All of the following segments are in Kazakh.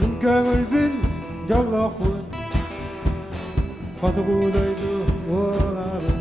Min көңілбін жаллақпын қатығудайды оларын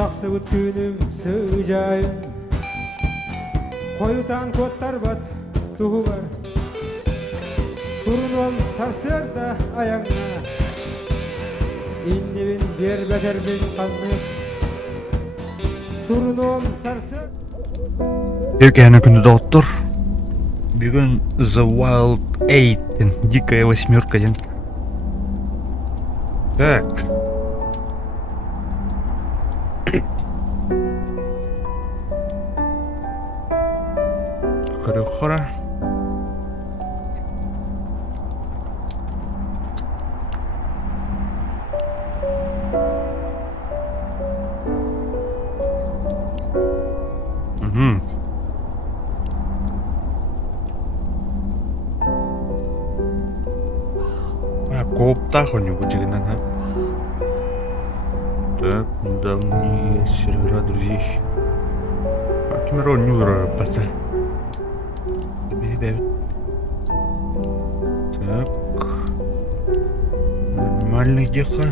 Тақсы өткенім сыжайын Қойытан көттар бат тұғығар Тұрыным сарсырда аяңна Иннебін бер бәтербін қаннық Тұрыным сарсыр Еркені күнді доғыттыр. Бүгін The Wild 8, Дикая восьмерка ден. Так. Қара. Коопта хоть-нибудь дигнана. Так, недавние сервера друзей. Камерон Нюра пата. Так. Нормальный деха.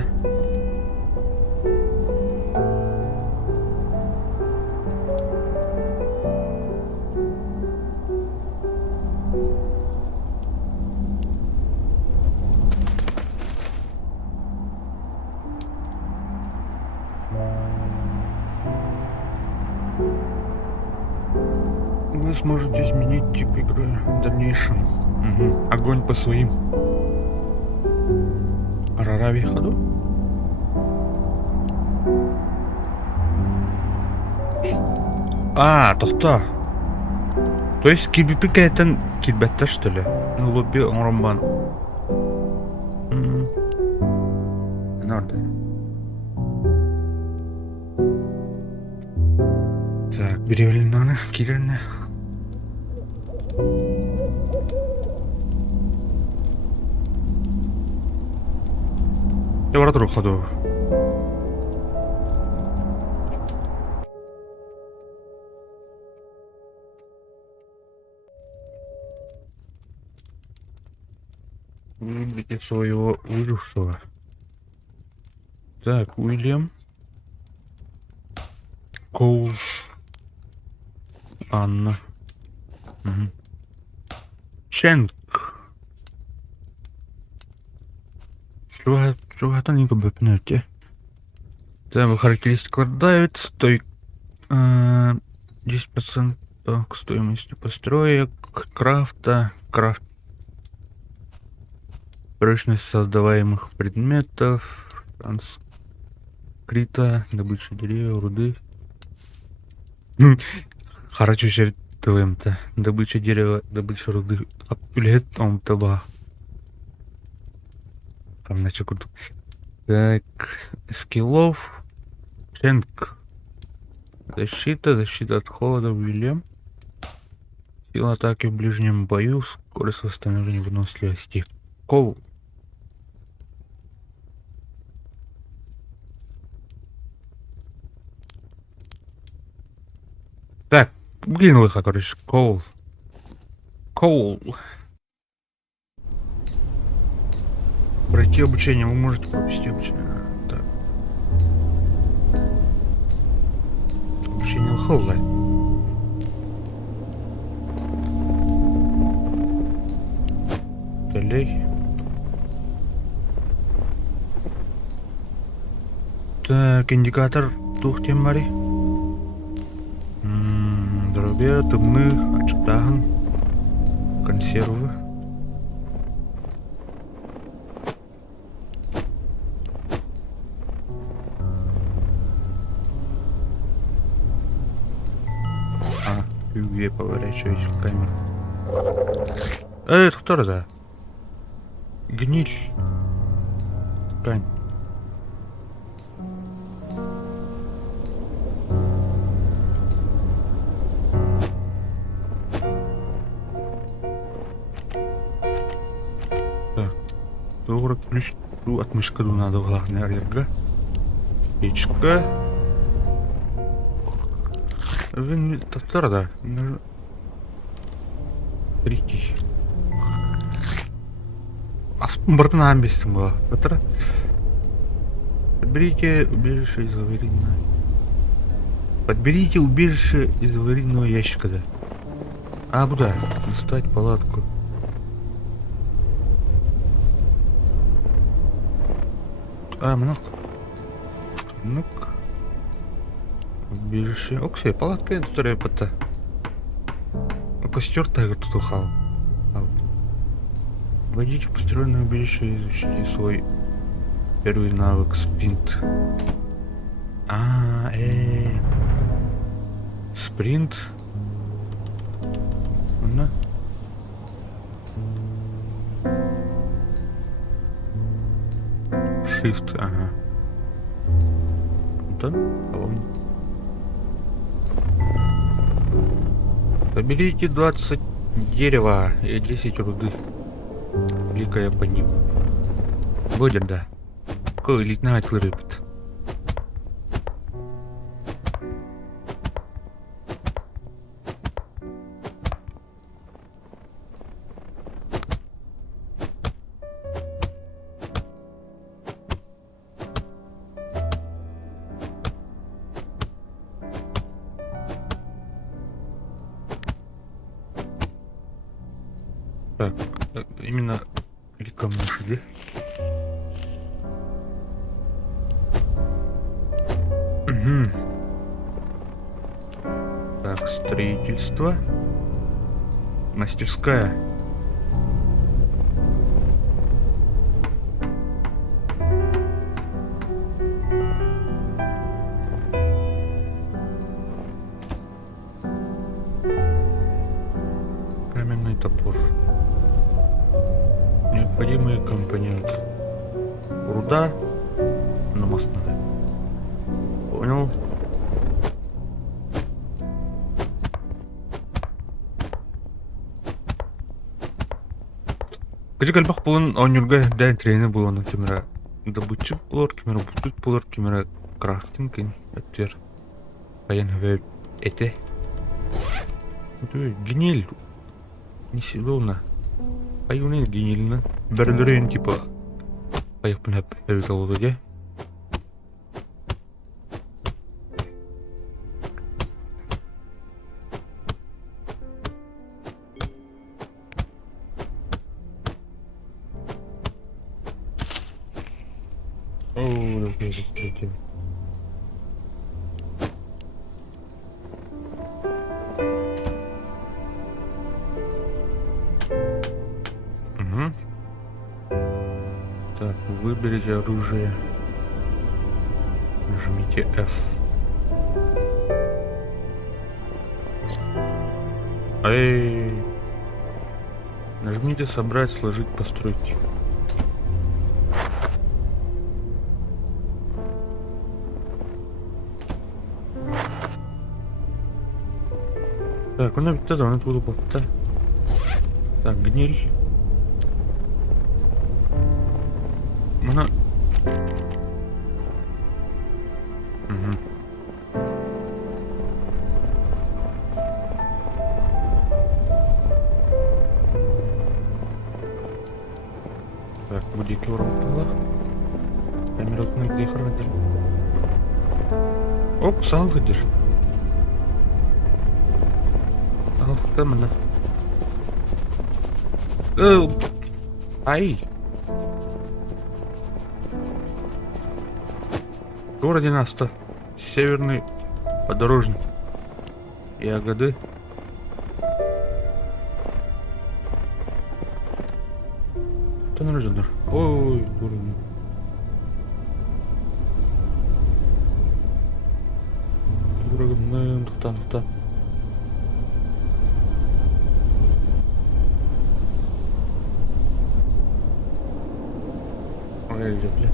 Вы сможете изменить тип игры в дальнейшем. Огонь по своим. Рарави ходу. Тоқта. То есть кибипикайтан килбетта что ли? Лобби оңромбан. Норда. Так, беревлинаны, килерны. Я бара тұру ходу. Видите своего выжившего. Так, Уильям. Коул. Анна. Ченк. Чего-то не губепнете. Так, характеристика давит, стой 10% к стоимости построек, крафта, прочность создаваемых предметов, транскрита, добыча деревьев, руды. Хорошо чертовым-то. Добыча дерева, добыча руды. Аппелет он таба. Там на секунду. Так, скиллов. Ченк. Защита от холода, Уильям. Сила атаки в ближнем бою, скорость восстановления выносливости. Коул. Так, блин, лыха, короче, Коул. Пройти обучение, вы можете провести обучение. Так. хыллай. Далей. Так, индикатор тухтен мари. Дробе, тымны, ачыктагын. Консервы. Я поворачиваюсь в камеру. Это кто да? Гниль. Ткань. Так. Добро ключ. Отмышка надо главное арерга. Печка. Він да. Рики. Бортна амбистым была. Потра. Подберите убежище из аварийного. Подберите убежище из аварийного ящика, да. А, куда? Достать палатку. А, много. Ну-ка. Убежище. Окей, палатка, которая пота. Костер тайгер тут ухал. Войдите в построенное убежище и изучите свой первый навык спринт. Спринт. На. Shift, ага. Да, помню. Соберите 20 дерева и 10 руды. Кликая по ним. Будет, да. Какой летнать вырубит. Так, именно кликом мыши, да? Угу. Так, строительство. Мастерская. Каменный топор. Необходимые компоненты. Руда намастная. Понял. Качы кальбак болын онюрга дән трені болуының кемера добытчик болар, кемера бутсут болар, кемера крафтинг әттер. Каян вәп әте. Генель. Несидолна. Аюнен генельна. Бәрілерін типа аяқпын әп әвет алуды де. Угу. Так, выберите оружие. Нажмите F. Эй! Нажмите собрать, сложить, построить. Так, он ведь тогда, он буду попта. Так, гниль. Она. Угу. Так, будет кевралтала. Камера где хранитель. Оп, сал выдержит. Там она. Ай! В городе Наста. Северный подорожник. Ягоды. Кто наружу? Ой, дурно. Дурагным, тута. Ой, бля.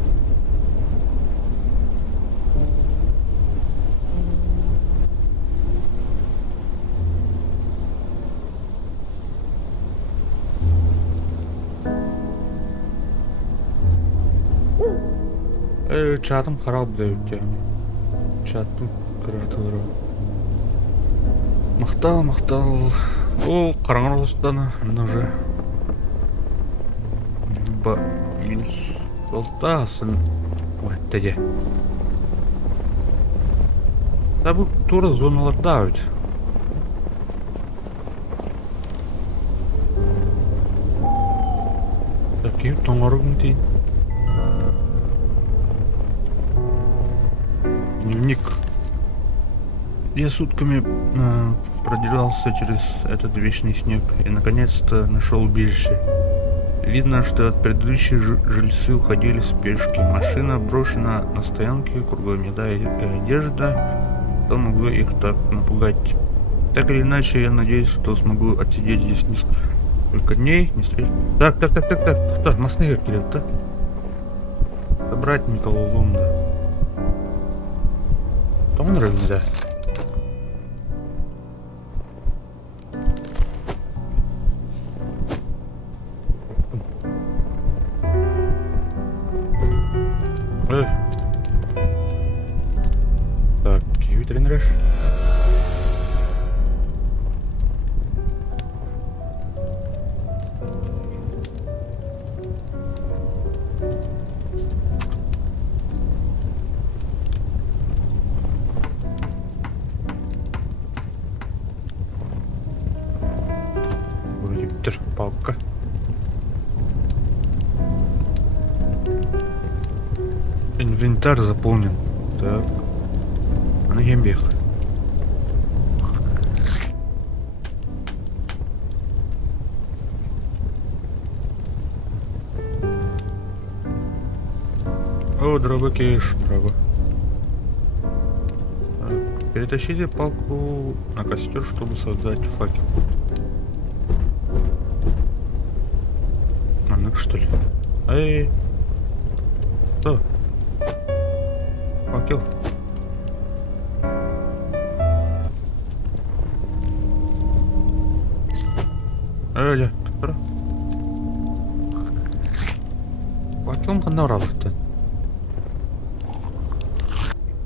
Çatım harap da yok ya. Çatım kıratılır o. Мақтал. О, қараңғы осыданы. Мына же. Минус. Болтасын. Ой, дәде. Да бұл тура зоналарда өт. Таким тоңарығын дейін. Дневник. Я сутками продирался через этот вечный снег и наконец-то нашел убежище. Видно, что от предыдущих жильцы уходили спешки. Машина брошена на стоянке, кругом еда и одежда. Что могло их так напугать? Так или иначе, я надеюсь, что смогу отсидеть здесь несколько дней. Не встреч... Так. Масны да? Собрать металлолом, да. Он рыбный, да. Так, киви тренериш. Палка. Инвентарь заполнен. Так. На гембех. О, дробокеш, дроба. Перетащите палку на костер, чтобы создать факел. Что ли? Эй! Что? Факел. Эй, тура. Факелом қандай оралықты?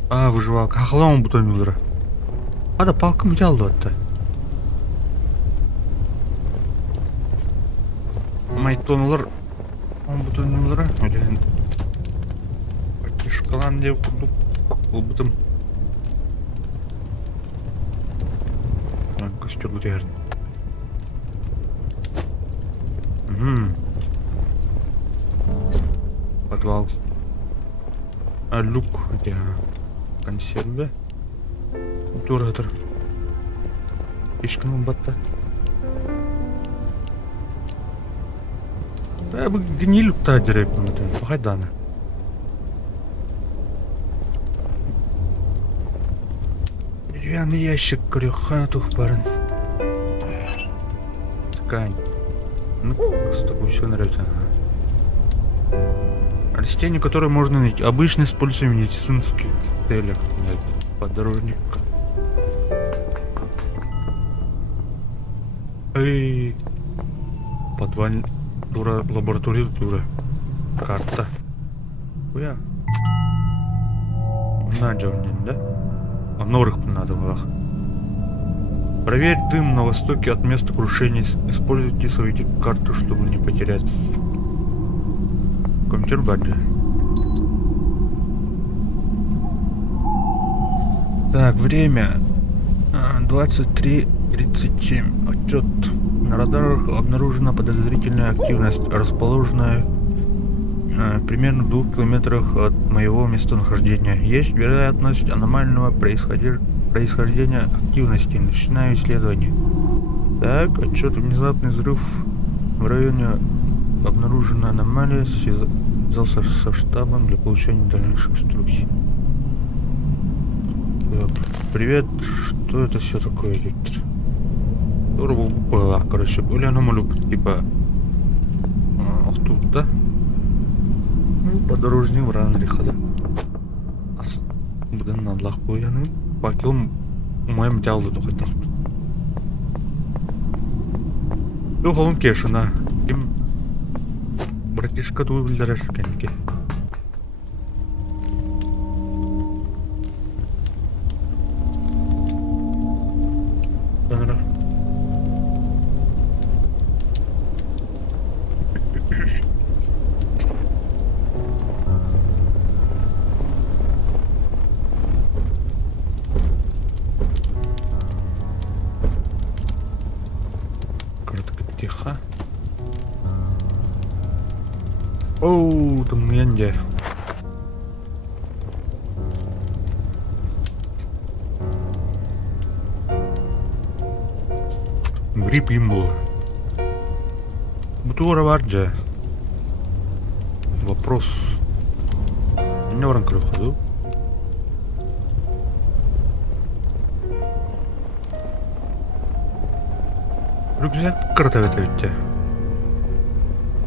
Выживалка. Ақылауын бұтон үлірі. Ада палкым үте алды отты. Майтонлар он бутынлары öyle Пакешкалан деп курдук бул бутым. Костер көтердім. Подвал. Люк, где консервы. Туратор. Ешкінің батта. Да, бы гнилюкта директно, похайдана. Деревянный ящик, крюха, тухпарен. Ткань. Ну, с тобой все нравится. Растения, которые можно найти. Обычно используем в медицинских целях. Подорожник. Эй, подваль. Тура, лаборатория тура. Карта. Куя? Наджавнин, да? А норых надо было. Проверь дым на востоке от места крушения. Используйте свою карту, чтобы не потерять. Компьютер баджи. Так, время 23:30. 37. Отчет. На радарах обнаружена подозрительная активность, расположенная примерно в 2 километрах от моего местонахождения. Есть вероятность аномального происхождения активности. Начинаю исследование. Так, отчет. Внезапный взрыв в районе обнаружена аномалия. Связался со штабом для получения дальнейших инструкций. Так, привет. Что это все такое, Виктор? Здорово было, короче, были аномалию, типа тут, да? Ну, подорожный вран рихада. Бұдан Аллах қойғаным, бақылым ұмайым жалды тұқы тақты. Жоқ, олың кешіна. Кем братишка туы білдірер кәнеке. Тихо. Оу, там менде. Грипп имбу. Бутура варджа. Вопрос. Не вран крыходу. Рюкзак картавит ведь.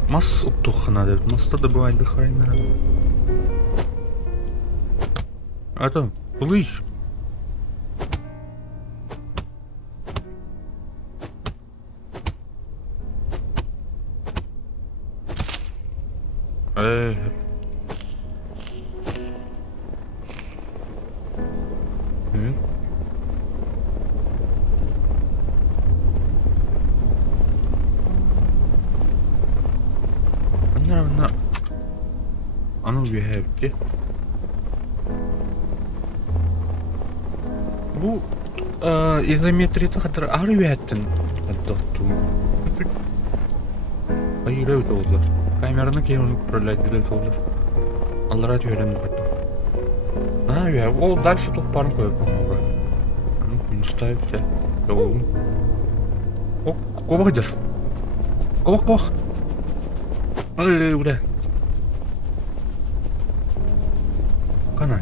Мас уттуха надо. Маста добывать дыхание надо. А то, плыщ. Аны үйәбде. Бұл изометрияты қатыр ары үйәттін. Айыры өті олдар. Камераны кейін оны управлять олдар. Аллара түйерен бұрды. Үйәбі. Ол дальше тұқпарын көйіп оңауға. Күн ұстайып те. Оғылым. О, қобақ жыр. Қобақ. Бля. Кана.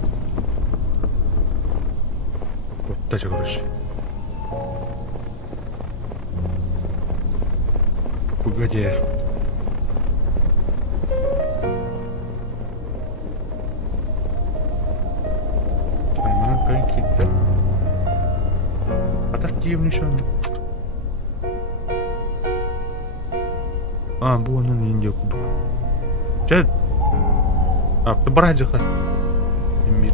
Вот даже, короче. Погоди. Айман какие-то. Подожди, ничего. Bu onun indi okudu. Çet. Aptı bırakacak. Bir.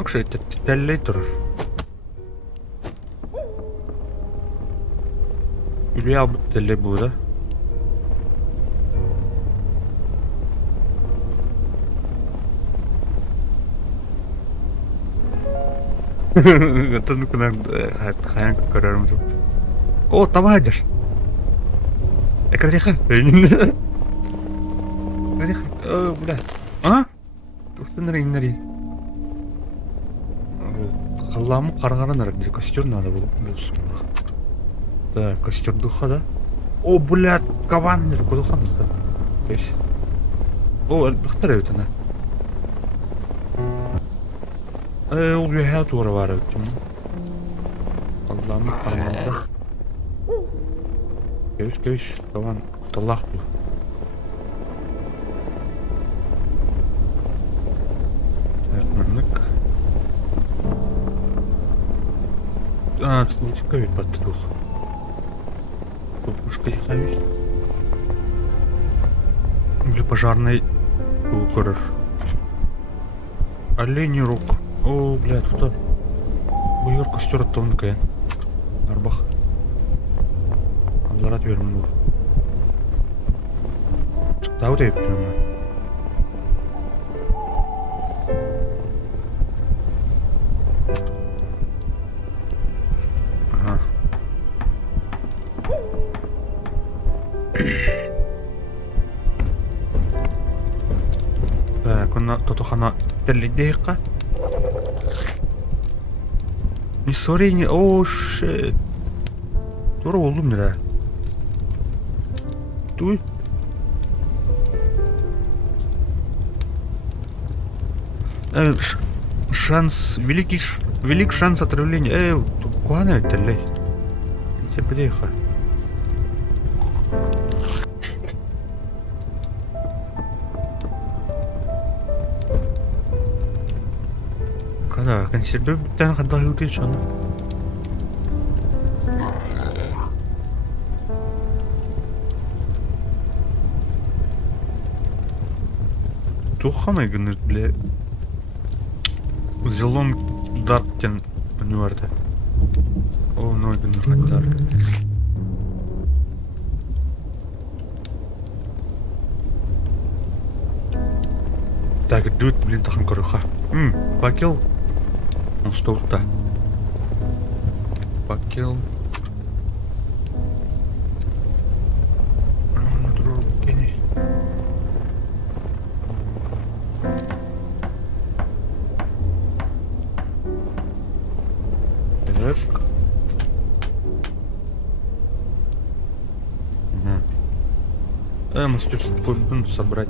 Akşam telley durur. Ülüye alıp telley burada. Tanık kayan kararım. O tabadır. Ekradika. Oh, бля. А? Туфтанары. Қаламы қарғарынар, где костер надо было. Да, костер духа, да? О, блядь, каваннер, куда надо? Весь. О, бахтараю она. Убегаю тура варю. Қаламы қарғарынар. Кевиш, каван, талах был. Пушка ведь подтрух. Пушка ехай. Бля, пожарный укорыш. Оленей рук. О, бля, тут буйор костер тонкая. Арбах. Алларат верім бұл. Шықтау деп тұрмын. Тотохана теледейка. Не sorry, не... О, shit. Тура oldum nere? Дуй. Шанс, велик шанс отравления. Куда это, лей? Я приехал. Когда консервы битен когда утечён. Тухамай гыныр, бля. Зелон дарктен нюарда. О, ной гыныр хаттар. Так, дует, блин, тахан корыха. Факел. Он столта. Факел. На другу кени. Так. Мастерскую собрать.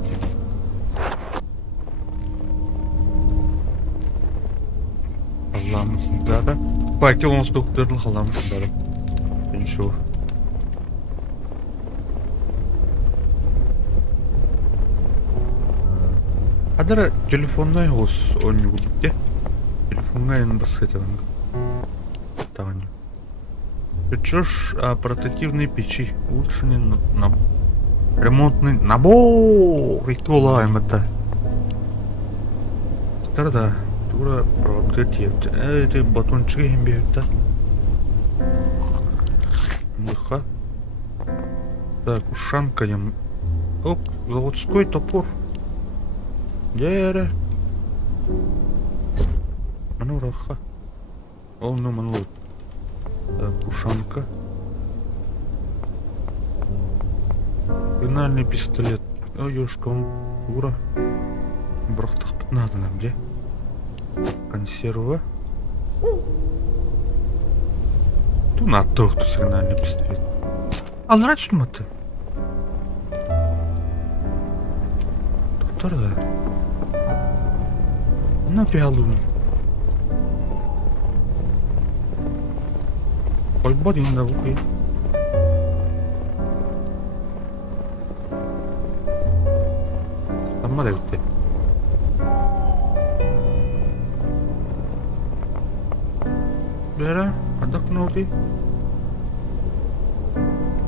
Да. Факел он стук дырнул халам. Ничего. Адара телефонный гос он не губит. Телефонный он басхетил. Там. Чё ж, портативные печи улучшенный на ремонтный набор. И колаем это. Да. Тура правда тет. Это батончик им бьет, да? Мыха. Так, ушанка им. Оп, заводской топор. Дере. Манураха. О, ну манлут. Так, ушанка. Финальный пистолет. Ой, ёшка, он ура. Брахтах 15 нам, где? Консерва. Ту на тохту сигнальный пистолет. Ал нравится маты? Доктор, да? На пиалуну. Ой, бодин да вуки. Сама да вуки. Бера, отдохнути.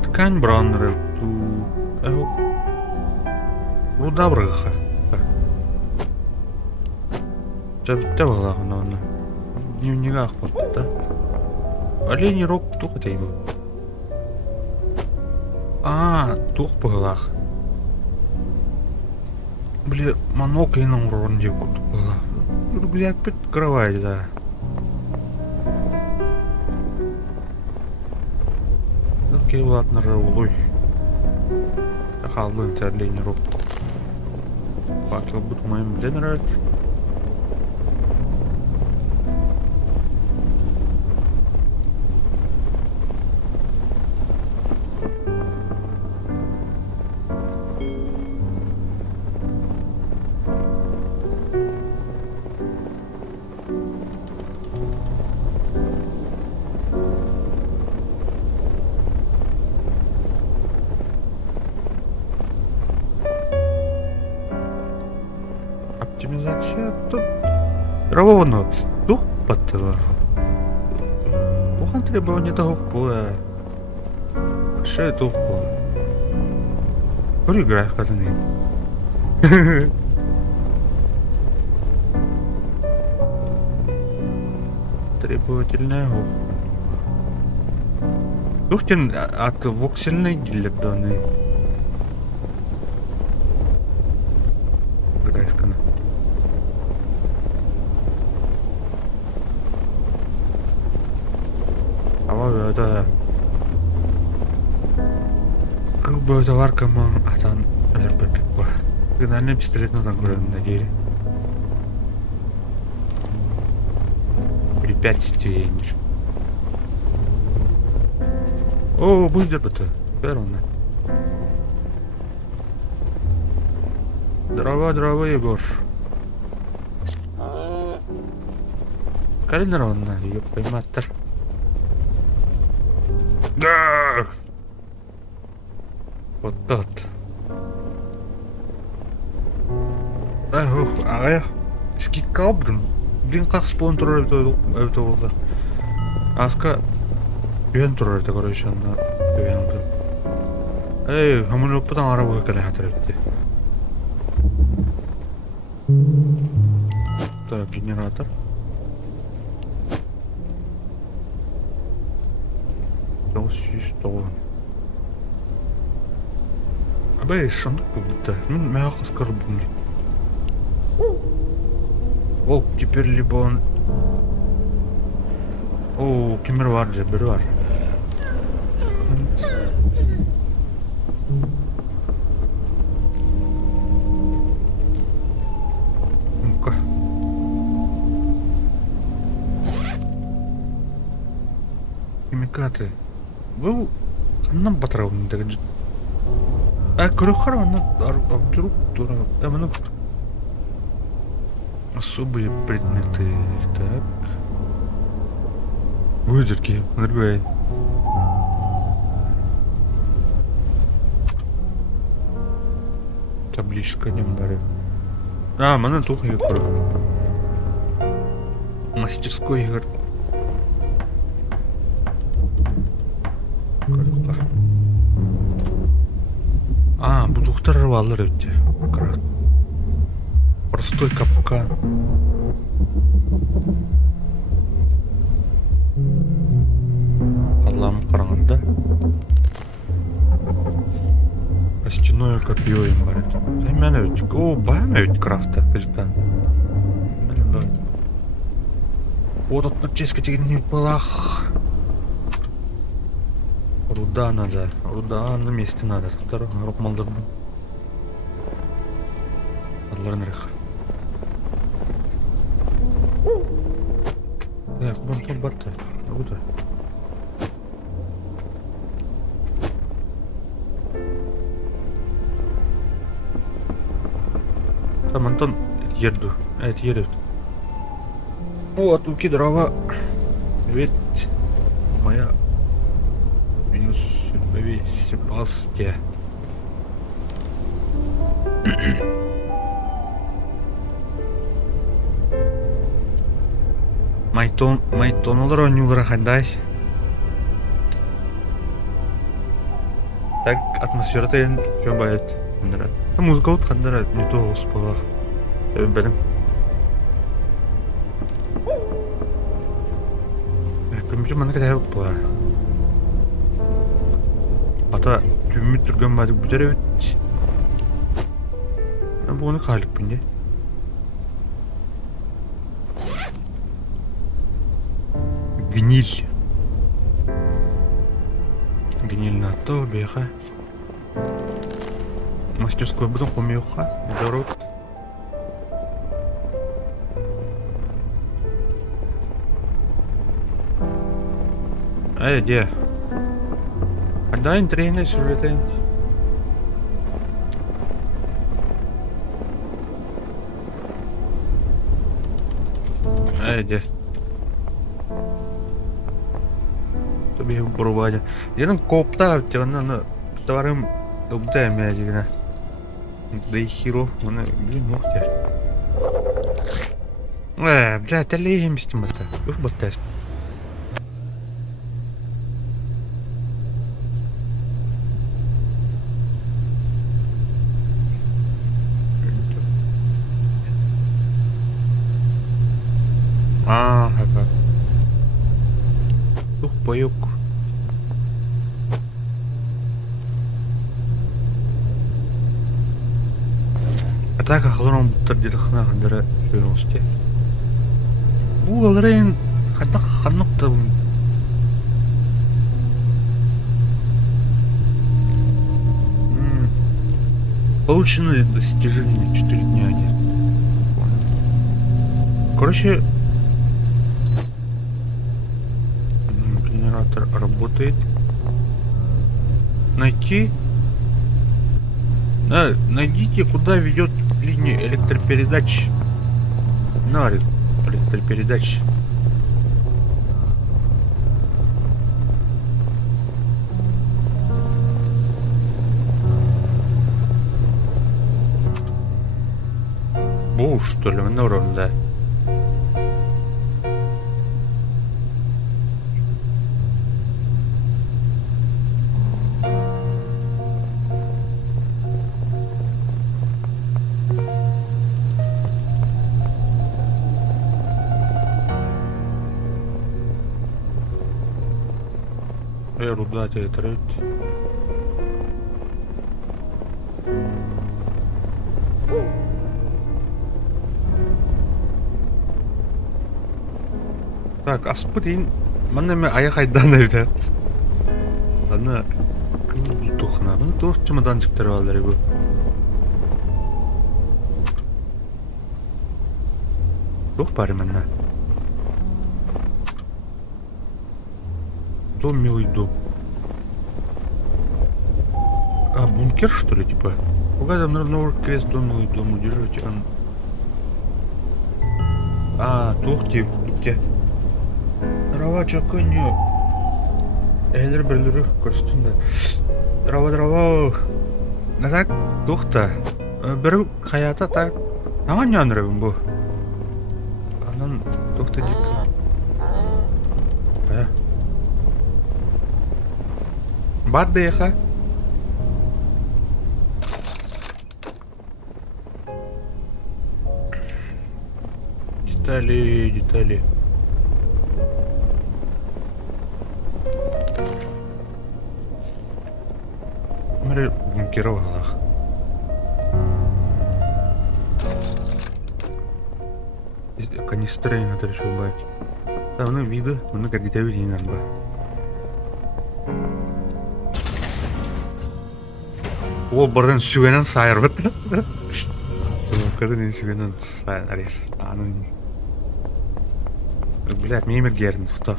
Ткань браннеры ту... Руда брыха. Жабитте бағлағы науына. Дневнига ақпарты, да? Олени рок туқ дейбі. Туқ бағлақ. Бля, манок енің ұрын деп күртіп бағлақ. Үргізек бет кровать, да. Окей, ладно, улуй. Халлы интерлени рок. Факел будет моим генерать. Оптимизация тут ровно стук подтыла. Ухан требования того в поле. Что это в поле? Проиграй в казани. Требовательная гуф. Тухтин от воксельной гилек данные. Графикана. Это как бы это варка ман атан элербетик бар. Генеральный пистолет на танкуре на деле. 5 стенеж. О, будет это. Первое. Дрова, Егош. Калинировано, ее поймать. Да! Вот тот. Ух, ағаяқ. Скидка алдым. Блин, как спон тұрар это болды. Аска үйен тұрар это, короче, на үйенді. Эй, хамын өппітан арабы кәлі хатыр өтті. Так, генератор. Абай, шандық болды. Мен мәға қасқарып бұм дейді. Ол, теперь либо он... О, кемер бар же, бірі бар. Ну-ка. Химикаты. Бұл қаннан батырауын деген жет. Көрі қара, вдруг тура. Мұны... Особые предметы. Так. Выдержки, другой. Табличка не баре. А, мана тух ее круг. Мастерской игр. Круга. А, буду рвалыр өте. Простой капкан. Қалам қараңында. Костяное копье им бар еді. Мен өтік. О, бәм өтік крафта. Бізден. Блин, да. Одатны ческе деген не балақ. Руда надо. Руда на месте надо. Второй рук малдырды. Адларын рых. Так, бұрын батты. Руда. Там Антон ерду. Это едет. Вот, уки дрова. Ведь моя минус весь пасте. Майтонлар ойнылар қандай. Так, атмосферата ең жөн байет. Музыка от қандыр не то ұспалар. Бәлім. Көмір мана кәді әуіп бұлар. Ата түміт түрген бәді бүдер өт. Бұны қалық бінде. Гниль. Гниль на то, беха. Мастерской будем хумиуха. Дорог. Где? Отдай тренер сюжетен. Где? Тобі порування. Я коптав, вона товарим обдає м'язі. Да и хіро, вона, блін, ногтя. Бля, та легімся мата. Уж батес. Ага. Ух, поёк. Так, ахлором тардирахна хандара шуйросте. Бу алрен ханнокта. Получено достижение 4 дня. Короче, работает. Найти. Найдите, куда ведет линия электропередач. Электропередач. Что ли, на уровне, да. Руда тебе. Так, аспирин. Mana men аяқ айдан evde. Ана кім тоқына. Бұны тоқ чемодан жіктіріп алдар ебі. Тоқ бары мәнна. Дом, милый дом. А, бункер, что ли, типа? Угадам, новый крест, дом, милый дом, удерживайте. А, тоқ те. Дрова чаканью. Элер бірлері көрсетінде. Дрова. Назак, тоқта. Бір қаята так. Аған янырыбын бұл. Анан тоқта дек. Бар дейха. Детали. Мэрэ бункеровалах. Канистры надо решил бать. Давно виды, мы как где видели надо бы. Ол бардан сүйгенен сайыр бітті. Кырдың сүйгенен сайыр. Аның. Блядь, меймер герін тұқты.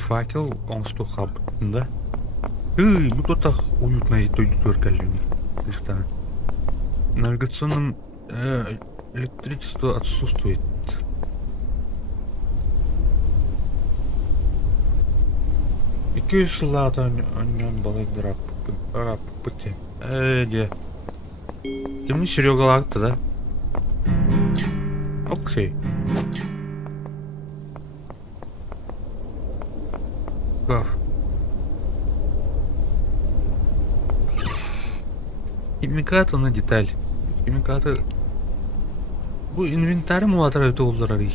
Факел, он что хабыттын да? Ну тут уютно и той дуркалюни. Навигационным электричество отсутствует. İki sılada önünden balık drap pıtı. Де. Kimli Серега aktı da. Окей. Гав. Химикаты на деталь. Химикаты. Bu inventарь мулатыры толдыр арый.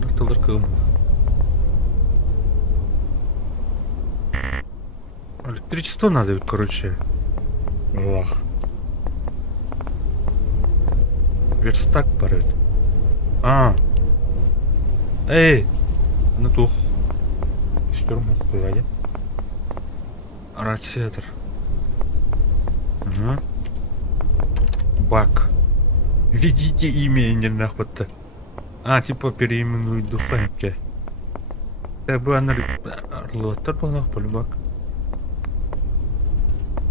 Дұртылыр кығым. Электричество надо, короче. Вах. Верстак парит. Эй! Ну тух. Стёрму хуяде. Радиатор. Ага. Бак. Введите имя нахуй-то. Типа переименуй духовки. Как бы она... Орлотар был полюбак.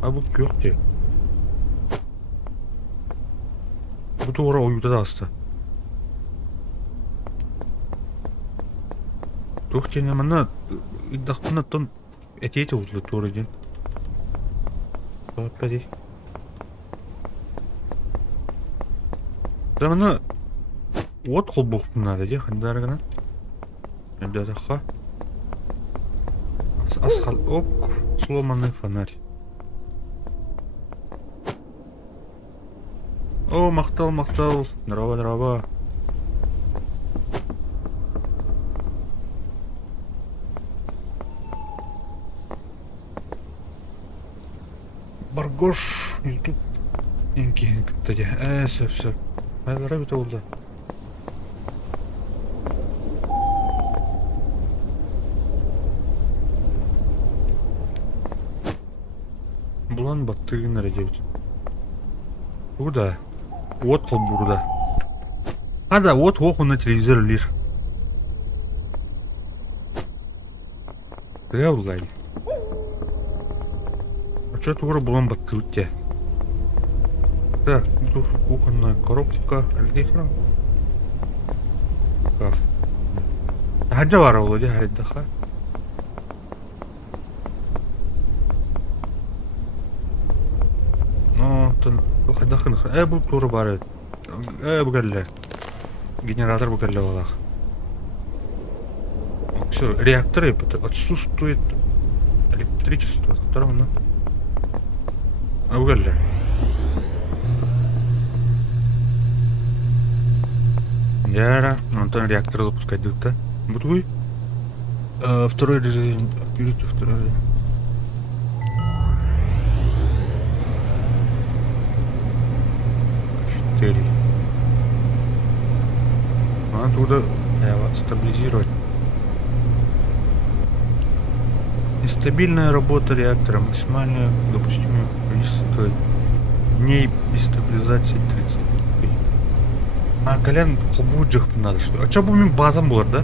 Bu yok ki. Bu doğru oyunda da hasta. Yok ki ne mana iddiakına ton etiyeti oldu doğru din. Bak hadi. Tamam. Ot kol boktum nada diye handargana. Ne de daha. Asfalt ok, сломанный фонарь. О, мақтал. Дрова. Баргош, YouTube. Инки, кстати. Все. Айлар бит oldu. Булан баттыгын радиот. Burada. Вот кол burada. Вот оху на телевизор лишь. Тыгабылай. А чё тугры булан батты утте? Так, тут кухонная коробка. Альдейфран. Шкаф. Хаджа бар Володя, хариддаха. Ну, тон хадахын. Бул туры бар. Бугалле. Генератор бугалле балах. Все, реакторы отсутствует электричество. Втором, ну. Бугалле. Яра, Антон реактор запускать да? Бутуй. Второй режим. Активируйте второй режим. Надо туда стабилизировать. Нестабильная работа реактора. Максимальное допустимое количество дней без стабилизации 30. А, Колян, хобуджих надо что? А чё бы мне базам было, да?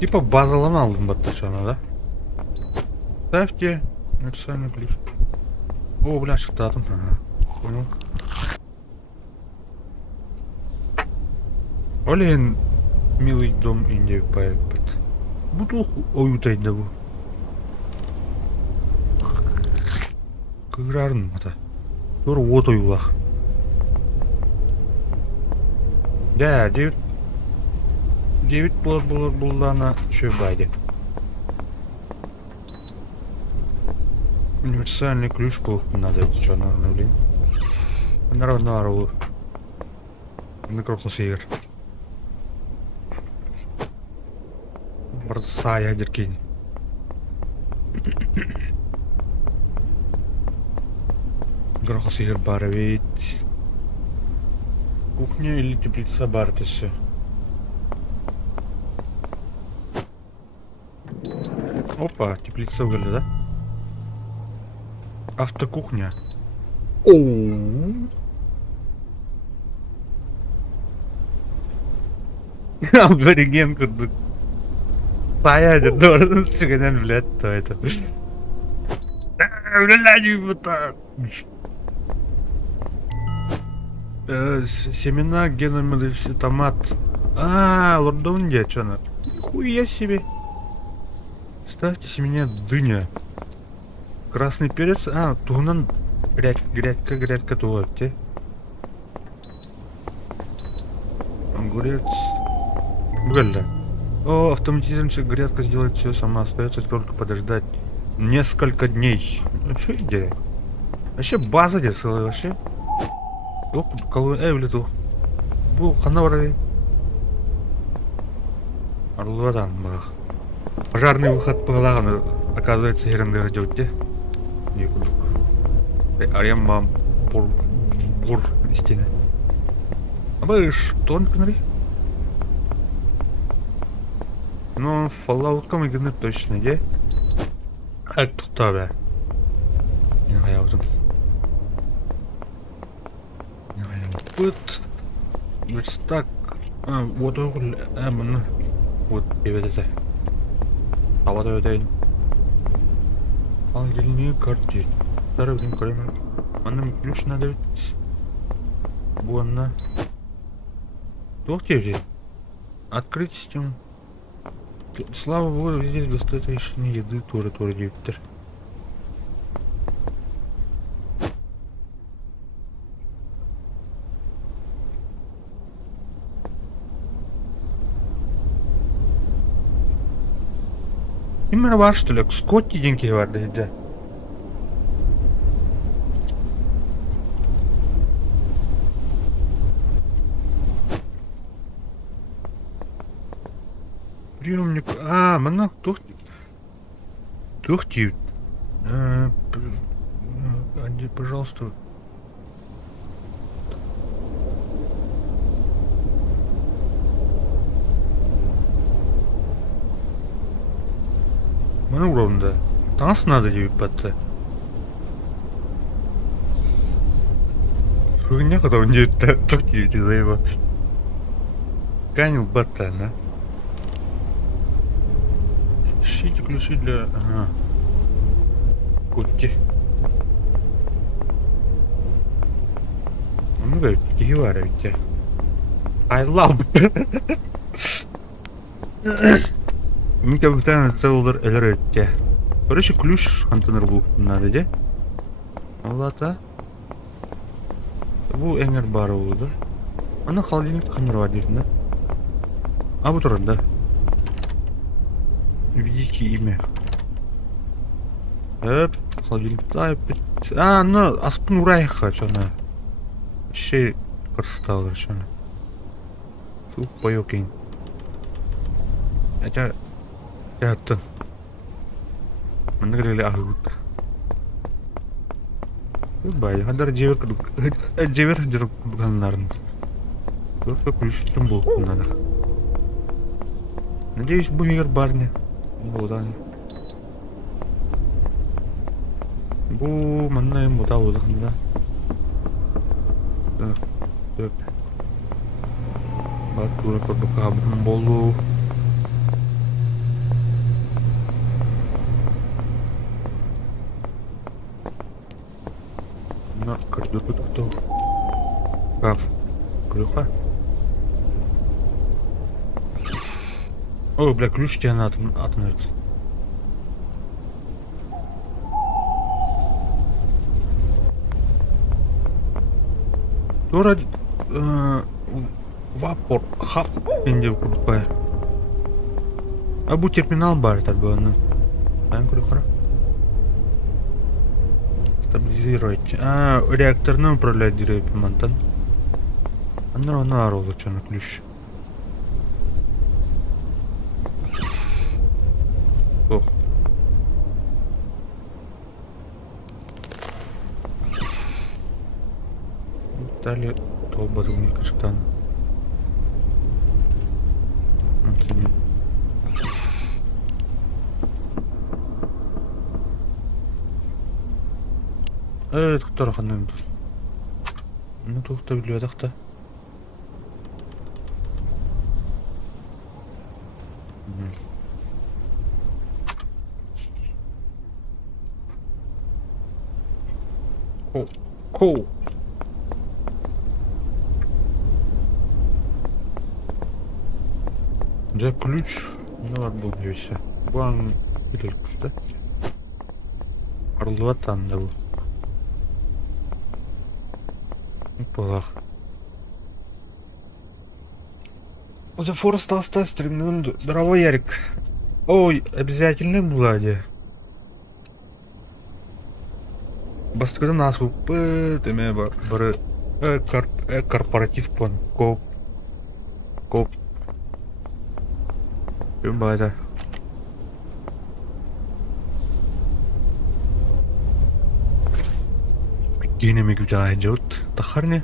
Типа базаланал батачана, да? Ставьте универсальный ключ. О, бля, что там? Ага, понял. Олен, милый дом Индии пайпет. Бутуху оютай да бу. Кырарын мата. Тур вот оюлах. Да, 9 было на Чебаде. Универсальный ключ плохо надо, это что, надо, блин. Народ. На крохосеер. Бросай, ядеркинь. Крохосеер бар ведь. Кухня или теплица бар, это все. Опа, теплица угля, да? Автокухня. Ооо. Аборигенку. Поедет, должен сигнал, блядь, то это. Блядь, вот семена геномодифицированный томат. Лордонdia, чё она? Нихуя себе. Ставьте семена дыня. Красный перец. Тугнан грядка туалетте. Огурец. Гальда. Автоматизирующая грядка сделает все сама. Остается только подождать несколько дней. Ну что идея? Вообще база где целая вообще. Блин, был ханавры. Орладан бах. Пожарный выход по головам, оказывается, ерунды радиоте. Не буду. Арем мам бур стены. А вы что он кнри? Ну, Fallout комигны точно, где? А кто бе? Не знаю, уже. Не знаю. Вот. Верстак. Вот он. Вот, это. А вот это. Ангельные карты. Старый блин, колено. Нам ключ надо ведь. Буанна. Тохтери. Открыть систему. Слава богу, здесь достаточно еды, туры, Юпитер. Именно var что ли? Скотти деньги var dedi. Приемник. Мана тухти. Пожалуйста. Mana uğrunda. Dans надо тебе под. Хуйня, когда он не тактивити заебал. Канил ботана. Ищите ключи для... Ага. Кутти. Ну, говорит, Гевара ведь. I love it. Мен капитан Целдер Эльретте. Короче, ключ контейнер был надо, де? Аллата. Бу эңер бары болды. Ана холодильник қандырға дейін, да? А, бұл тұрады, да? Введите имя. Холодильник тайп. А, ну, аспын урайха, чана. Ще қырсталыр, чана. Сух бойок кейін. Хотя... Яттын. Мені кірелі ағыт. Бай, қадар жевер жүріп күрганларын. Көрпе күліштің болып надо. Надеюсь, бұл егер бар не. Одан. Бұл маннайым ота олығында. Так. Бар тура көрпе қабырын болу. На, коридор тут кто? Каф. Клюха. Ой, бля, ключ тебе надо отмыть. Тура... Вапор. Хап. Индия курпая. А bu терминал бар тобой, Ан клюха. Стабилизировать. А, реакторный управлять деревья монтан. Она орла, что на ключ. Ох. Далее толбату не каштан. Это кто раханным тут? Ну тут кто билетах-то? Коу. Да ключ. Ну ладно, весь. Бан или да? Орлватан да был. Полах. За форест остался стремным здоровый Ярик. Ой, обязательно бладе. Бастыгда нас упы, теме бары корпоратив план. Коп. Бада. Yine mi güzel cevap takarne?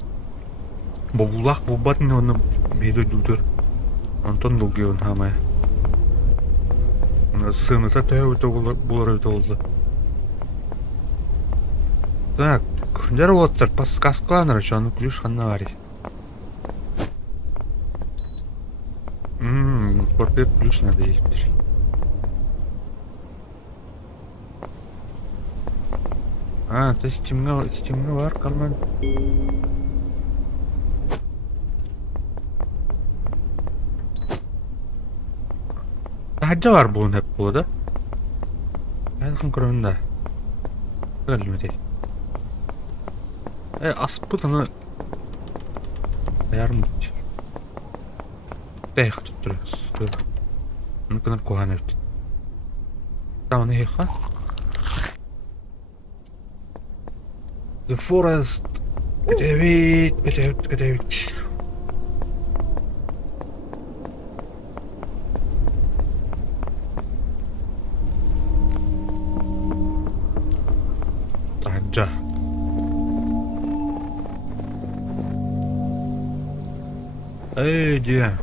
Bobulak bobat ne onu biri dudur. Anton duruyor hamaya. Sınıta tövbe oldu. Так, дервоттер подсказка что ключ ханари. Портрет ключ надо есть. А, то есть темно аркаман. Hacca var bunun hep burada. Yakın kırımında. Öyle değil. Aspıtanı yarım için. Değik tutturuyoruz. Ne kadar kohan evdi. Tamam ne yıka? The forest. Gedevit. Hacca. Dia.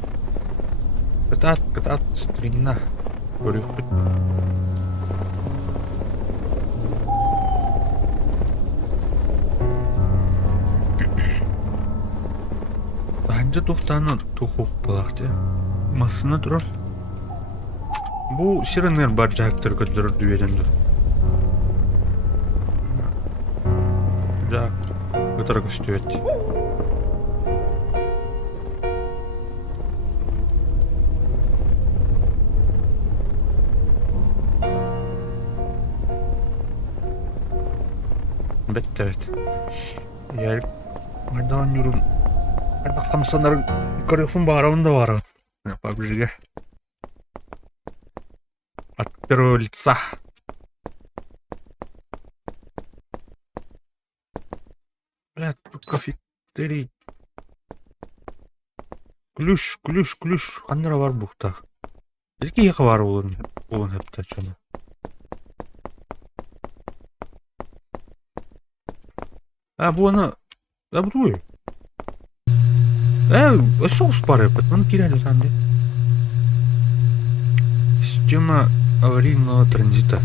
Ketat stringna. Berikut. Ачылжы тоқтаны тоқуқ балақты. Масына тұрар. Бұл сиренер бар жақтыр көттірір дүверенді. Жақ көтір көсті өтті. Бетті. Ярик, айдан юрым. Айда қамсанар көрекпін бағарауында бары. Пап жерге. От первого лица. Блядь, тут кафетерий. Ключ. Қандыра бар бұқта. Елке еқі бар болын әпті чөні. Бұл ана... Бұл ғой. Соғыс бар әпті. Мұны керелі тәнде. Система аварийного транзита.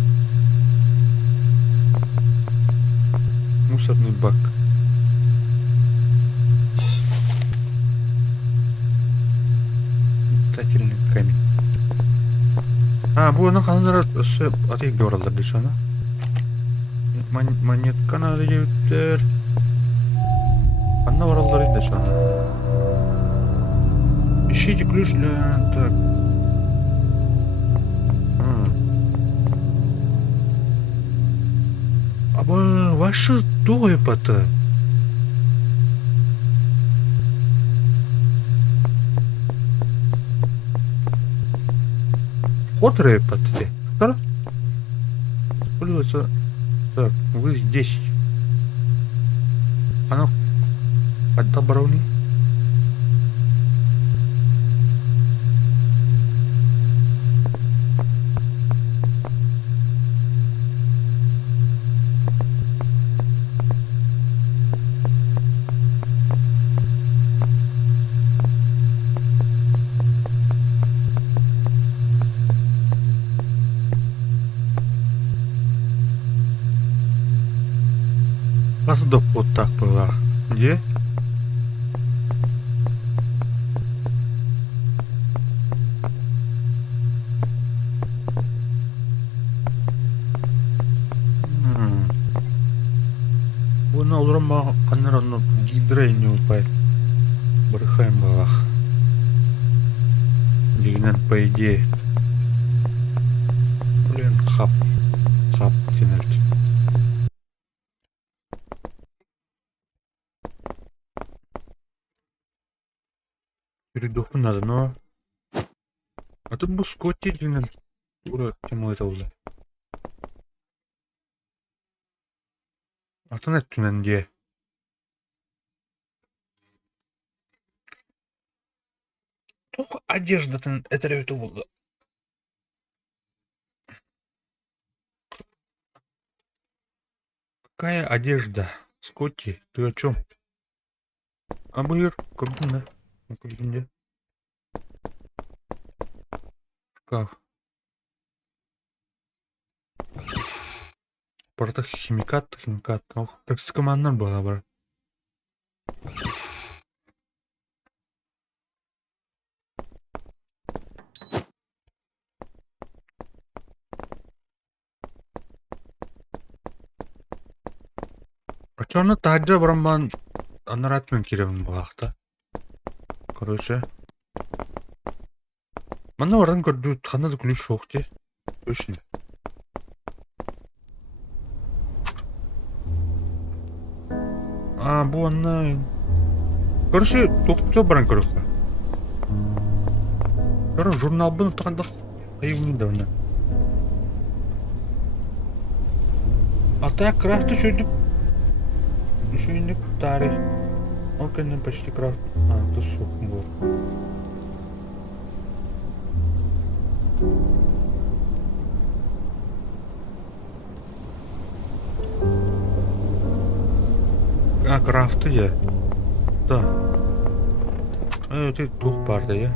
Мусорный бак. Метательный камень. Бұл ана қанындар атайық говоралдар дейші ана. Монетка надо деуттер. Қанына баралдар еді дейші ана. Ищите ключ для... Так. Ваши тугой пота. Вход рэпот. Второй. Используется. Так, вы здесь. Оно отобрали. Раз до вот так было. Где? Bunu olurum bak kanlar onu giydireyim yapayım. Bırakayım bak. Lignen по идее. Блин, хап тянуть. Передохну надо, но... А тут был Скотти Динен. Ура, тему это уже. А то нет туненде. Только одежда-то это было. Какая одежда? Скотти, ты о чем? Абыр, кабина. Кабине. Шкаф. Порта химикат. Ох, токсикоманнан была бар. А чё она таджа барамбан анаратмен киревин балақта? Короче. Мана орын көрді қанады күліш жоқ де. Өшін. Бұл анна... Короче, тоқты баран көріқі. Көрі, журнал бұны тұқандық қайығын да оны. Атая крафты шөйдік. Шөйдік тарих. Он, конечно, почти крафт. Тут сухом был. Крафты я. Да. Это дух барды я.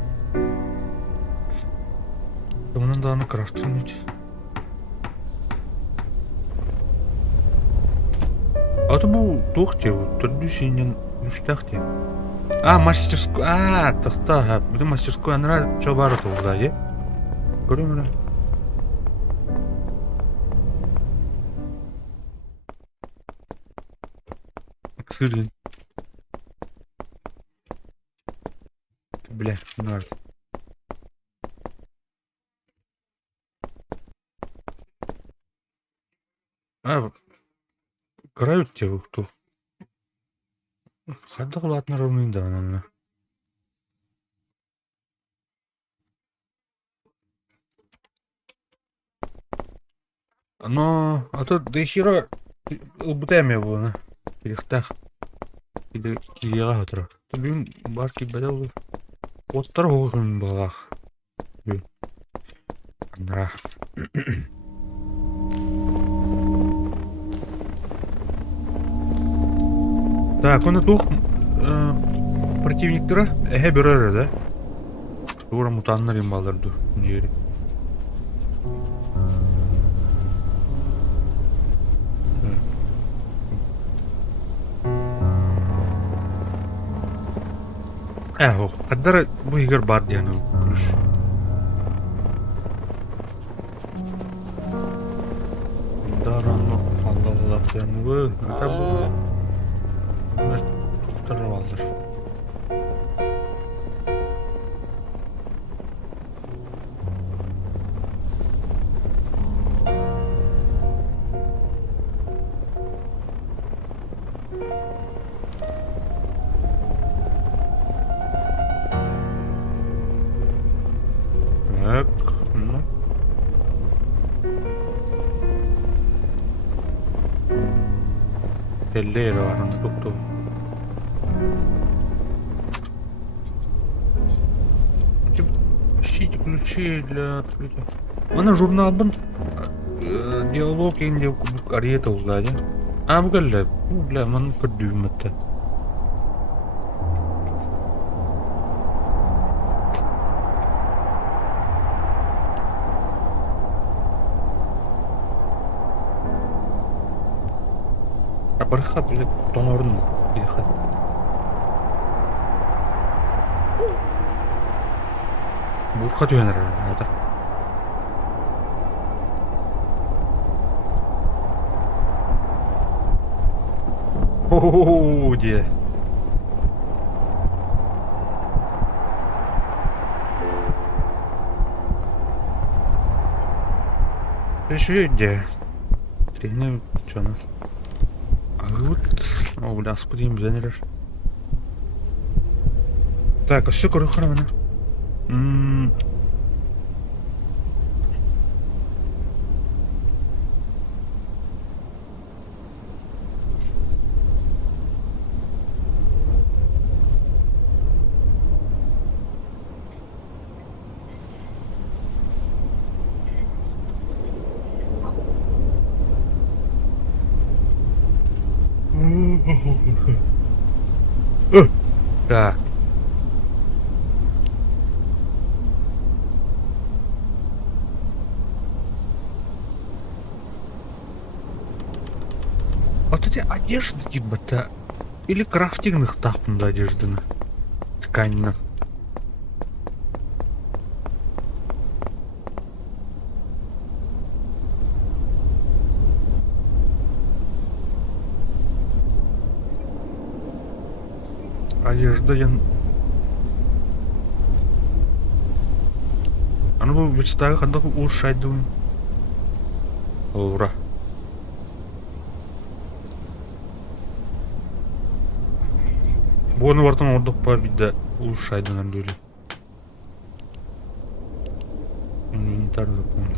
Бұның да аны крафтын өте. Аты бұл дух те, түрді сенен Ключтахте. А, мастерскую. А, тахта. Bütün мастерскую анра чобары толда, е? Көрүм эле. Ксырын. Бля, нар. А, играют те, кто? Хадда кылатына ровныйда анан. Но, а тут до хера ылбытайме буна. Кирихтах. Или кирига хатра. Тубим барки бадал. Оттар хоғын балах. Анра. Так, он тух противниктера эхе бирер да. Тура мутаннар имбалырды. Нери. Ох, аддара бу игер бар дияны күлүш. Даранны халлалап дияны. Ата бу. Туттарып алдыр. Так, ну. Теллер var onu tuttu. Ищите ключи для открытия. Mana журналдын диалог энде арета узады. А бугалла, бля, маны көрдүм өттө. Бархат или тонорун ирхат. Бурхат юанар надо. О, де. Еще где? Тренер, что на? Вот. О, бля, скудим занерешь. Так, а все корохоровано. Да. Вот эти одежды типа-то. Или крафтингных тапында одежданы. Тканина. Одежда я... А ну вы читаю, когда улучшать думаю. Ура. Буны бартын ордық па биді улучшайды нандөлі. Инвентарь запомню.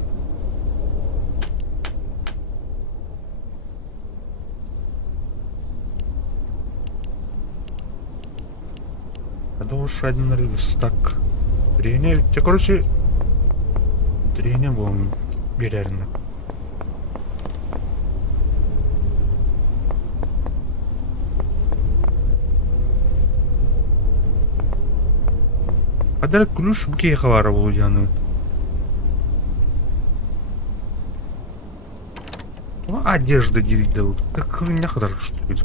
Это улучшайды нандөлі стак. Дрейне, те, короче, дрейне будем береріні. Адар ключ буке хавара болуяны. Ну, одежда делить дал. Так не ходар что будет.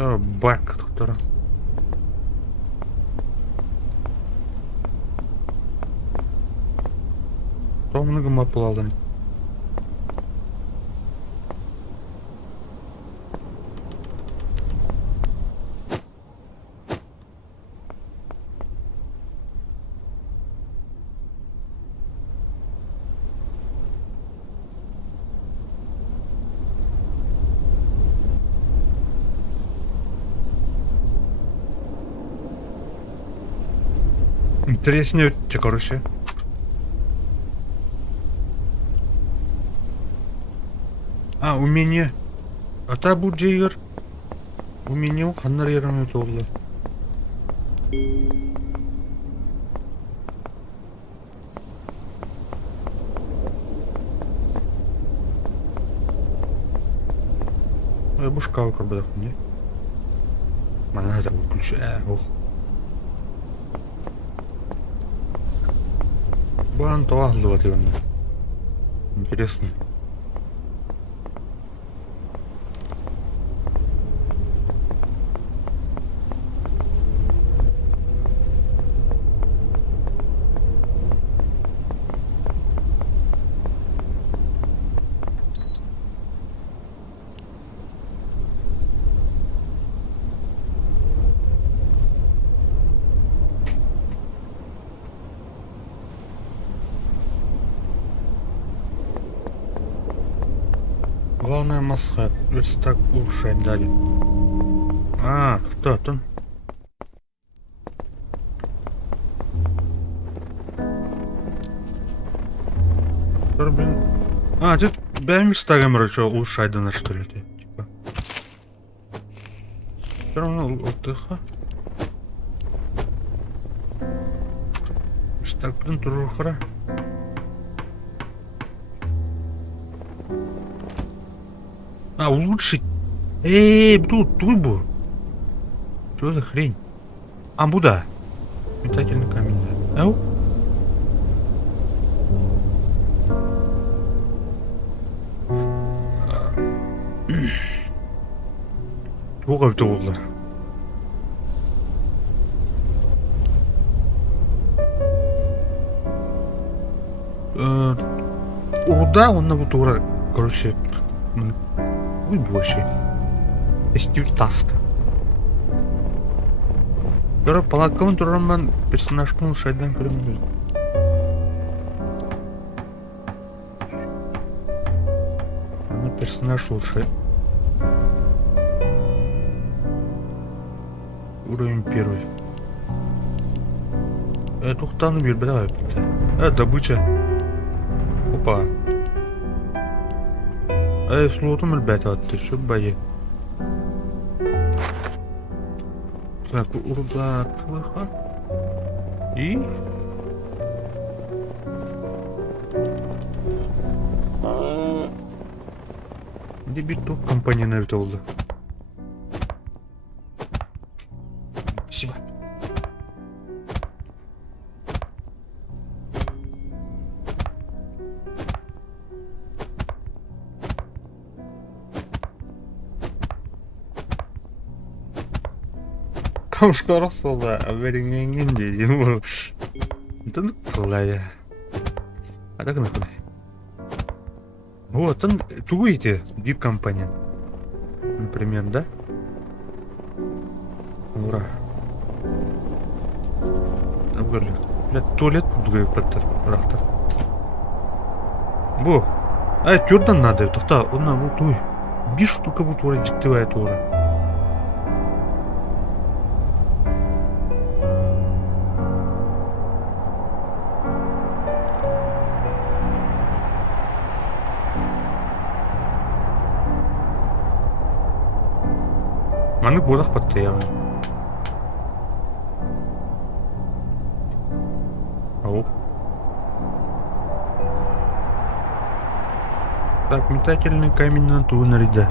Бак, доктора. Томныгы мапладым. Интереснее өтті, короче. Умение. Ата бұл жегір. Умение ол қандар ерім өті олды. Бұл шкафы көрбедік, не? Мана да бұл ключ. Ох. Бұған тоғылды баты онда. Интересно. Главное маска, верстак улучшать дали. Кто там? Блин. Ты бәрін верстагом рычо улучшать дана, что ли, ты? Типа. Все равно отдыха. Верстак, блин, туру хара. Улучшить. Тут турбо. Что за хрень? Буда. Метательный камень. Оға біті олды. Оғда, онна бұл туғра, короче, ой, вообще. Эстив таста. Көрі палаткамын тұрған мен персонажпын шайдан көрімін. Ана персонаж улшай. Уровень 1. Тухтаны бир, давай. Добыча. Опа. Слотом әлбәт атты, шөп байы. Так, урда атлыха. И? Где бит топ компания на это oldu. Спасибо. Камушка росла, верингенген дейін. Тын қылай. Так нахуй. Вот, он тугуете дип компания. Например, да? Ура. Туалет кудугай патта, рахта. Бу. Тёрдан надо, тоқта, онна бұл туй. 5 штука бұл тура жіктівай тура. Маны бодақ патта яғын. Ау. Так, метательный камень на ту наряда.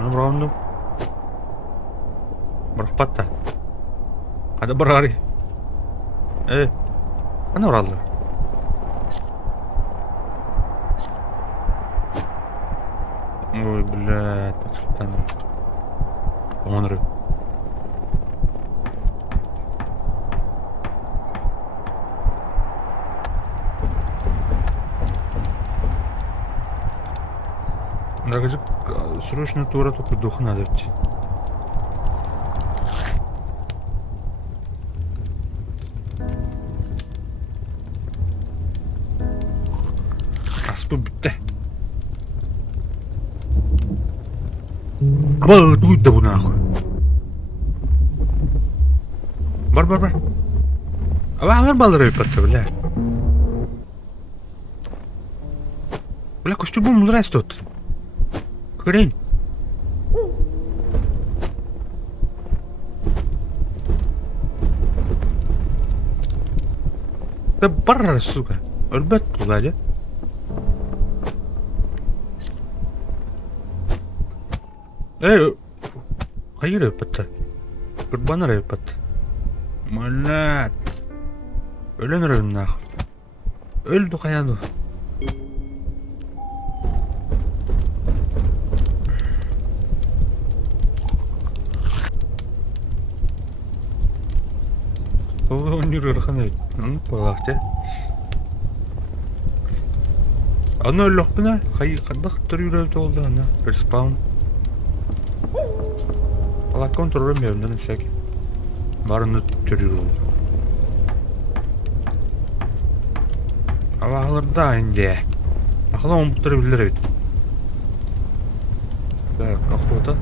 Равно. Бархпатта. Ада барари. Ана ралды. Ой, блядь, так что там... Онры. Даже срочно тура только дух надо идти. Аспы бітті. Аба, дуй да bu нахуй. Бар. Аба, алар балыр өйпатты, бля. Бля, костюмым нравится тут. Хрень. Да бар, сука. Өлбәт туда, да? Hayır öpüttü. Kurbanlar öpüttü. Mallat. Ölen ölüm nah. Öldü kayandı. Он не рырханает. Ну, полахте. Аны өлөк бина. Кайдак түрүлөп толду ана. Респаун. Лакон турмуyorum lan всякий. Барыны түрүлөп. Аларда инде. Ахла он бутырып бит. Так, охота.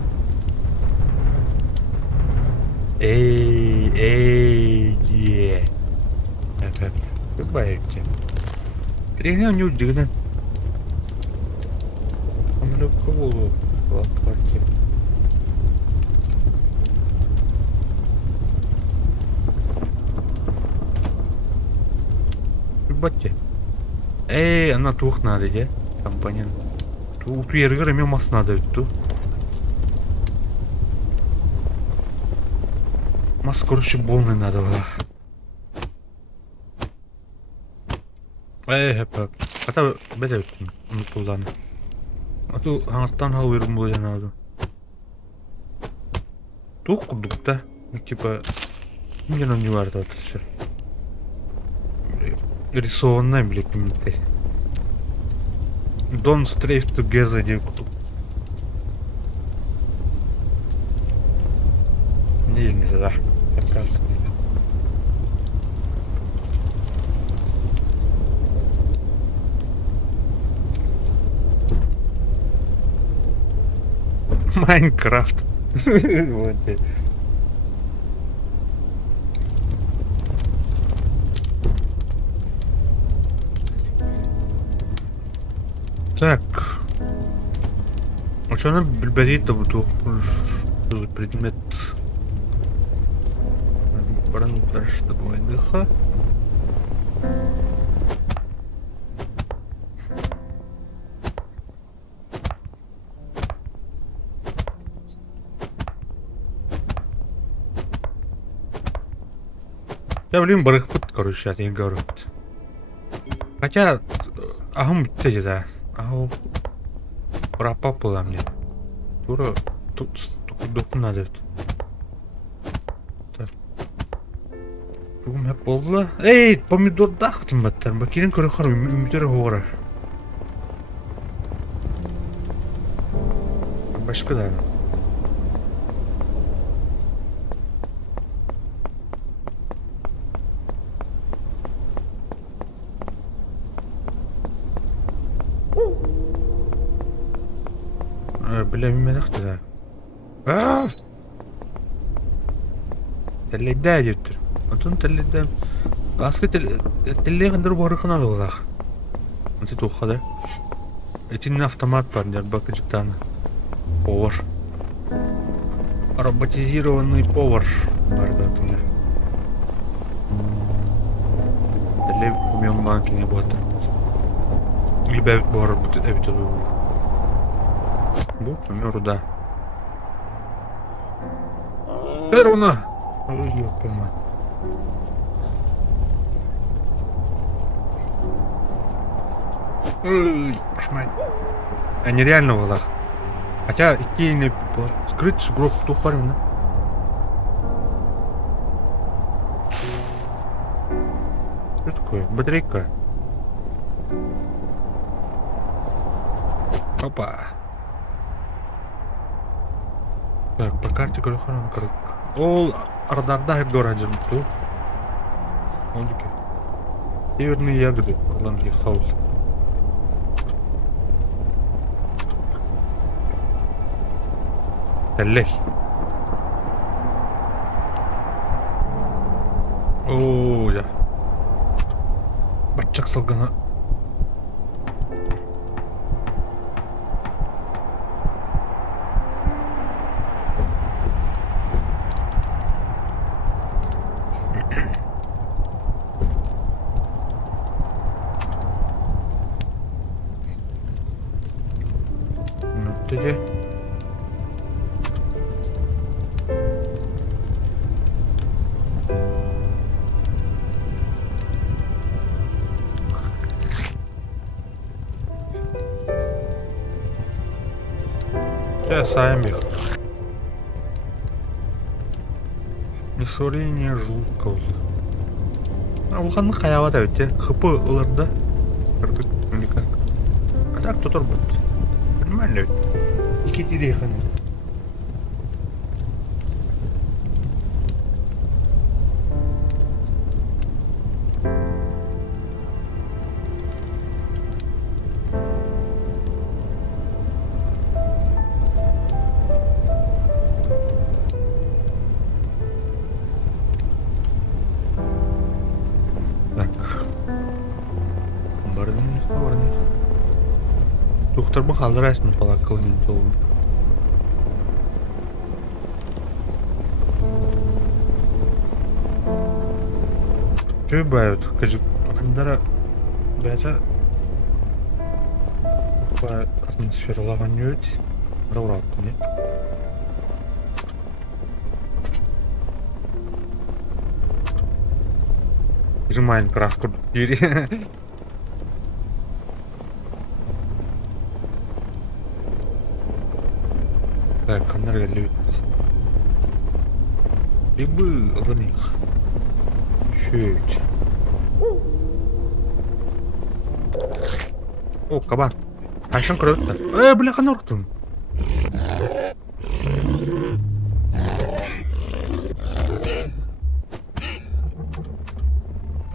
Е. Так. Бываете. Тренер не удивлен. Он легко было. Квартира. Батте. Она тух надо, да? Компаньон. Тут ергер эме мас надо өттү. Мас, короче, полный надо было. Хэп. Ата беде өттүм. Унутулдан. Ату аңаттан алырым бұл жанагы. Тух курдук да. Типа, мне не варто это все. Рисованная, блядь, минуты. Don't strafe together, девку. Не знаю. Как раз так. Майнкрафт. Вот. Так. Ученый бельберит буду предмет. Барантаж такой дыха. Я, блин, барыхпыт, короче, от них говорю. Хотя, ахум битте да. Ау, пропап была мне. Тура, тут докун надо. Так. Бүгін хеп болды. Эй, помидор дақтым баттар. Бакерин көрі қар үмітері оғыра. Башқы да. Бля, мемедақты да. Тәлейді әдеттір. Отын тәлейді. Асқы тәлей қандыр барықын алығылақ. Оты тұққады. Этинен автомат бар, дер бакыжықтаны. Повар. Роботизированный повар. Барды отында. Тәлей мен банки не болады. Либо әбіт бар, әбіт өді. Бұл өмірі да. Перуна! Ой, ёппама. Ой, пошмать. А нереально в глазах. Хотя идейный скрыть сугроб тупорно. Что такое? Батарейка. Опа. Так, по карте Горохорон. Ол радарда городен ту. Ондики. Северные ягоды. Орланги хаул. Эллей. О, я. Батчак салгана. Ну, ты где? Я сами. Несварение желудка. А улханны хаяват әбетте. Хыпы ылырда. Кырдык никак. А так тут орбыт. Нормально ведь. Iki тирей ханы. Барнис. Тухтар бы халдырайсың палакал не толын. Чөй бают, кажик, қандара бәті ұқпа атмосфералаған не өт, рауратты не? Же Майнкрафт күрдік дері. Так, қандар кәлі өт. Рибы ылғаних. Шөйт. О, кабан. Айшан көрөтті. Бля, қана ұрықтың.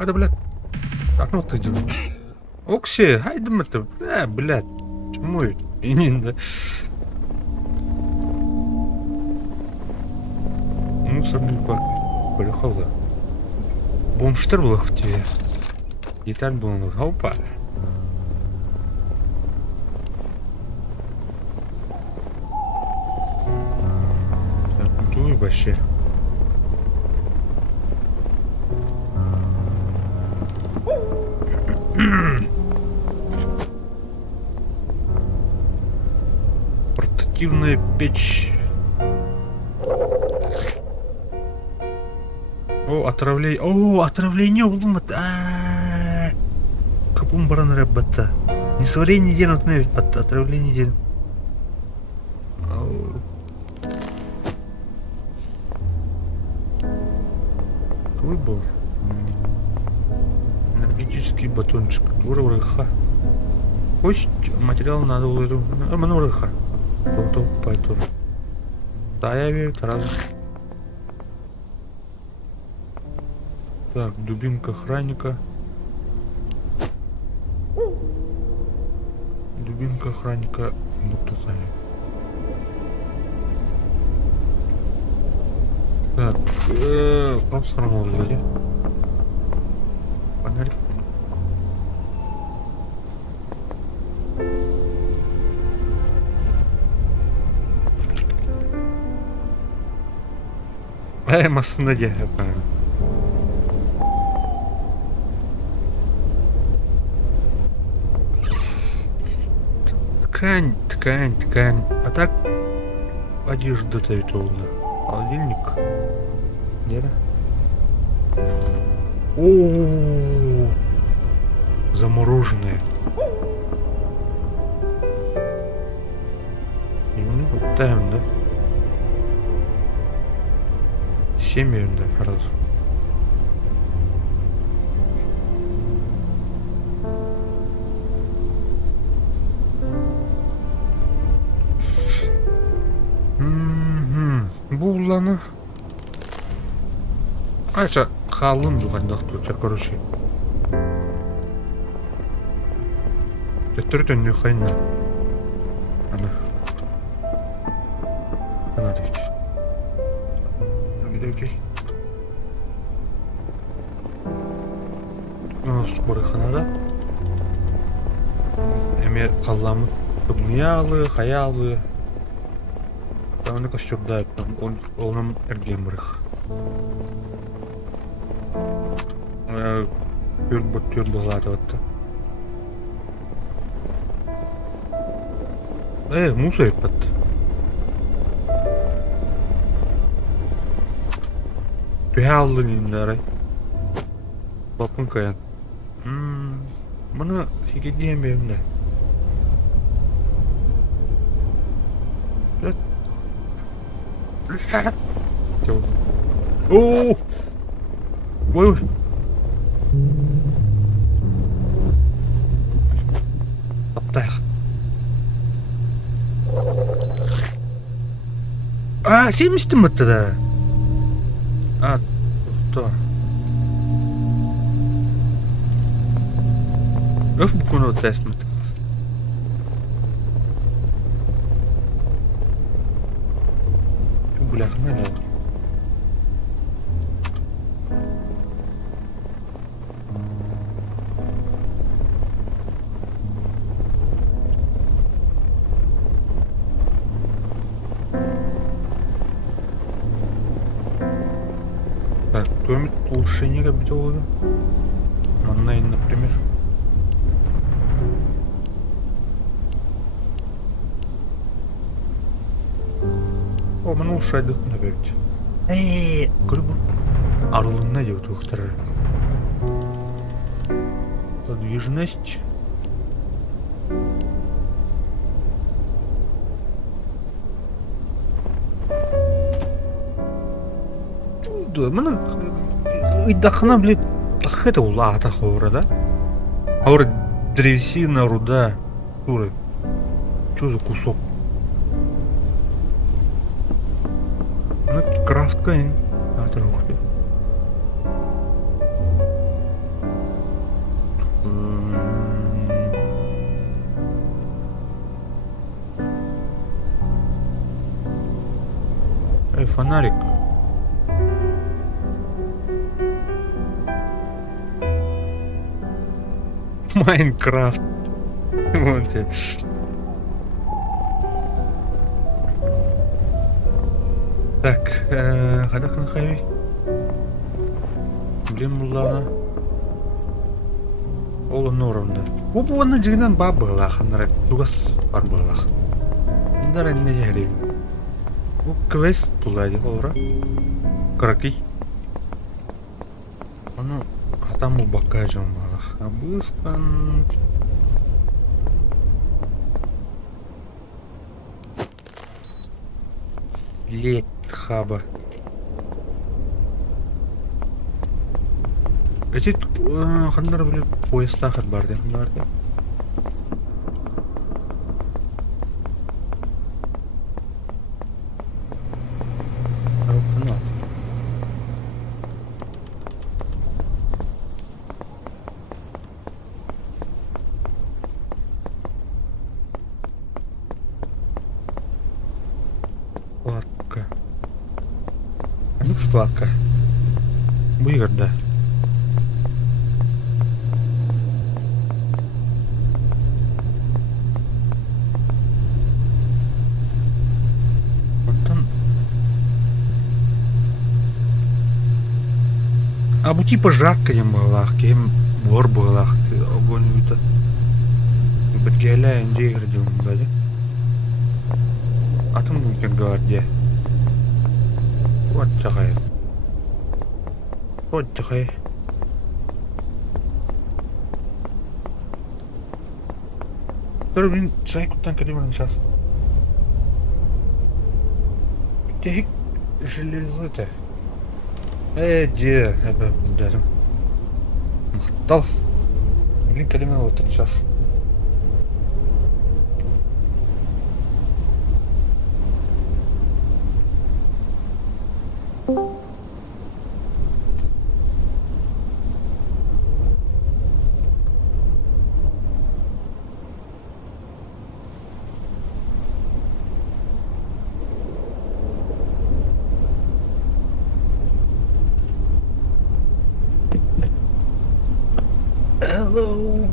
Ада, блядь. Ақны ұқты деймін. Окси, хайдым это. Блядь. Чмой. Инин, да. Мусорный парк. Полюхал, да. Бомштар был в тебе. Деталь был на опа. Так, дуй вообще. Портативная печь. О, отравление. О, отравление улмат. Капун баран ребята. Несварение ден отневит под отравление ден. Выбор. Энергетический батончик. Урыха. Кость материал надо улырым. Манурыха. То поэтому. Да, я верю, раз. Так, дубинка охранника. Дубинка охранника бутухами. Так, вам схоронил вроде. Фонарик. Масына де. Ткань. А так одежда-то это улна. Холодильник. Нет. О, замороженные. Тәймді. 7 evimde herhalde. Bu уланы. Айша қалын бұғандақ тұрча, короче. Төттірі төнне қайынна. Ана. Ана дейті. Окей. Ностық барықанада. Әме қалламы тұғниялы, хаялы. Оны костюмда айттым, олым әрген барық. Төр бұғылады отты. Муса еппатты. Түйе алды неймді арай. Бапын қаян. Мұны секедейін беймді. Ооо! Ой-ой! Таптайық. Сен містің бұтты да? Ұқты. Өф бұқын өтті әстім өтті. Бляха, не надо. Так, кто-нибудь улучшение обделали? Маннайн, например. О, мұны ұшайды құна бәйбіт. Көрі бұл арылыңна деуді ұқтырар. Подвижность. Мұны ұйдақына білет таққеті ол атақ ауыра да? Ауыра древесина, руда. Тура. Чё за кусок? Крафт кайын. Атыр ұқты. Фонарик. Майнкрафт. Вон тебе. Так, қадақ нақайбей. Білем бұллағына. Ол оны орында. Ол бұғына жігінен ба бұғылақ, анар жұғас бар бұғылақ. Андар әнне жәлейбін. Ол квест бұлайды олыра. Қырақи. Оны қатам бұл баққа жауын бұғылақ. Бұғысқан... Лет хаба. Эти қандар біле поезд-тақыр бар деп бұларды. Қанал. Складка. Ну, складка. Выгода. А бу типа жарко ем балах, кем бор балах, ты огонь это. Бергеля инде градиум, да? Атом будет гвардия. Вот чахай. Вот чахай. Блин, чайку там кадиман сейчас. Техик железо это. Де, дядем. Махтал. Блин, калимер вот сейчас. Hello.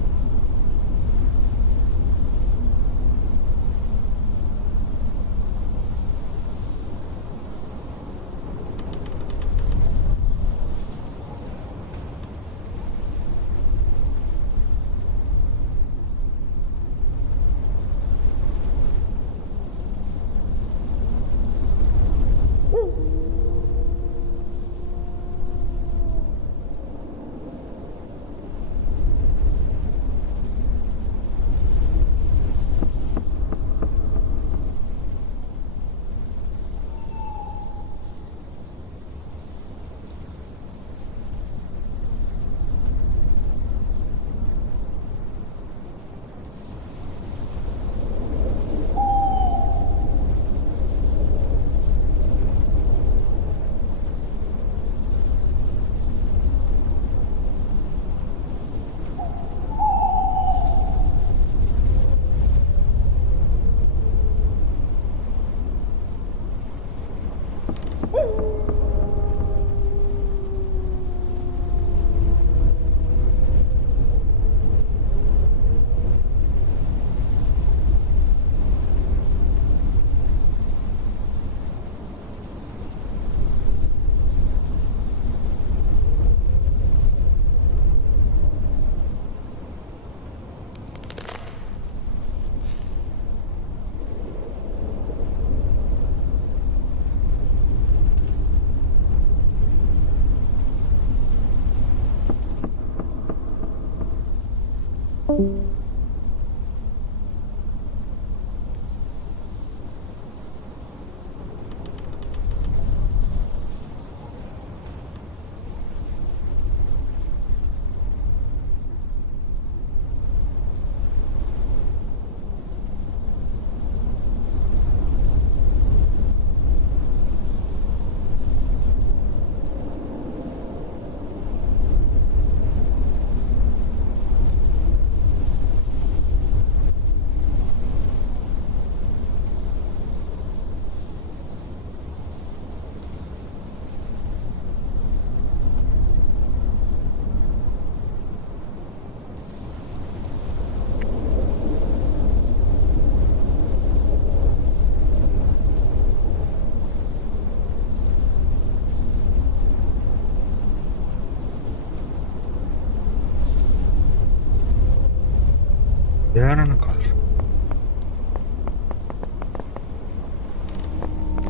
Реально наказ.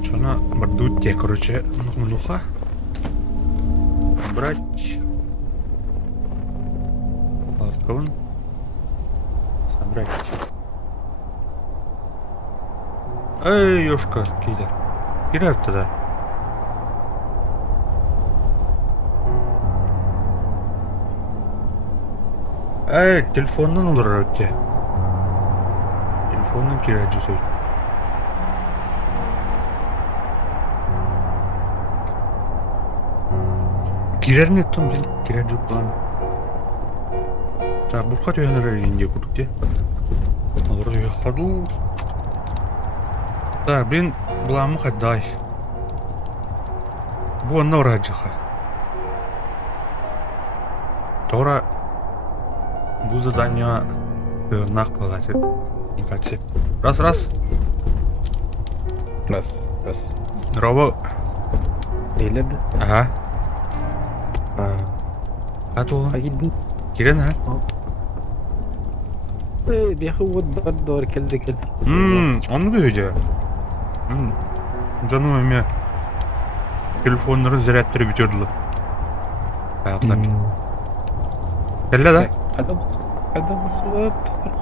Что на мордуте, короче, ну-ха. Брать. Ласковым. Собрать. Эй, ёшка, кида. Кида тогда. Эй, телефонdan olur öte. Telefonun kiracısı. Kirer ne tam bizim kiracı plan. Ta burkat yönler ince kurduk diye. Olur ya hadu. Ta ben bulamı kadday. Bu anna oracıha. Тора bu задание нахвалать. Не хочу. Раз. Раз. Роба. Eyledi. Ага. Ha. Hadi oğlum. Gidin. Giren ha. بياخد دور كده كده. Onu böyle. Canım emmi. Telefonların zaryatları bitirdi. Hayatlar. Kelle da.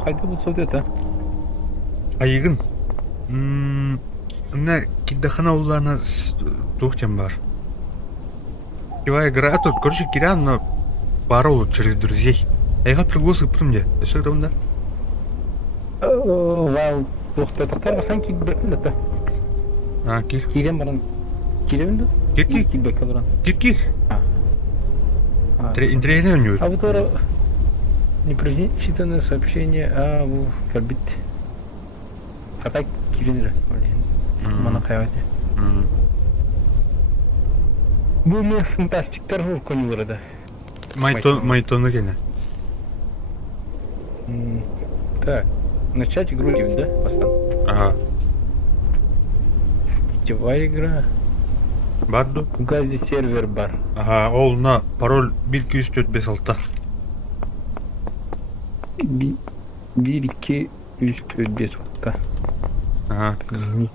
Hadi bu sohbet ha. Ayıgın. Мына кидахана улана тухтем бар. Кивая игра тут, короче, Кирян, но пару через друзей. Я их пригласил к мне. Что это он, да? Вау. Тоқтатықтарға сан килбекін да. А, кир. Килем баран. Килем да? Кир. Килбек баран. Кир. А. Интерьерный у него. А вот это непрочитанное сообщение о Фербит. Хата киленер. Мана хайвате. Бұл мен фантастиктер бұл көне burada. Майтоны гене. Так, начать игру game, да? Бастан. Ага. Сетевая игра. Барду? В газе сервер бар. Ага, ол на пароль 1-2-3-4-5-6. 1-2-3-4-5-6. Ага.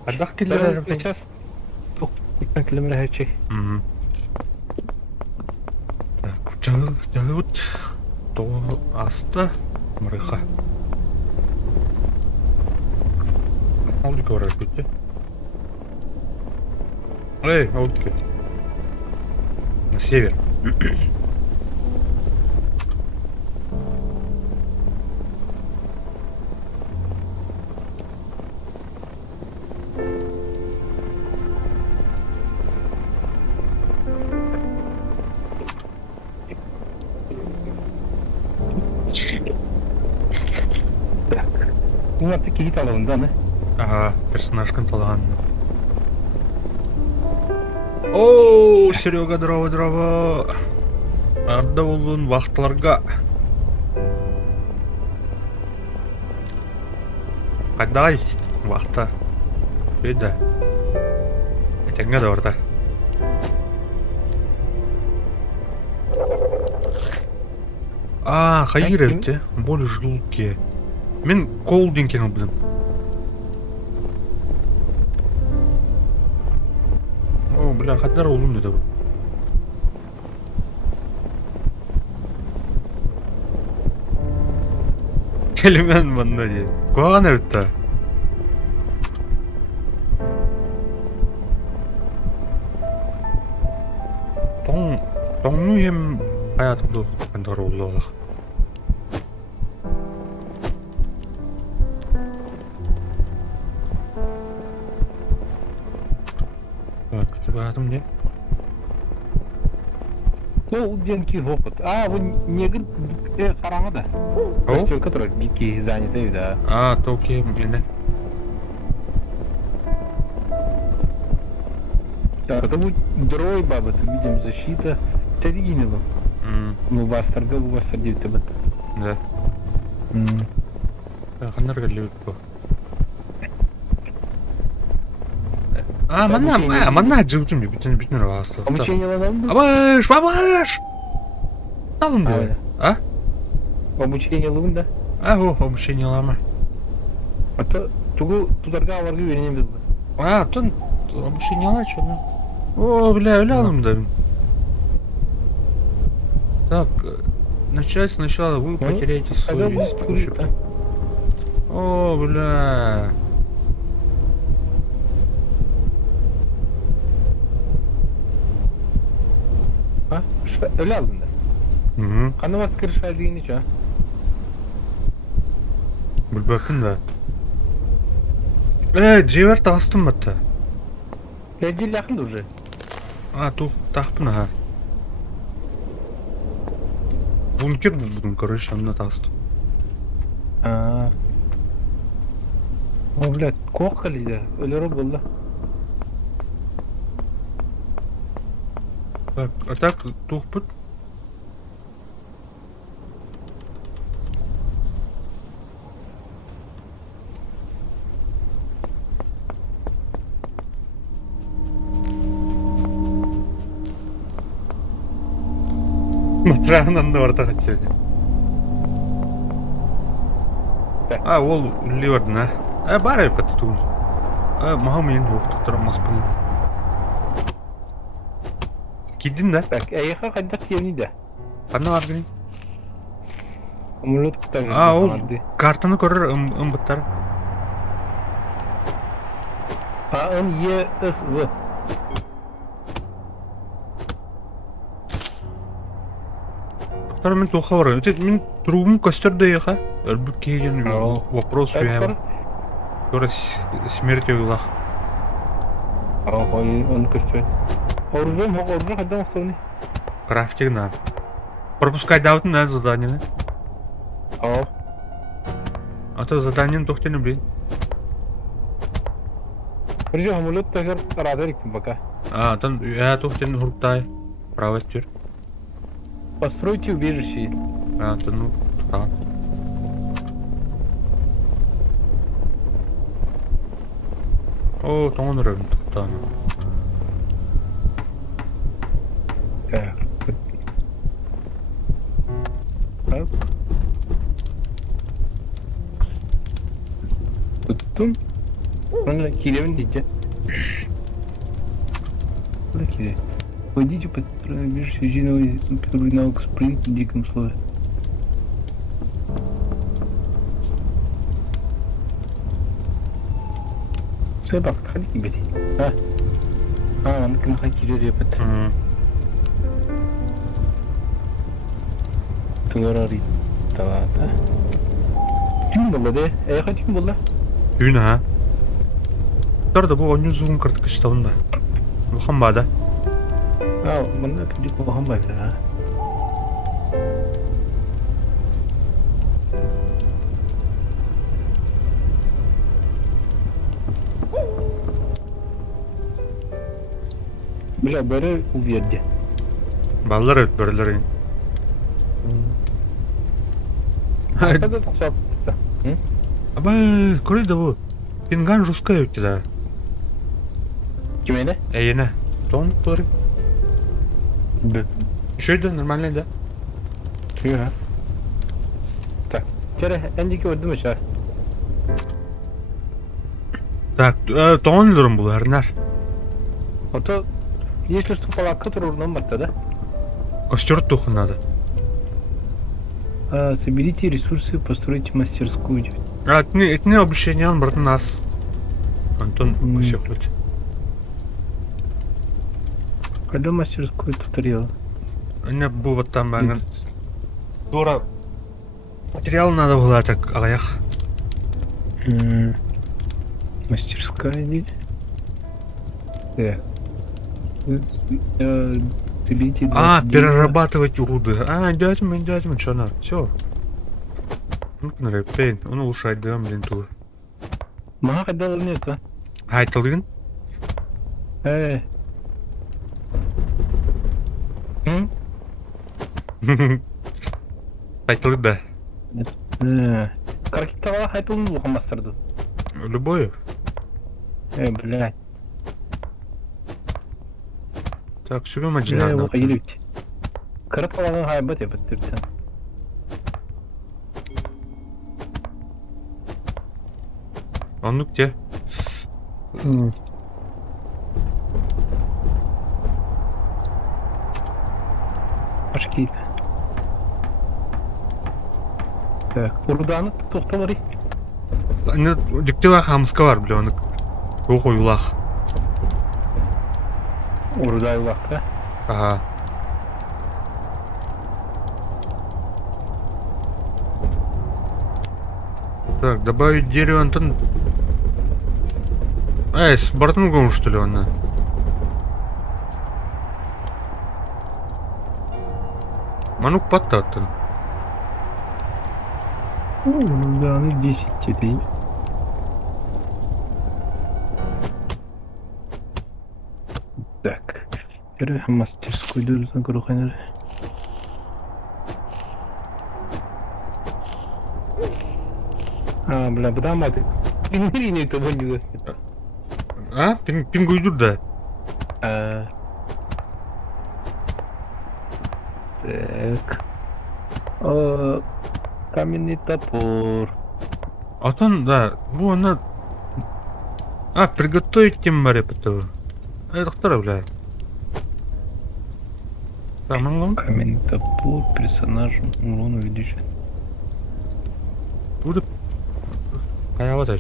Адақ келер әріп. Сейчас. Көтмен келемір әчей. Так, жағыт. Тоғы асты. Мұрыға. Алдыға барар көтте. Эй, алдыға. На север. Ну, вот такие талон, да, не? Ага, персонажкан талған. Оу, Серега, дрова. Арда болуын вақтыларға. Қайдай вақта. Өйді. Әтеңге да орда. Қайыр өтті. Болы жылуке. Мен колден кенел білім. О, бля, қайдар олым деді бұл. Келімен мұнда де. Қоған өтті. Тоңну ем hayatımda қайдар олы олақ. Hayatım ne? Ну, деньги опыт. А, вы негр қараңы да. Костюм, который битки заняты, да. Токи, білді. Так, это будет дрой, баба, ты видим защита. Ты видел? Ну, бастарга, у вас садит тебя. Да. Қандар кәлі өтті. Манна жылтым деп бүтін рағасты. Обучение ладам да? Абаш! Талым да. Обучение ладам да? Обучение лама. А то тударға аларға үйренем білді. Тун обучение ла чё, да? О, бля, алым да. Так, начать сначала, вы потеряете совесть. О, бля. Öyle aldın da. Kanı baskırı şarjını hiç ha. Bilbakın da. Cevher tastım batta. Cil yakın da уже. Тахпын, ага. Бункер был будем, короче, на тастым. О, блядь, кохали да. Öyle oldu. Так, а так, тухпыт. Матранан да барта хочу. Ол ливердна. Бары патун. Махамин жоқ, тұрамас бұны. Кидин да? Так, аяққа қайдақ кевні да. Қанна аргын? Умылет құтар. Ол картаны көрір ұмбыттар. АНЕСВ. Ақтар мен тоқа бар. Мен трубым костерді еқа. Әлбік кейген вопрос уяйым. Тура смерть ойлақ. Ой, он костер. Оружием, когда он стороны? Крафтинг надо. Пропускай даутын надо задание. А то задание тоқтен блин. Придем, амулет тагар радарик пока. Тан я тоқтен хуртай. Право тюр. Постройте убежище. То ну, так. О, тоңын рөвін тұқтаны. Так. Tuttum. Sonra kiremin diyeceğim. Куда кидай? Пойдите под убежище резиновый навык спринт в диком слове. Sebab kali beri. Nak makan kiri dia betul. Tunggu hari. Tahu tak? Kim bola deh? Kan kim bola? Үйін ha. Тарда бұл ойын зуғын кіртік іштауында. Бұқан бада. Mana tadi kau hamba dah. Bila baru ubiad dia. Балдар өт бөрілер ең. Apa tu tak siap? Абай, көрейді бұл. Пинган жұсқа өтті да. Gimana? Әйені. Тоңып көрі. Да. Еще да, нормально, да? Ya. Tak. Cara endiki öldü mü şah? Так, тоңылырым бұл әрінар. Ото если что полака трудно да? Костер тухын надо. Соберите ресурсы, постройте мастерскую. Этіне обучение алын бұртын аз. Антон көсеқлет. Когда мастерскую туториал? Әне бұл баттан бәңін. Тура материал надо было так ағаяқ. Мастерская здесь. Так. Соберите... перерабатывать руды. Дядьмин, что надо? Все. Ну-ка, пейн, он улучшает, да, блин, тур. Мага когда нет, а? Айтылын? Айтылын, да. Каракитава айтылын бұл мастырды. Любой. Блядь. Так, сюда мажинарно. Кырып алған хайбат ебіттірді. Он где? Ашки. Так, уруданы тоқталары. Диктила хамска var bile onu. Yok oyulaq. Урудай уақытта. Ага. Так, добавить дерево, Антон. С бортунгом что ли он? Манук паттаттын. Уруданы 10 тетей. Так. Теперь мастерскую дыру на круханер. Бля, бдама ты. Пингвини того не знаю. Пингу идут, да? Так. Каменный топор. Антон, да. Bu она... приготовить тем баре этого. Это кто, бля? Tamam. Каменный топор, персонаж, урон увеличен. Burada... Ayağa da.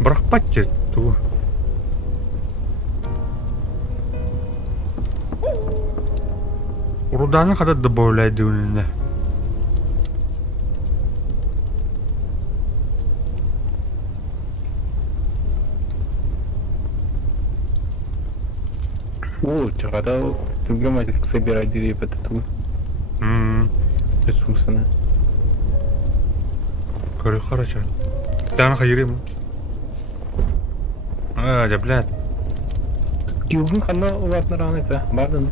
Бірақ патте ту. Руданы когда добавляют үніне. О, чағада түрге майтық собирать деревья тут ресурсаны. Говорю, хорошо. Да, нахайрим. Да, блядь. Югын қана олардың раны это, бардың.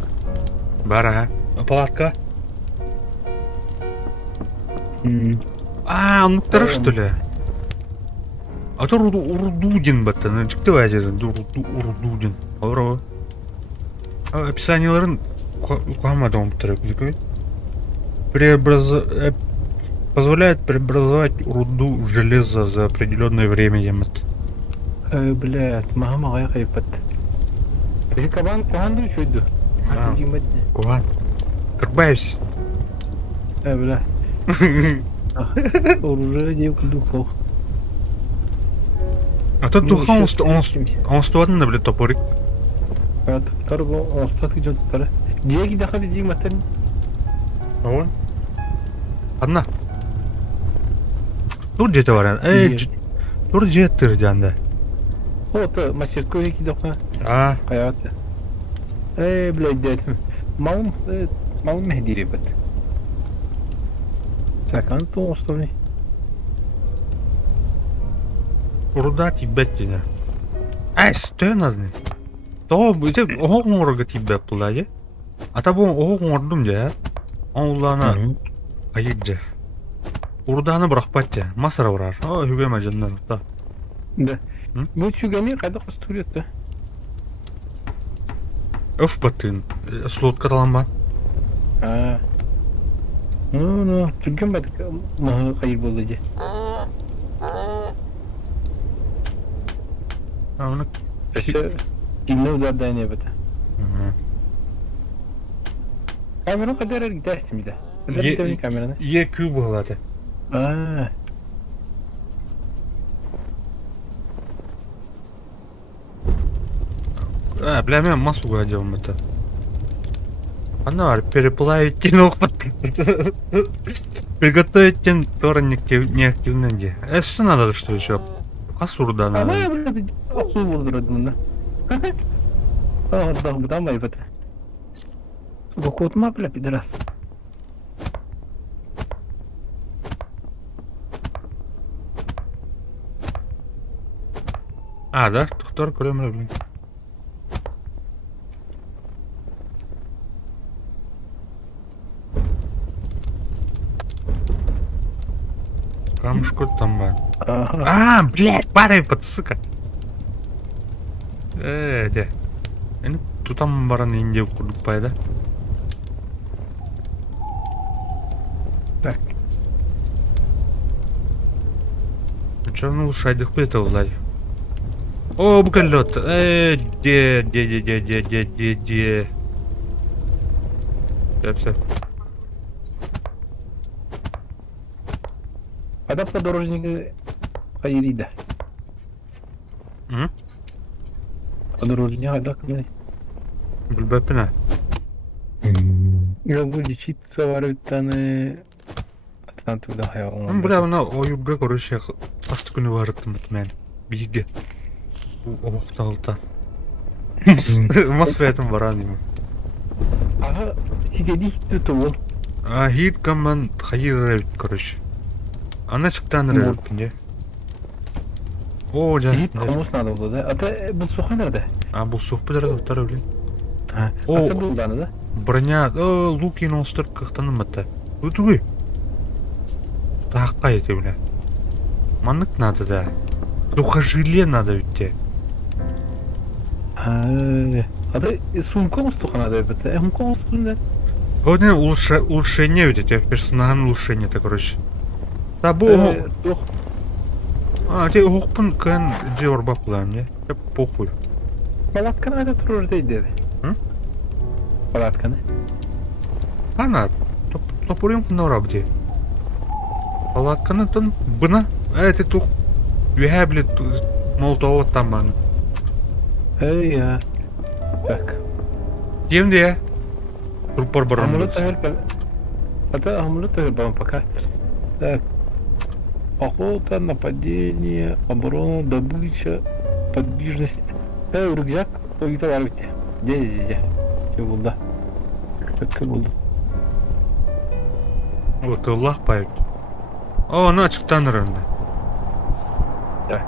Бара. Палатка. А, он второй что ли? А то Урдудин бата, ну что ты один, Урдудин. Добро. Описаниеларын қуамады он второй, позволяет преобразовать руду в железо за определенное время, емет. Блядь, мама қайпат. Ты кабан куанду чуйду? Куан. Кырбаевсь. Бля. Оружие девку духов. А тут духа он стуатный, блядь, топорик. Торго, он спаски идет тара. Деги дахали диг материн. Ой. Одна. Тут где-то варен. Тут где-то рядом. Вот, мастерскую деги даха. А. Каят. Блядь, дед. Маум мехдири бат. Сакан то островный. Руда тибеттина. Стönadın. Doğu bir de oğuk morga tibbe pulaye. Ata bu oğuk mordum ya. Allah'ına ayıcı. Urdanı bırakpat ya. Masara vurar. O hügeme canına da. Да. Bu çügemi kadar kastırıyor da. Öf batın. Slot katalan ban. No, çügem batık. Mahı kayır bolucu. Onu İşte dinle uzardan ne bata. Kamera kadar gidersin bir de. Bir kameranı. Ye kübü haladı. Бля, массу гадил это. Она переплавить тянух. Приготовить тен вторник неактивный где. Это надо что еще? Касурда надо. Ama burada su vurdurdu bunda. Da bu da mı yaptı? Bu kotma bile biraz. А, да? Кто кроме, блин. Камушку там, блядь, парень под сука. Де. Тут там баран инде курдупай, да? Так. Чё, ну лучше отдыхай-то, Влади. О, букалёт. Де. Все. Adam подорожника Хайрида. Подорожник адакны. Бульбапина. Я буду читать ваританы. Там туда я. Бля, она оюбга короче, астыкыны варыттым мен. Биге. Оқталта. Мосфетім баран ему. Ага, сидеди tuttu. Хит каман хайыр короче. Она çıktığını röpünce. Oo canım. Hit kamus nerede oldu da? Ata bu soğuk nerede? Bu soğuk bir arada tutar öyle. Ata bu da. Броня, луки на остров как-то намата. Вот вы. Так кайты, бля. Манок надо, да. Сухожилие надо ведь тебе. Ата сумка мустуха надо это. Сумка мустуха. Вот не улучшение ведь у персональное улучшение-то, короче. Да бу. Те хукпун кан джор баплам, не? Я похуй. Палатка надо турur dedi. Палатка не? Она. Топорим на работе. Палатканытын бына эти тух вихаблет молотовот там баны. Эй, я. Так. Тем я. Рупор баран. Амулет тагер. Это амулет тагер бам пока. Так. Охота, нападение, оборона, добыча, подвижность. Рюкзак, это варвите. Где? Все было. Так было. Вот Аллах поет. О, начик танрында. Так.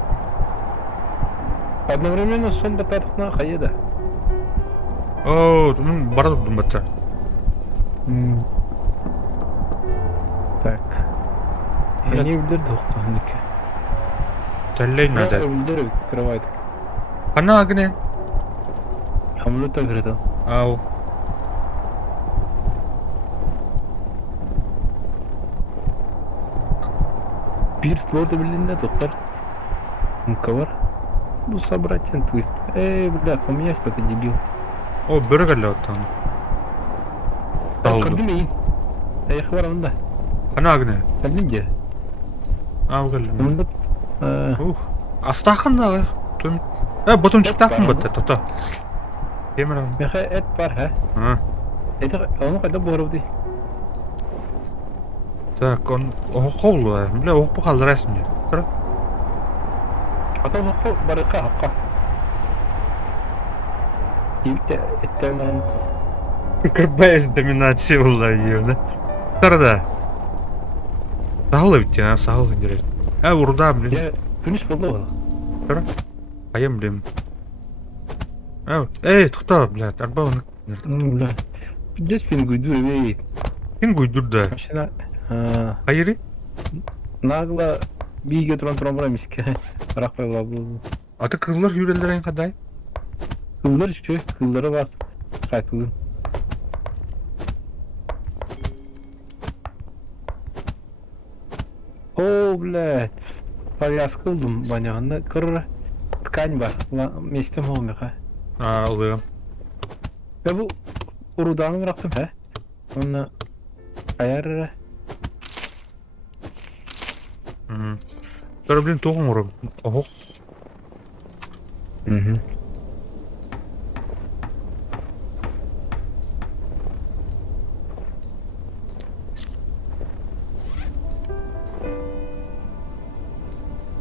Одновременно сон батарына қайда? О, бардым думата. Так. Я не білдірді оқтығыныкі. Тәллей надо. Білдірі кровать. Ана агне. Амулет тагер. Ау. Bir слоты, блин, доктор. Ковар. Ну, собратьян твой. Бля, у меня что-то дебил. О, бürgerle оттан. Далды. Кырдымейін. Аяқ бар онда. Ана агне. Кәлдім де. Ау geldim. Онда. Астахында. Тüm. Ботунчук тақын бітті, тота. Темір ағын. Меха эт бар, ха? Оны қайда бұғыру Так, он оқылы. Бля, оқпы қалдырасың не. Тұра. Ата оқы барыққа хаққа. Елікте әттен Кірбәйіз доминация болды егені. Тұрда. Сағылы бітті, сағылы дерек. Ұрда, блин. Я күніш болды ол. Тұра. Қайым, блин. Тұқта, бля, арба оны. Бля. Здесь пингуйду, эй. Сен көйдірді. Машина. Қайыры? Нагло биге тұран миске. Бірақ байла болды. Аты кызлар үйрелдерін қадай? Кылдар еще, кылдары бар. Қайтылын. О, блядь. Повяз қылдым баняғында. Кыр ткань бар. Местем ол меха. Алығым. Бұл ұруданы бұрақтым, хә? Оны аяр. Тұра, блин, тоғын ұрым. Ох.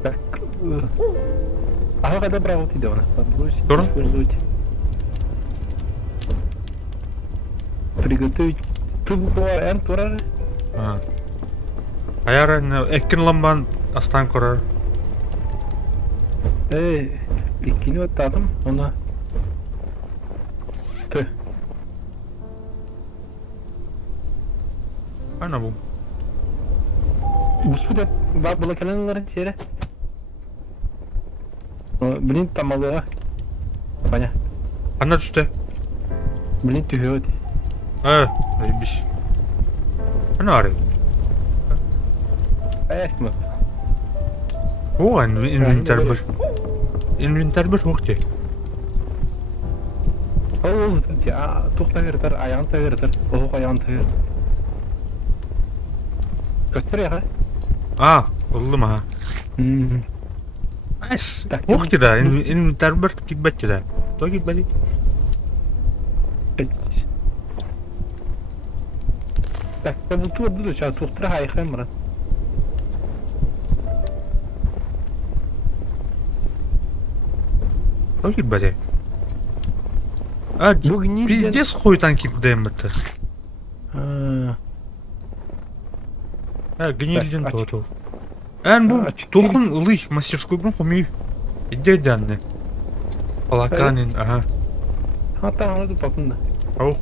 Так. Ага, когда браво ты давно. Здорово. Приготовить. Ты буквально эн турары? Аяр, әккен ламбан астан көрір. Иккini öttadым, ona. Tüh. Ana bu. Bu suda bak bloklananların içeri. Blint tamalı. Bana. Ana düştü. Blint tühüyor. Neymiş. Ana arıyor. Mı? O, inventar bir. Inventar bir vakti. Oğlum, ya, tuğla verir, ayağın verir, oğuk ayağın verir. Göster ya. Oldu mu ha? As, vakti da, inventar bir gitbetçi da. To gitbedi. Tak, bu tuğla duruyor, ya, tuğla ayıklayın bana. To gitbedi. Пиздец хуйтан киддаем это. Гнильден то. Bu tohun ılый мастерскойдун хумей. İdde danne. Palakanın, aha. Hatta anladım bakın da. Ау.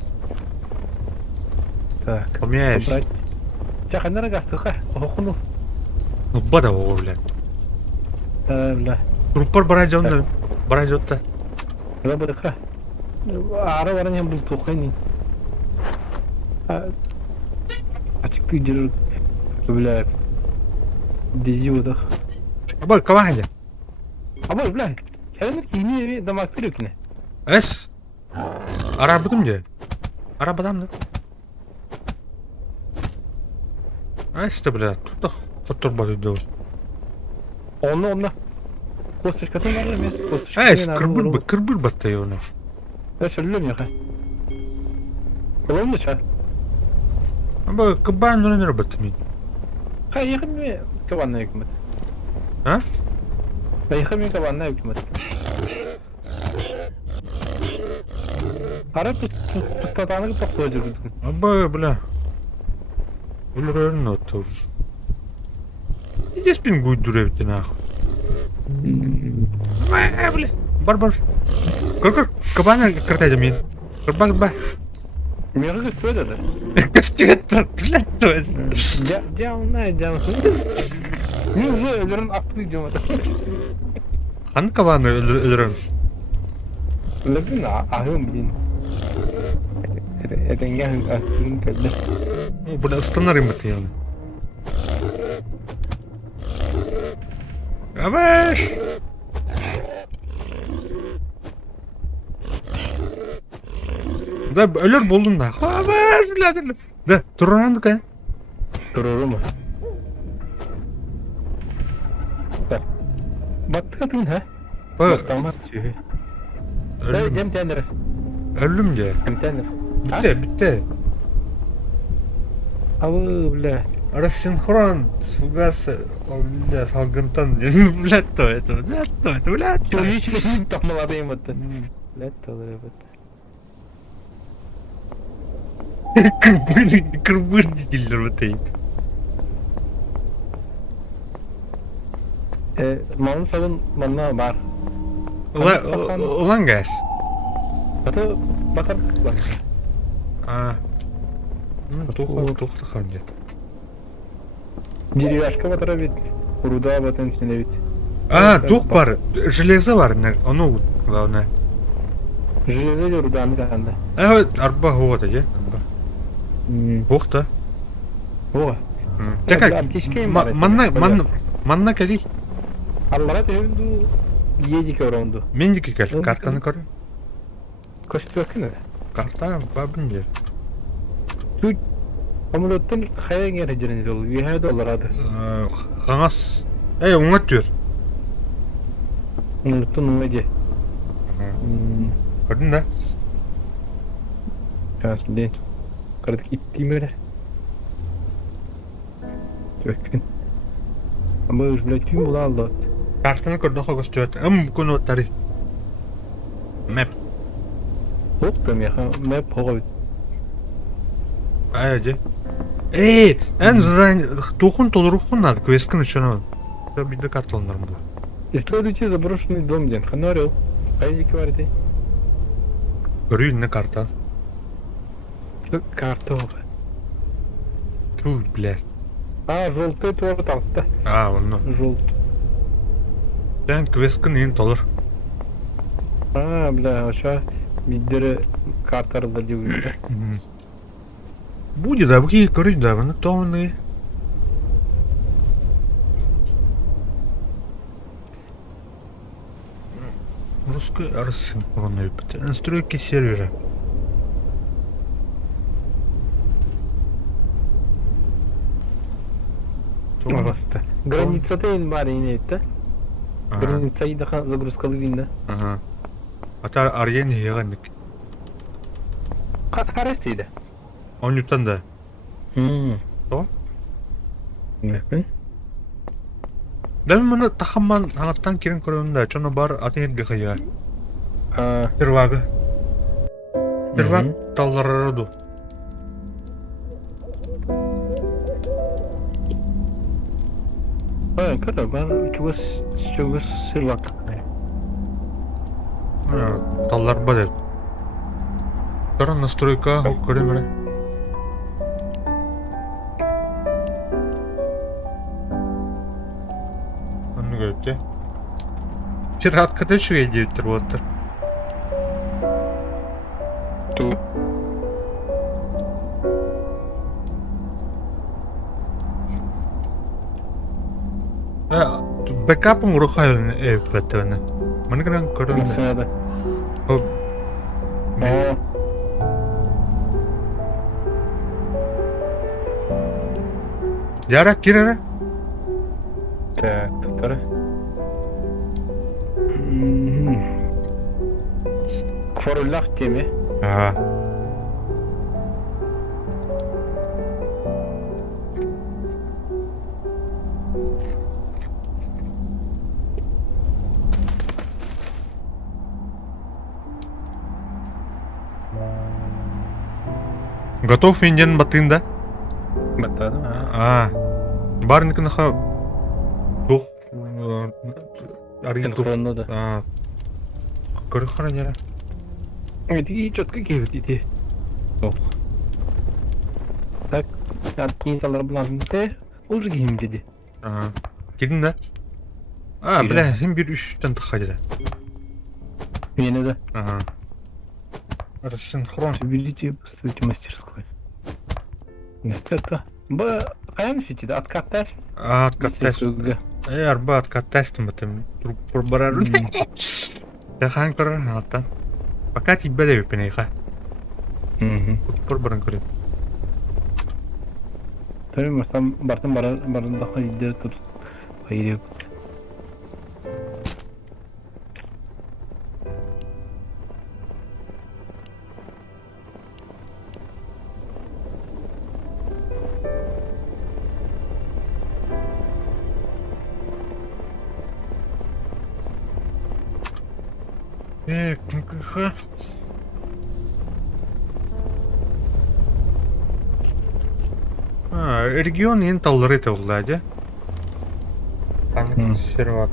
Так. Помяешь. Чаханlara gastık ha. Okunu. Бада о, блядь. Бля. Рупор баражонда. Баражотта. Бля быдык ha. Ara varan hem bu tohayın. Açık bir bля. Dizi odak. Абар кавахля. Абар бля. Kendin yeni damak veriyor ki ne? Es. Arabadım ya. Arabadan da. Es de bля. Тут Kotor batıydı. Onunla. Kostuşkatın var ya. Es kırbır battı onu. Ben söylüyorum ya. Kolay mı çay? Ama kıban ne battı mı? Ha yakın mı kabanına hükümet? Ha? Ben yakın mı kabanına hükümet? Ara pustatanı topluyor durdun. Ama bla. Ular ne oldu? Есть пин гуй дуревите нахуй. Бар. Кыр. Кабана кыртайда мен. Кырба. Мені кыстıyor dedi. Кастет, блядь, то есть. Canım. Ne uzun ölürün aklı gidiyorum. Hangi kabanı öldürürüm? Öldün mü? Ahım bin. Rengah aklın geldi. Burada ıslanırım batı yani. Yavaş. Da ölür buldun da. Yavaş birader. Da durandı kan. Durur mu? Bak. Baktık atın ha? Bak. Tamam diyor. Öldüm. Cem tendir. Öldüm ya. Cem tendir. Bitti. Avı bile. Рассинхрон с фугаса, бля, салгантан, блядь, то это, блядь. Çocuk takmaladayım hatta. Let alıyor hatta. Кырбыр değiller bu teyit. Malın savun malına var. Ulan gaz. Hatta bakar bak. Тухта ханде. Деревяшка батара бит. Руда батан içinde bit. Тух бар, железо бар, оно главное. Железо руда mı kanda? Evet, arba hova da ya. Тухта. О. Чакай, манна кали. Аллара тевду yedik orandı. Мендики кали, картаны кары. Kaçtı bakın. Карта бабынде. Тут Амулеттен хая гережерiniz olur. $100 adı. Хаңас. Оңат diyor. Unuttun mu Ece? Gördün de. Şanslı değil. Kırdık ittiğim öyle. Tökün. Ama özümle tüm bunu aldı. Картаны көрді қой көстөт. Күн оттары. Map. Oktum ya. Map hoğu. Айде. En zaten тухун толрухунар квестканы чөнө. Все биде карталар бу. Исследуйте заброшенный дом, ден. Ханорел. Хайдики var edi. Görüyün ne kartal. Kartı hoğu. Ту, блядь. Желтый твор талста. Onu. Желтый. Ben квестканы ен толор. Бля, aşağı midleri kart arada diyor. Будет, да, какие көрüyün да, bunu тоонны. Русский рассинхронный опыт. Настройки сервера. Просто. Граница-то ен бар yine etti. Границаи daha загрузкалы винда. Ага. Ата арген егенdik. Карастıydı. 10 Newton da. О? Mümkün. Ben bunu taxamman hanattan kirin көрөм да, чоно бар атен гыгыя. Тырвагы. Тырваг талларыду. Kadar ben çok sırlak. Таллар бар. Таран настройка көрөм эле. Аны көрөт. Чираткада чуй деп туруп отур. Ту. Backup урухайлын эппетени. Маны гынан көрөм. Mesela. Яра кирere. Так, туттар. Кфорлах теме. Ага. Готов инден батын да? Баттадым, а. Барныкынаха тух арги тух. Синхронно да. Көрі қара нері? И четко кевит иди. Так, кейін салар бұласын те, ол же кейім деді. Келдің да? Келем. Бля, сен бір үштен тұққа деді. Мені да. Рассинхрон. Соберите, поставите мастерскую. Нет, это... Қаян сөйтеді, откатташ? Откатташ. Арба откатташтым бітім. Тұрып барар. Яқан көрір, аттан. Пока тебе де бепен айқа. Тұрып баран көреді. Tabii Bartın barındaki lideri tut. Hayır. Книжка. Регион ең талдырыты олады. Памятный сервак.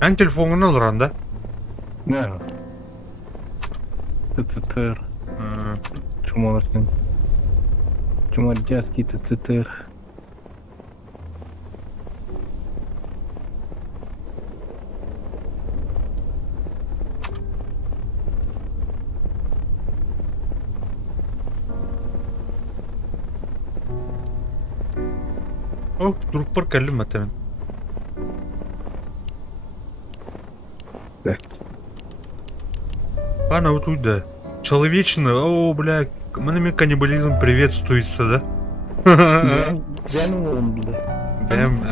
Ан телефонын алыр анда? Ne? Tıtır. Çumalırsın. Çumalıcağız ki tıtır. О, durup бар кәлім мәтәмен. Да. Она вот тут, да. Человечно, о, бля, мне каннибализм приветствуется, да? Benim oğlum da. Benim,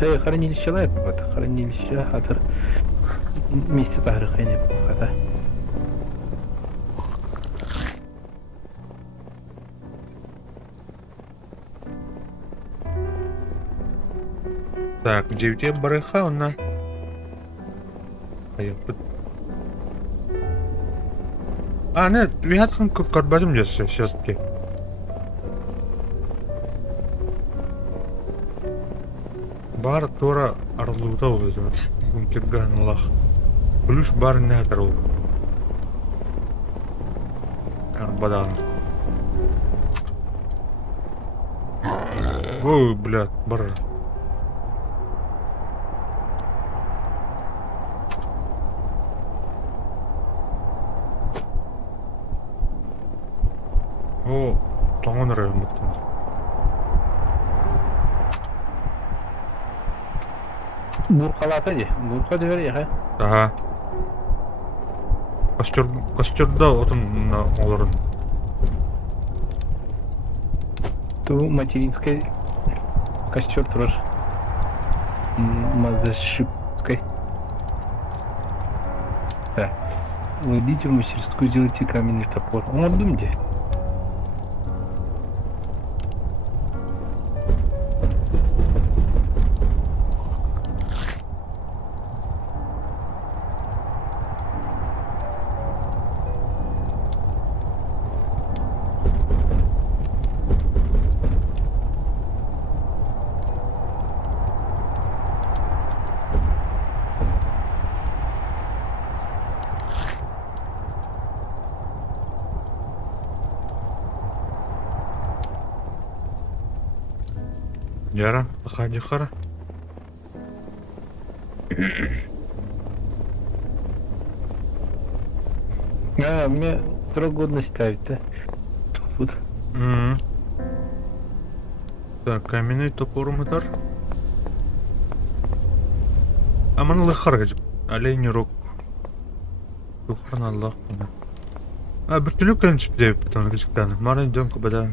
Хранилище лайп, вот хранилище хатır. Месте тарихи не хата. Так, где у тебя барыха, она? Нет, виятхан корбатым десе все-таки. Бар тора арлута ул өзү. Бункерга Аллах. Плюш бар не тарыл. Арбадан. Ой, блядь, бар. О, тоңон районуттан. Буркалата ди. Бурка дивер я. Ага. Костерда отын оларын. Ту материнской костер турар. Мазашипской. Да. Вы идите в мастерскую, сделайте каменный топор. Он отдумьте. Яра, заходи, хара. Мне срок годности ставить, да? Тут. Так, каменный топорумытар. Аман лыхаргаж. Оленерок. Тухран Аллах куна. А бір түлі көлінчіп деп бұтан кішіктаны. Марын дөңкі бада.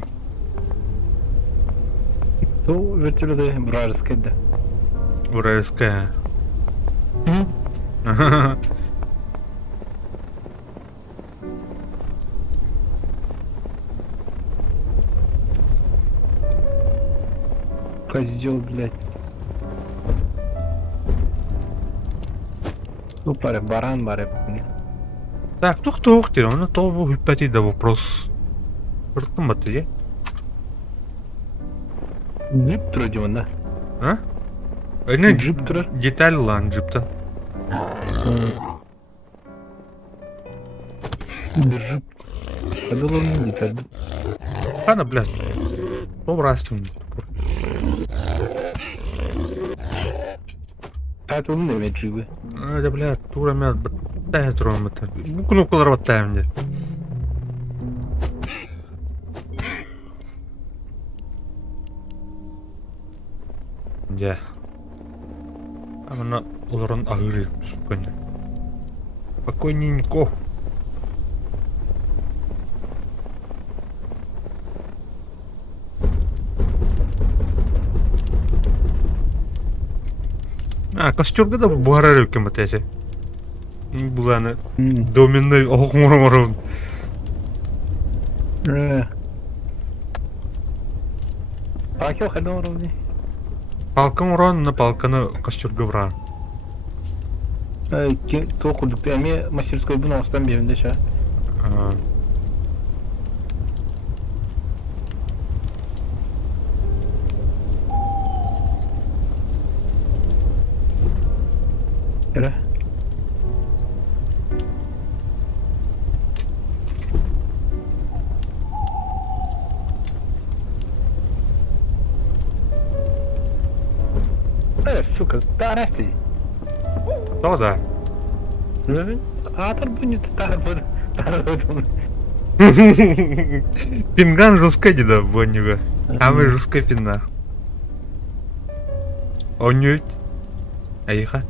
То вертолеты вражеская, да. Вражеская. Козел, блядь. Ну, паре, баран, баре. Так, тух тир, оны тобу хүппәти да вопрос. Біртім баты, е? Джип тұрады демон, да? А? Әне Джип тұрар. деталь лан джиптан. Джип. Подало мне деталь, да? Хана, блядь. Побрастым. А то он не джипы. Да, блядь, тура мят, бәтәй тұрам бәтәй. Бұл кнопкалар бәттәйім де. Я. Амана оларын ағыр етіп спокойно. Спокойненько. А, костюрга да бұғарар өккен бәт әсе. Бұл әні доменный оғын. Пакел ходил ровно. Палкан ұран, на палканы костюрга бұран. То кудукты, а мне мастерской был остан берем, да, ща. Ера. Сука, тарасти. Тағы да. Атыр будет тарбыр. Пинган жесткая деда боннига. Самый жесткая пинна. Онють. Айха.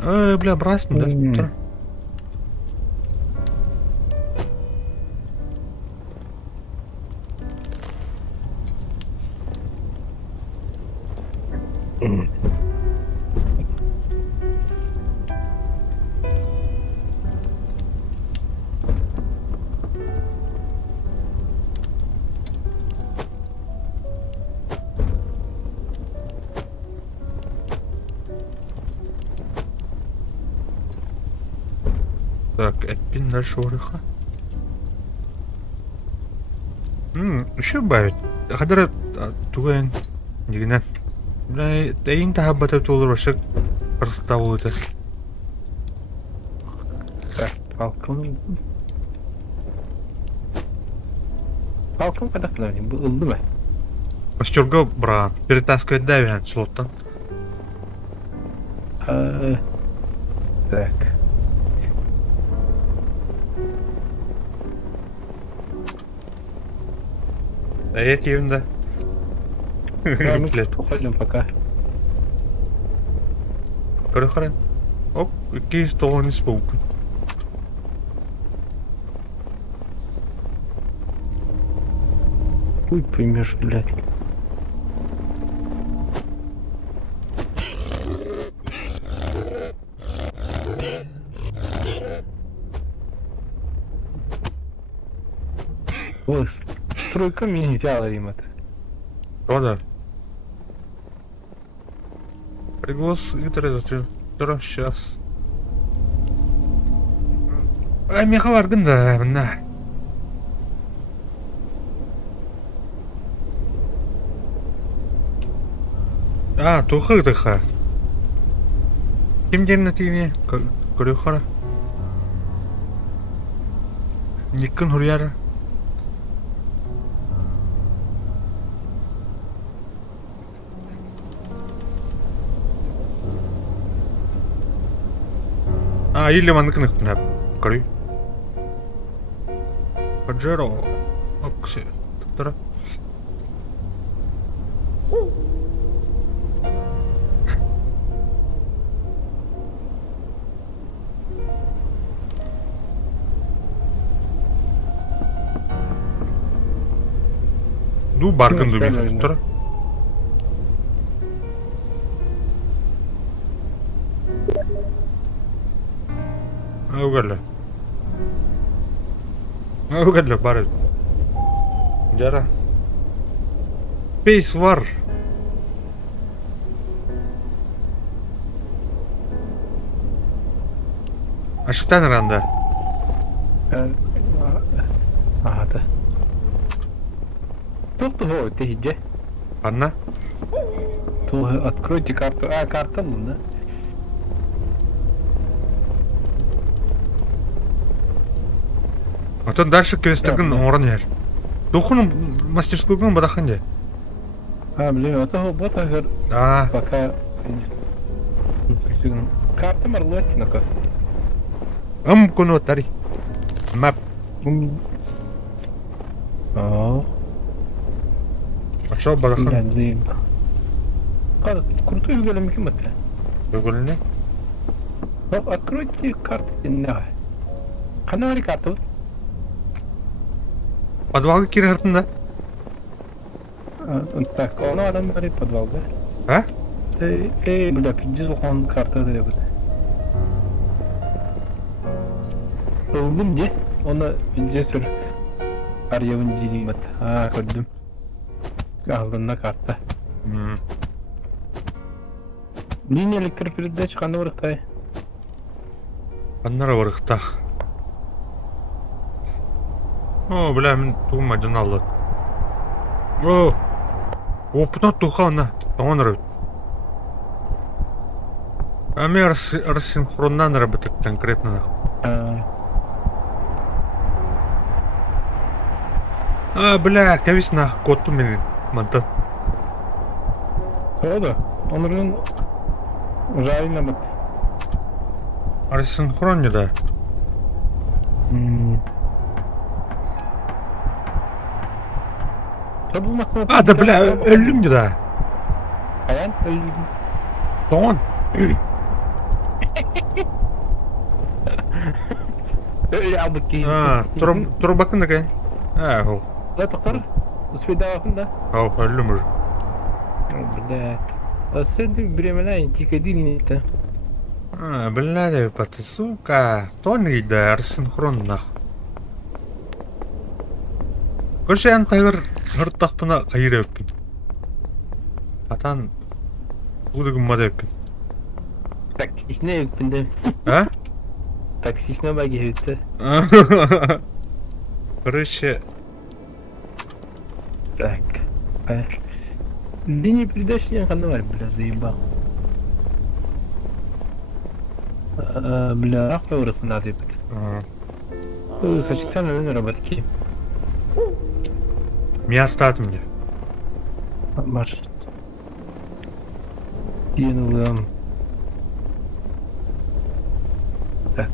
Бля, брасну, да? Так, эппин дальше орыха. Еще бавит. Хадара туган дигнен. Бля, тейн тахаббата толыр башак кырсыта болута. Так, палкам. Палкам когда клавни был, да? Костюрга бран. Перетаскивать давян слоттан. Так. А я тебе, да. Да, мы уходим пока. Короче, оп, какие столы не спауку. Хуй поймешь, блядь. Ой, стройка мини тяла римат. О, да. Приглас интернет. Сейчас. Ай, мехаларгын да, мына. А, тухы дыха. Ким на тине? Көрөхара. Никын хурьяра. А, или маныкных на коры. Паджеро. Окси. Тара. Ду баргын ду Yok, бекат ben тура. Аугала. Аугала бар. Жара. Space var. Ашыктан ыранда. Ага. Кто ты где? Анна? Откройте карту. А, карта, ну, да? Отон дальше квестігін орын ер. Духун мастерскойгын бадахан де. А, блин, это вот агар А, пока... Карта марлотина-ка. күн отари. Map. Aa, Açal badaхан. geldim. Hadi, крутой уголем кем-то. Бөгөліне. Ну, откройте карту. Да. Канали карту. Подвалға кері ғыртын да. Так, onu adam var подвалда. А? Бля, 50 он карта da yapıyor. Oğlum ne? Ona ince sür. Arayavın ciliyim at. Ha, gördüm. Aldığında kartta. Linye elektrik filmde çıkanı vurukta. Аннара барықтақ. О, бля, мен туғым ажын алды. О, опытан туға она. Тоғын рөйт. Ами рассинхроннан работать конкретно. А, бля, кәвес нах котту мен мантат. O da. Onların rayına bak. Рассинхронне да. Tabi bu masada... А, да, бля, өлім де да. Ayan öldüm. Тоғын. Öyle abuk değil. А, тұру бакын да кәйін. А, ол. La doktor. Uspey davasında. Ау, өлім ұр. Блядь. А sen de bir emeğine tikadilini de. А, бля, да, паты, сука. Тоны да, рассинхрон нах. Көрші ән тайғыр ғырттақпына қайыр өппін. Атан ұдығым мада өппін. Taksisine öpündüm. А? Taksisine bak herifte. Короче, Так. Линии передачи канал var бля, заебал. Бля, ахта орası надо быть. Сочетан önüne работки. место от меня. Var. Yanılığım. Так.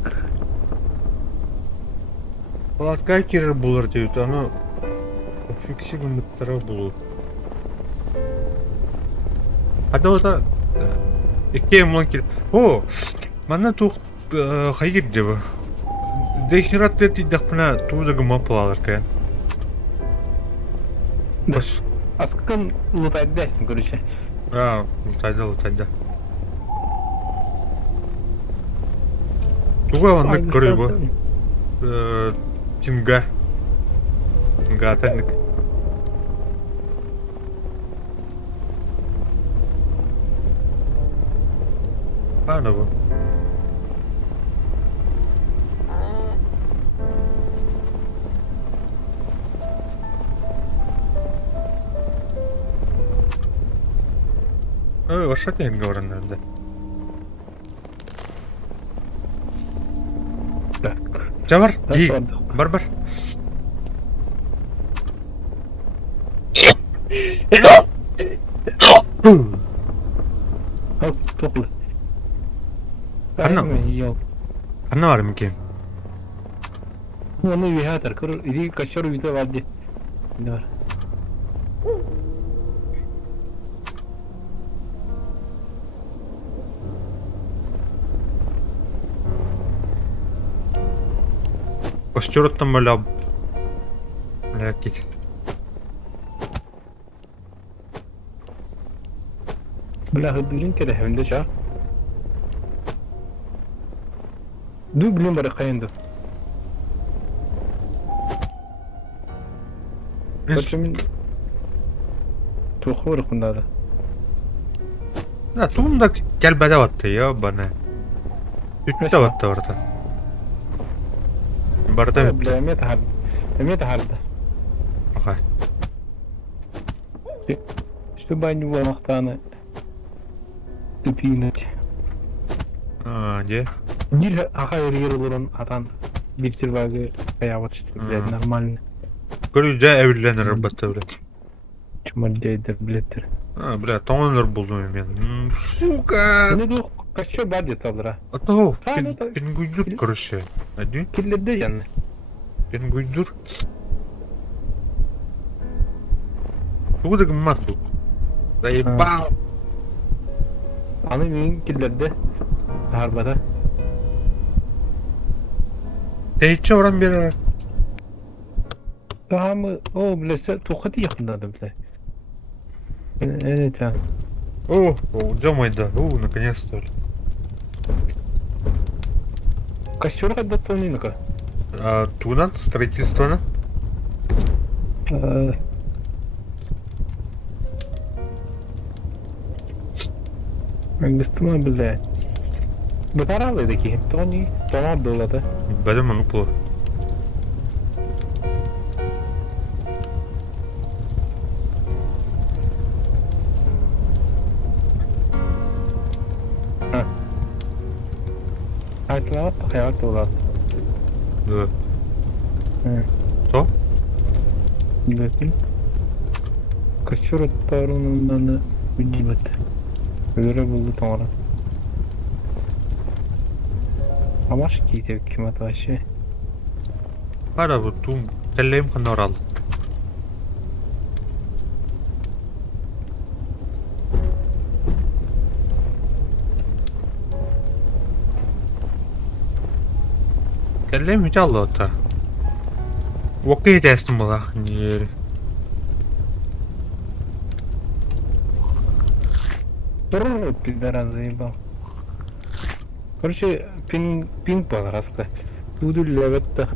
Палатка керер болар деуді, аны фиксиг үміттері болу. Хада ота екке мұлан керер. О, мана туқ қайгер дебі. Дехират деті дақпына туыдығы мапыл алыр кән. Askın lutaydı dersin görüşe. А, лутайда. Туға ванны көрей бұл. Тинга. Тинга атанник. Ана бұл. Ваша не говорит, да. Так. Жабар, Да, ей, правда. бар. Hop, topla. Anam. Yok. Anna var mı ki? Onu bir hatar kır. İri kaçar bir de vardı. Ne var? Костер оттан бөлі кет. Бля, блин, кеде хевінде ча. Ду блин бары қайынды. Короче, мен... Туху бары құндады. Да, туында келбәді батты, ебаны. Үтті батты барда. Барда Бля, үтті. эмет харды. Ага. Что баню вамақтаны. Тупинуть. Де? Бир аха ерген атан бир серваге аябат что, блядь, нормально. Көрі жа әвілленер батты, блядь. Чумальдейдер, блядь. Бля, тоңылыр болдым мен. Сука! Не дух, качо бар где-то, бля. Атау, ну так. пенгуйдур, короче. Әді? Киллерде жанны. Пенгуйдур. Туғыдық мат бұл. Заебал. Аны мен киллерде. Харбада. Тәйітші оран бері. Tamam, o bilese tokat yakındadı bile. Evet ha. О, Джамайда. Наконец-то. Костер когда тонинка. Тунан, строительство. Ангստыма бile. Бытаралıydı ki. Тони, тонар дoladı. Бәдім ұнықлы. Айтылат, hayat doladı. Да. Hı. Что? Bilirsin. Костер оттарынан үдейбет. Öyle buldu sonra. Amaç giydi hükümet başı. Қара бұл туым тәлейім қана оралды. Тәлейім өте алды ота. Оқи етесін бұл ақ нері. Бррр, пиздара заебал. Короче, пинг бар раска. Туду лебетті.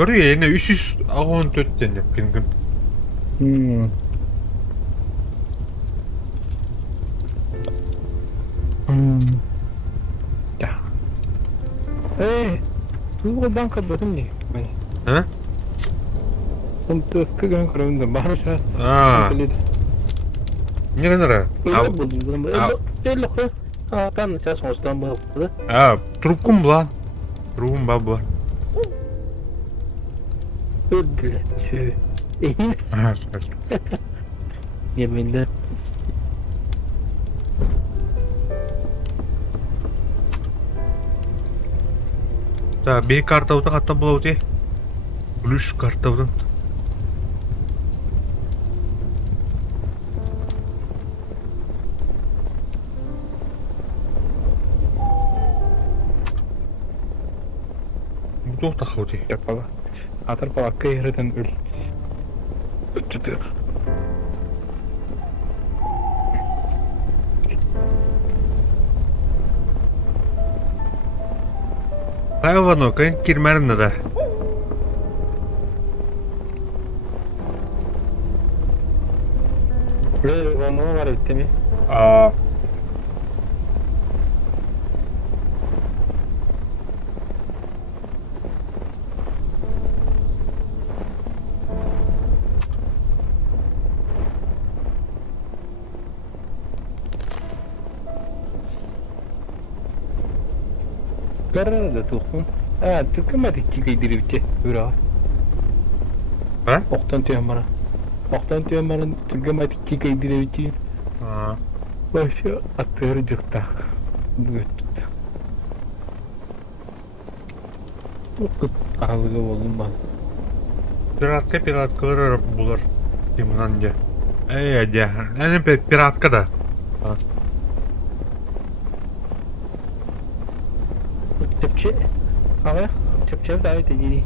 Көрі ені 300 ағуын төттен деп пингін. Ya. Tuğba banka bakın ne? Hı? Onu tövbe gün kırımda barışa. Не нара? Öyle buldum. Öyle koy. Ben de sonuçtan bakıldı. Трубкум была. Трубкум баба. Öldüler. Tüh. Yeminler. Да, бей картауды қаттан бұл өте. Блүш картаудың. Бұл тақау өте. Yapala. Atır balakka yerden öl. Ötüdür. Hayvanı kayın kirmerin de. Böyle onu var etti mi? Karara da tokun. Tıkamadık ki kıydirivçe. Hıra. Ha? Oktan tüyen bana. Oktan tüyen bana tıkamadık ki kıydirivçe. Başı atları cıkta. Bu götürdü. Ağlığı oldum ben. Piratkалар булар. Имнан де. Де. Әне пиратка да. Tepçi. Ağaya. чап-чап да это иди.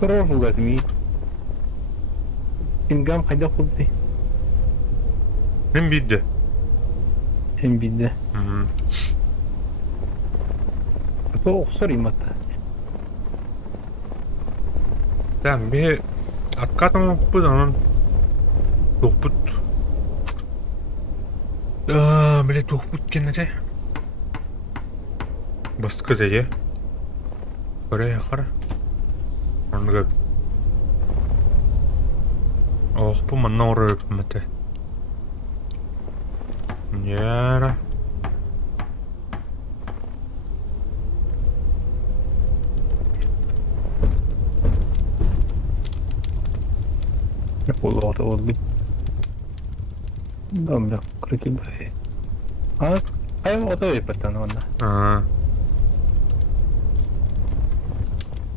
Хорошо возьми. Ингам хайда худди. Hem bildi. Sen bildi. Bu sorayım hatta. Tamam bir akkatama bu da onun tuhput. Bile tuhput gene de. Bastık da ya. Oraya kara. Onu gör. Oh bu manna oraya öpmedi. Yara. oldu. Dobra, kruki baje. A ja o to vypatano ona.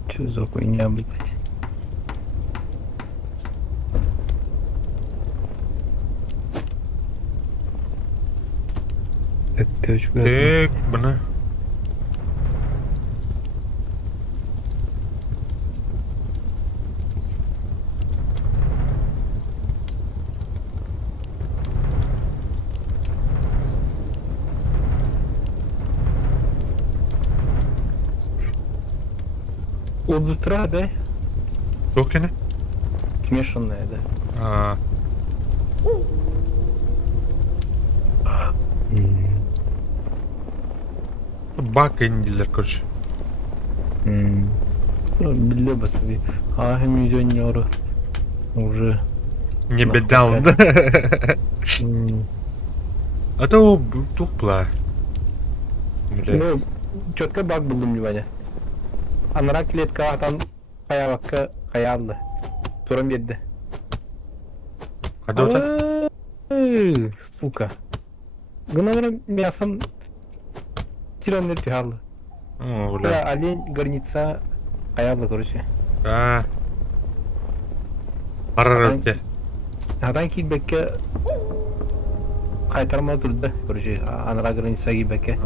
Čo za хуйня, блядь? Tek bana. Удутра, да? Токены? Смешанная, да. Bak indiler koç. Билеба тебе. Миллионеры уже. Не бедал, да? А то тухпла. Ну, четко баг buldum Livanya. Anarak kletka atan kaya bakka kayaldı. Turam yedi. Hadi otur. Сука. Гынаврам мясом тиранный тял. О, Да, бля. олень, горница, каялды, короче. Арарате. Адан килбекке кайтарма турду, короче. Анара горница килбекке.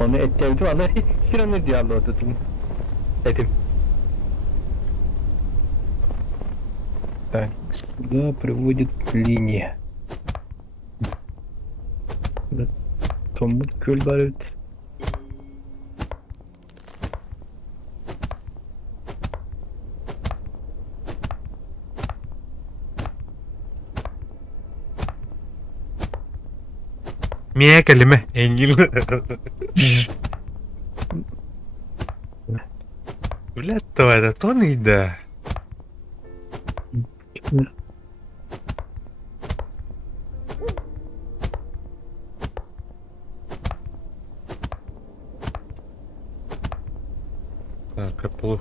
Onu ettirdi, ana tиранный тял отутум. Этим. Так, куда приводит линия? Tomut köl var evet. Mie kelime. Engil. Блядь, давай, да то не да. Так, Apple.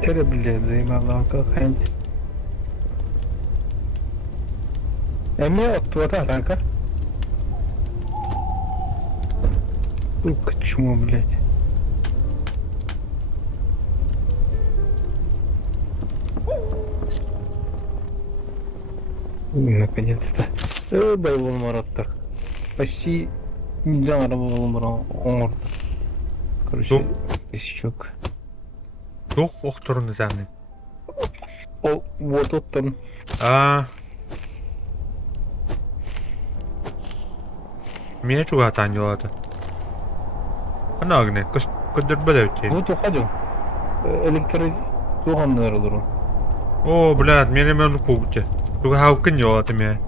Terebilirdim Allah'a kalkayım. Emre отто ранка. Сука, чмо, блядь. Наконец-то. Боевой мараттар. Почти миллион арaba Короче, тысячок. Тух охторун заны. О, вот оттан. Мие чуга таньолата. Анагне, көдөр бөлөтен. Вот уходим. Электрик туганнар олорун. О, блядь, мене мен пугче. Туга хаукын ёлата ме.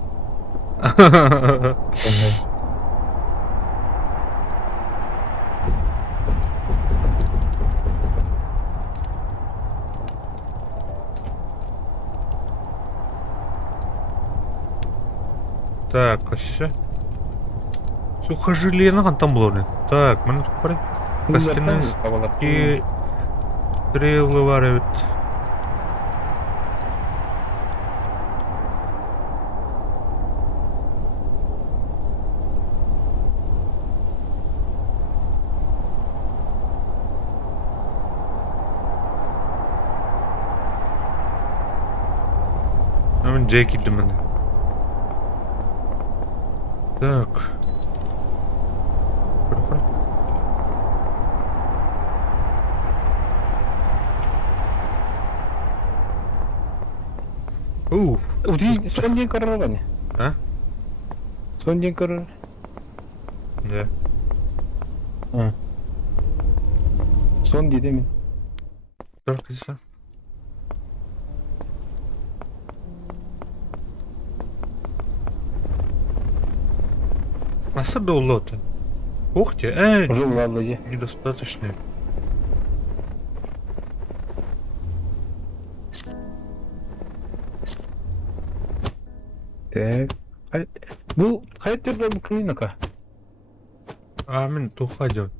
Так, все. Сухожилие на там было. Так, мене тут пора. Костяные и стрелы варят. Hemen C'ye gittim ben de. Так. Хорошо. 우리 손님 걸으러 가네. А? 손님 걸으러. Да. 응. 손 디데미. Только здесь. Особо улота. Ух ты, Жулаллы. недостаточно. Так. Bu kayıtlarda bu klinika. Мен тухадет.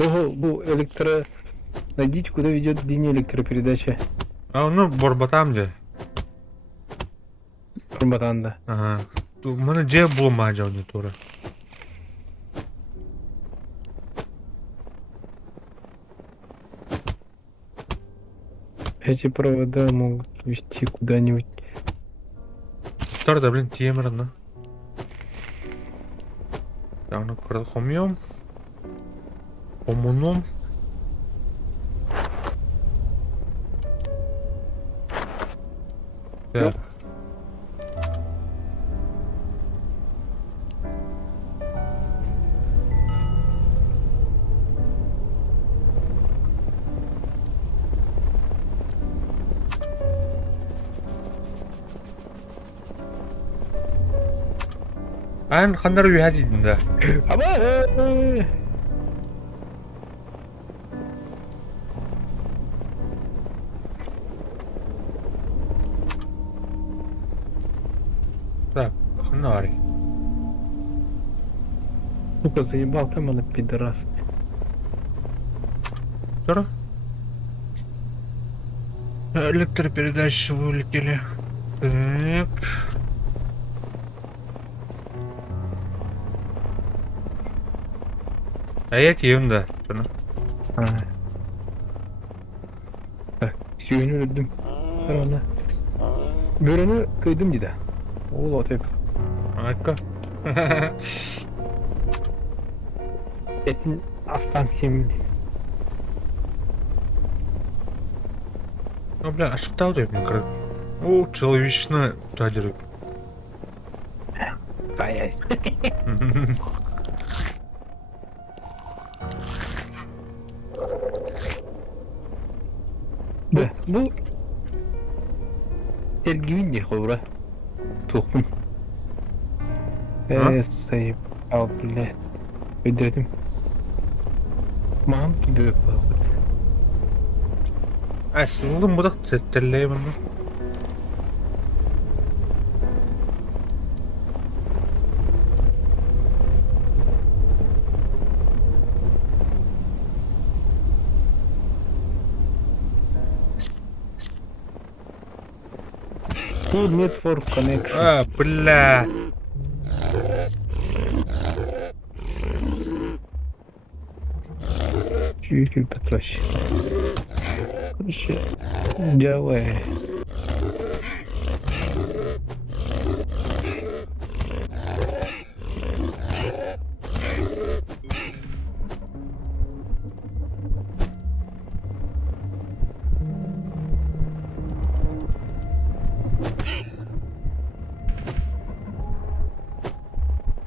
Ого, bu электро... Найдите, куда ведет линия электропередачи. Ну, борбатам где. Турбатанда. Ага. У мене G було майже аудиторія. Эти провода могут вести куда-нибудь. Старда, блин, темірно. Так, ну, хомьем. Омуном. Так. Қандар үй әдейдің да. Аба! Так, хнари. Сука, заебал там она, пидорас. Что? Электропередачи вылетели. Так. А я да. Ha. Bak, suyunu öldüm. Sonra. Börünü kıydım dedi. Oğul tek. Harika. Etin aslan semini. Ну, бля, ошептал я, мне кажется. О, человечная тадеры. Заясь. Bu sergivin diye kovra. Tokum. Sayıp al bile. Ödedim. Mağam gibi yapalım. Сылдым бұдақ тәттерлеймін. Full network connection. Бля. Чуть-чуть потращи. Короче, давай.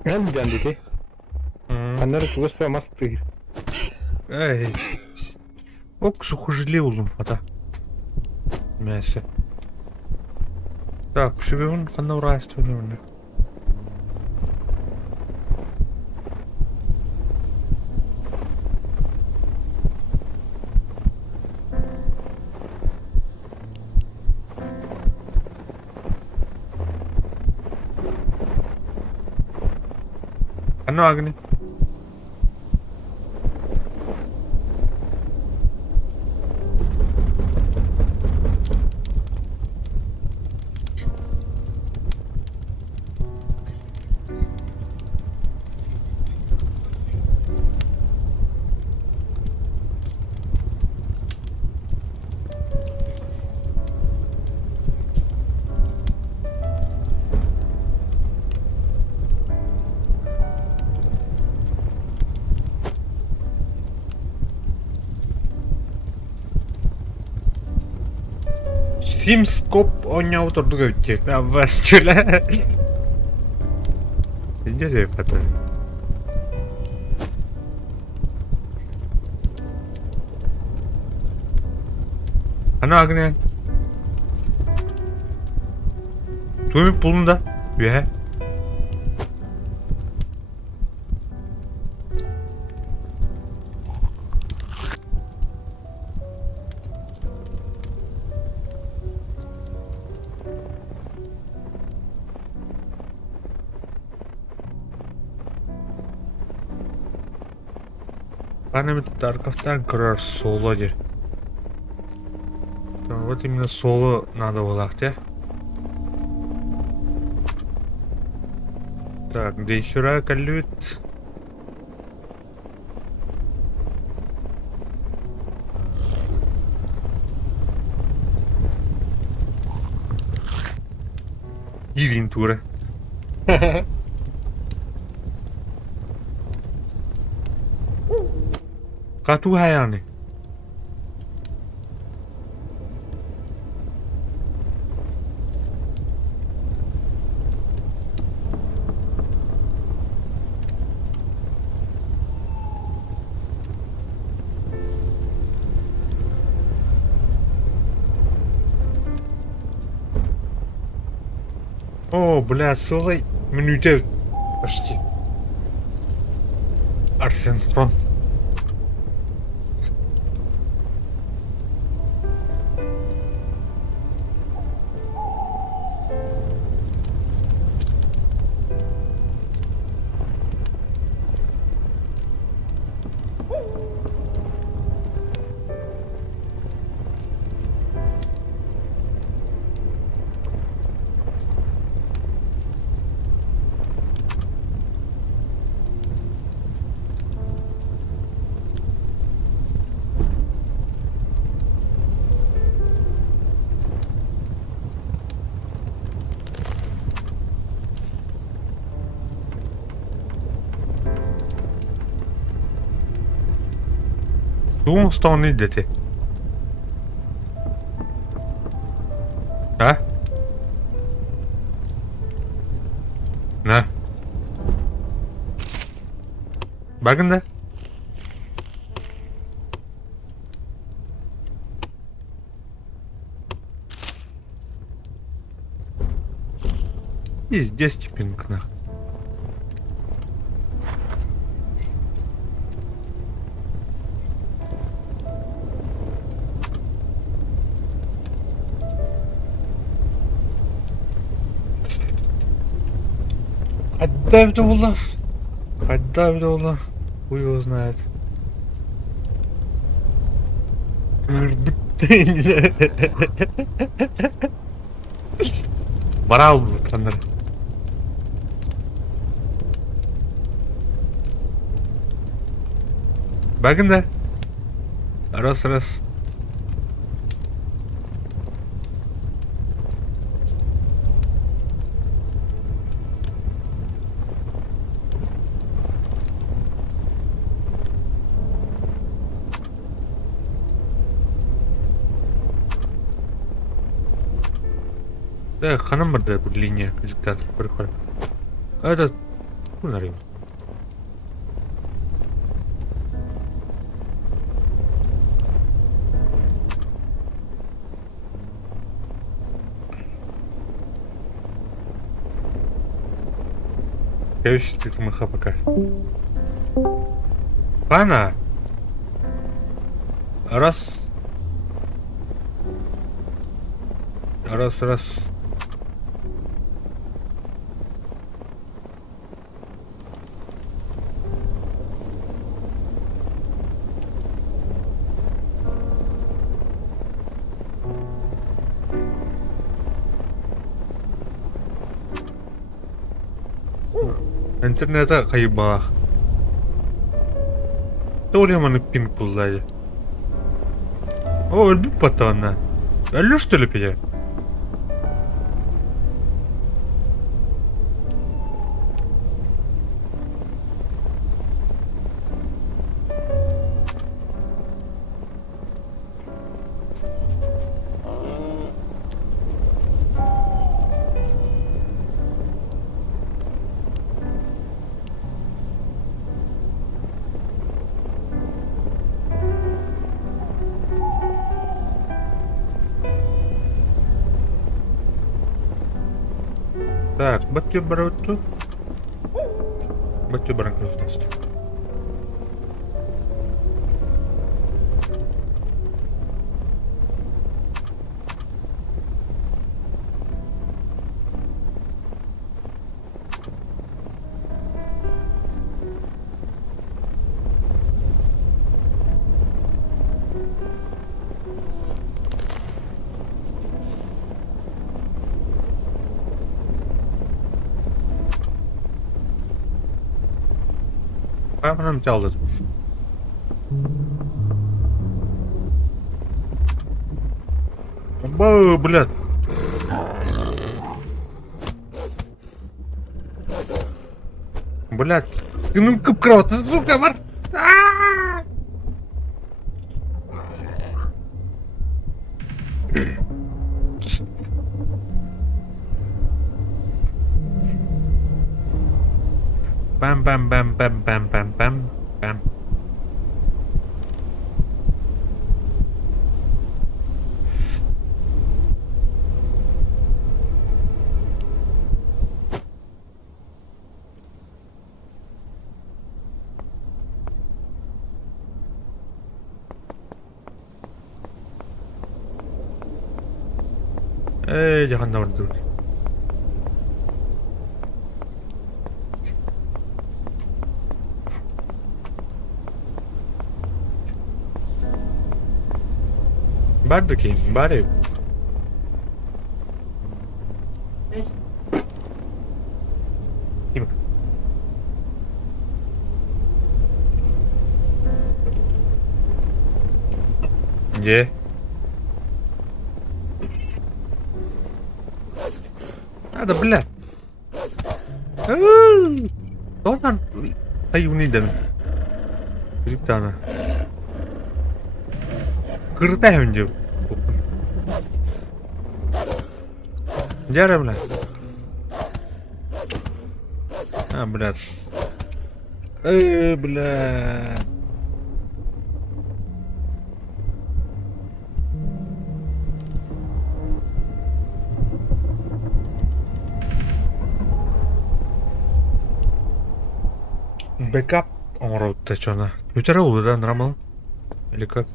Gel can dedi. Анар тугас па мастыр. Эй. Ок, сухожелеулым, ата. Мясо. Так, шевелен, қанда ұрайсты өнеміне. Қанда агни? Sims көп ойнап отырдық өтте. Бас чөле. Где ты фото? Ана агнен. Тумик пулунда. Бе. Панамит Тарковтан көрөр соло де. Вот именно соло надо было, Так, дохера колют. И винтура. Кату хаяны. О, бля, ссылай минуте почти. Арсен Фронт. Думал, что он идет. А? На. Баганда? И здесь типинг на. Отдай вдолу. Хуй его знает. Барал бы, Танер. Баганда? Раз. Да, ханым барды бұл линия күзіктен көріп. Это... Кунарим. Я еще тут мыха пока. Пана! Раз. Интернета кайбах. Толеманы пинг пулдайды. О, өлбіп паттағанна. Әлі что ли педе? Так, баттю беруть тут. Баттю беремо красності. А нам тялдит. Ба, блядь. Блядь. Ну кровь, сука, мар. Бам-бам-бам-бам-бам-бам-бам. Jangan nawar dulu. Bad bakayım, bari. İyi bak. Ye. Ada belah. Dondan. Ay ini dan. Bir tane. Kırta önce. Jara belah. Ah berat. Belah. Бэкап, он рот-то что на? У тебя роллы, да, нормально? Или как?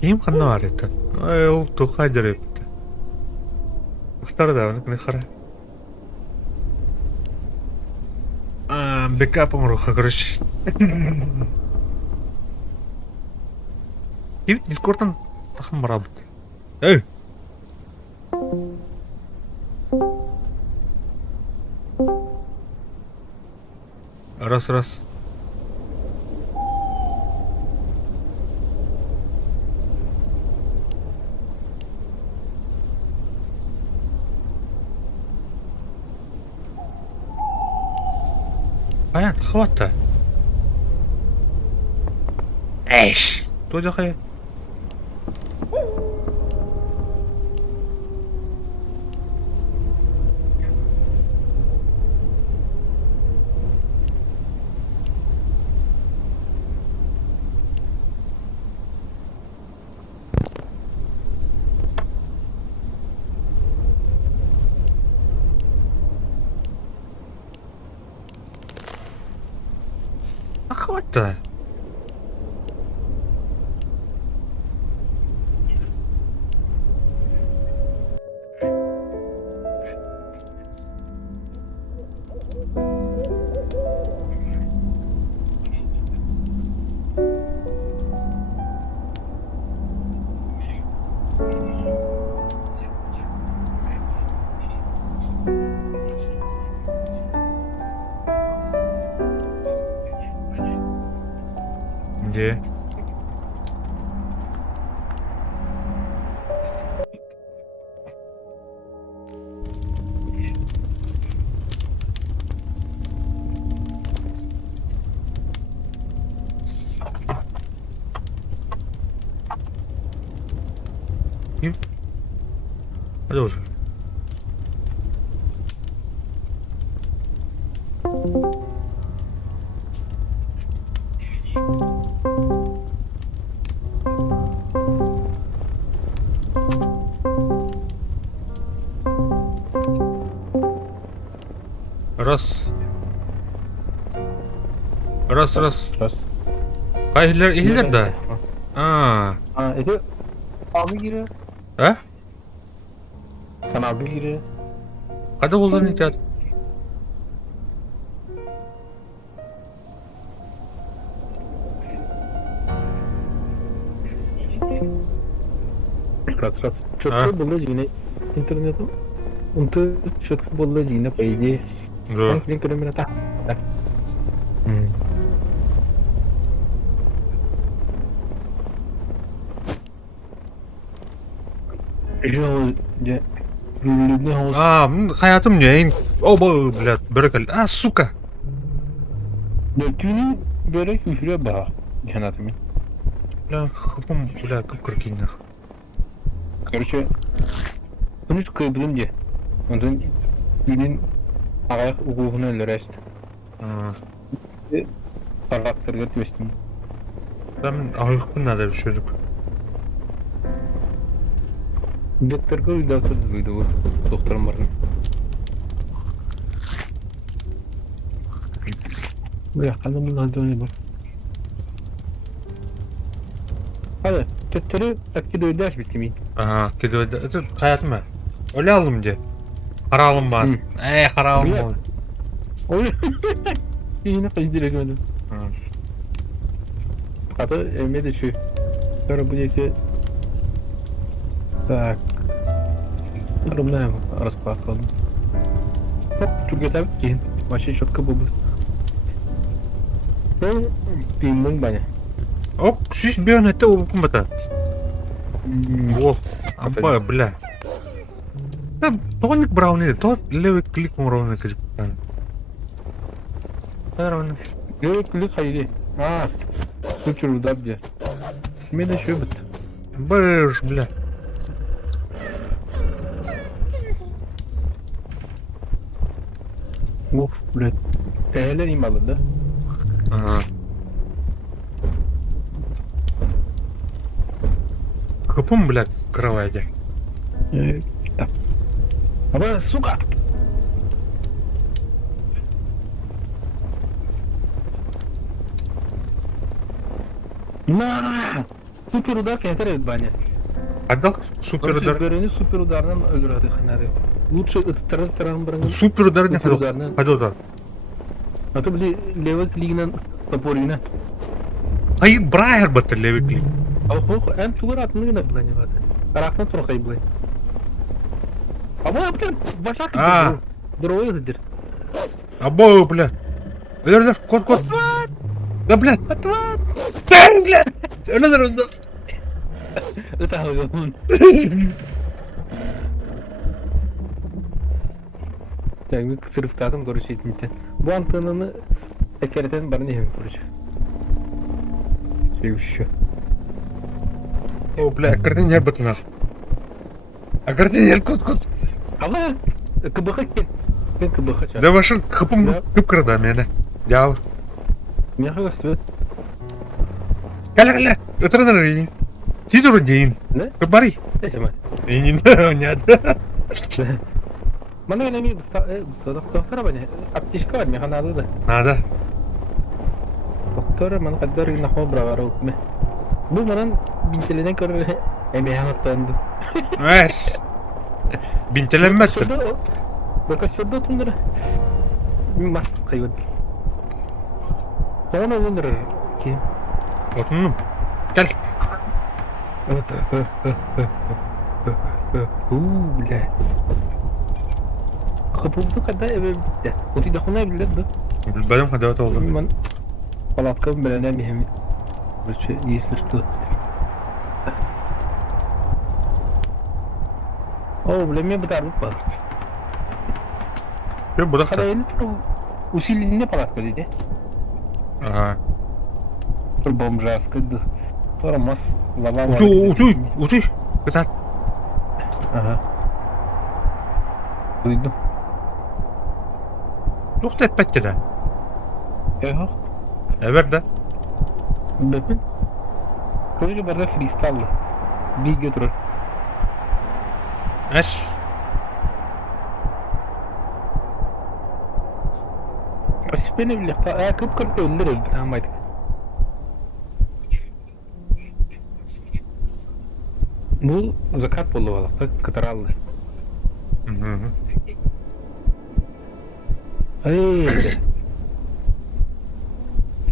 Ким ханарит? Эл, то хадерит. Стардавник не хара. Бэкапом руха, короче. И дискордан тахам работает. Эй! Раз. Понятно, хвата. Эйш. Кто дяхая? Охота. Где? Продолжим. Раз. Раз. Раз. Ihler de. Aa. Itu abi giriyor. Ha? Sen abi giriyor. Hadi oğlan icat. Раз. Четко было жіне интернетом. Untuk четко было жіне по идее. Да. Блин, когда так. Ya, rulüne havuz. Aa, hayatım neyin? Oba, блядь, bırakın. Ah, suka. Dörtüğünü böyle küfüre bağ. Canatımı. Бля, kapım, bля, kıpkırkın. Короче, bunu hiç kıybildim diye. Ondan günün ayak uğuğunu öldürest. Parlaktırga tüvestim. Ben ağırlıklı nerede bir çocuk. Doktorga uydaksız buydu bu. Doktorum vardı. Bu yakalım bunu hadi oynayalım. Hadi, tetleri etkili uydaş bitti mi? Aha, gidiyor. Hayatım ben. Öyle aldım diye. Para alın bana. Para alın Öyle. bana. Oy. Yine kaç direkt öldüm. Hatta evime de şu. Sonra bu diyece. Так. Ровно распахал. Хоп, тут где-то кинь. Вообще четко было. Ну, пиммун баня. Ок, шиш бьён это укумата. О, ампа, бля. Да, тоник брауни, то левый клик ровно как. Ровно. Левый клик хайди. Сучер удап где. Меня шибет. Бэш, бля. Of, блядь. Değerler imalıdı. Ага. Kapım, блядь, в кровати. Так. Ama сука! На! Супер удар yeter evet bana. Отдал супер удар. Göreni süper udardan öldürdü hınarı. Lütfen ıttıran bırakın. Супер удар не Супер ходил. ударный. Ходил удар. Atı bile level kliğinden toporuyla. Hayır, Брайер batır level click. Ama en tuğur atını yine bulanıyor zaten. Taraftan sonra kayıbılıyor. Ama yaptın. Başak Aa. gidiyor. Drovaya gidiyor. Або, бля. Öldür, kod. Да, блядь. Блядь. Öldür. Öte havayalım. Yani sırf tadım görüşü etmişten. Bu antenini ekereten bana ne hem görüşü. Şey şu. О, бля, координер батынах. Координер код. Ama kıbıka gel. Ben kıbıka çağır. Да ваша kapım Ya. kıpkırdı mene. Ya. Ne yapıyorsun? Gel. Ötürün arayın. Сидору дейін. Ne? Бари. Ne zaman? Нет. Bana öyle mi? Doktora bana. Aptişka var mı? Hanadı da. Надо. Doktora bana kadar nahva bravara hukme. Bu bana bintelenen kadar emeğe anlatlandı. Эс. Бинтелеммет. Bakın şurada oturdur. Mas kayıt. Sonra olur ki. Otundum. Gel. Bile. Kapıldı kadar eve bitti. O değil de bilirdi. Benim kadar oldu. Ben palatkam belenen bir hemi. Böyle iyi sırtı. Bilemiyor bu tarif var. Ya bu da Kadar yeni usilinde palatka dedi. Ага. Бомжарская, да. Sonra mas lava var. Утой. Катат. Aha. Duydum. To'xta paytda. Yok. Everda. Bakın. Koca barra freestyle. Bir götürür. Es. beni bile. Kıpkırmızı öldür. Tamamıydı. Bu zakat bolu valla. Kıtır aldı. Haydi.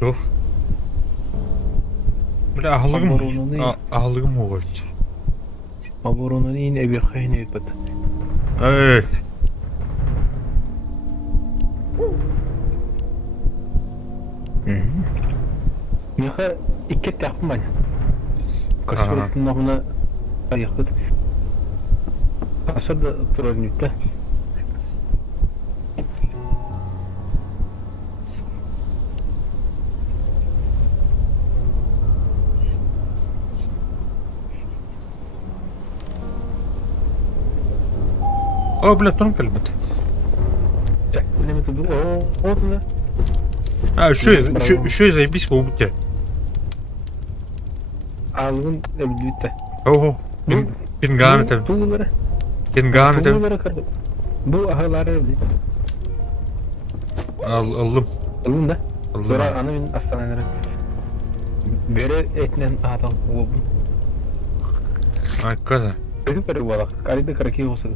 Yok. Böyle ahılım Aborununu mı? Ahılım mı var? Aborunun yine bir hayne yutmadı. Evet. Yaha iki takım var. Kaçırtın ona ayakta. Asıl da trollütte. О, бля, тонко лебет. Ne mi tudu? O ne? А, şu заебись по умте. Algın öldüğütte. Ого. Пинган это. Tuğları. Пинган это. Tuğları kırdı. Bu ahıları öldü. Aldım. Alın da. Aldım. Sonra anamın hastanelere. Bere etnen adam oldu. Ay kada. Ödü karı valla. Karıda karaki olsa da.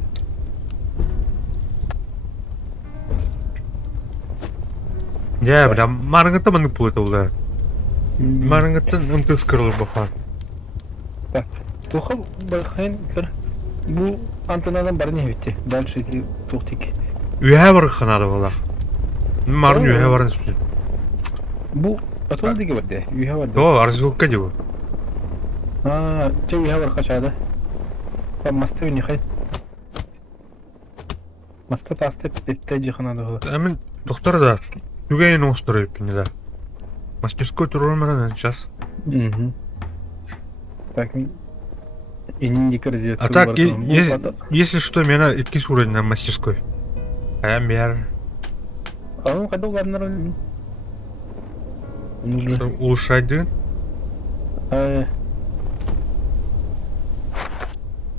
Ya бля, маргата маны плутал. Маргата ымты скрыл бахан. Bak. Tuha bakayım kır. Bu antenadan bari ne bitti? Dальше ki tuhtik. Üye var kanalı valla. Marın üye var nispi. Bu atol dige vardı. Üye vardı. O arzulka diyor. Ha, şey üye var kaçada. Bak masta bir nihayet. Masta tastı bitti cihana da. Emin doktor da Югейн острый да. Мастерской турнира сейчас. Так. И не корзет. А так, если что, меня идти уровень на мастерской. А я мер. А ну ходил ладно. Улучшать, да? А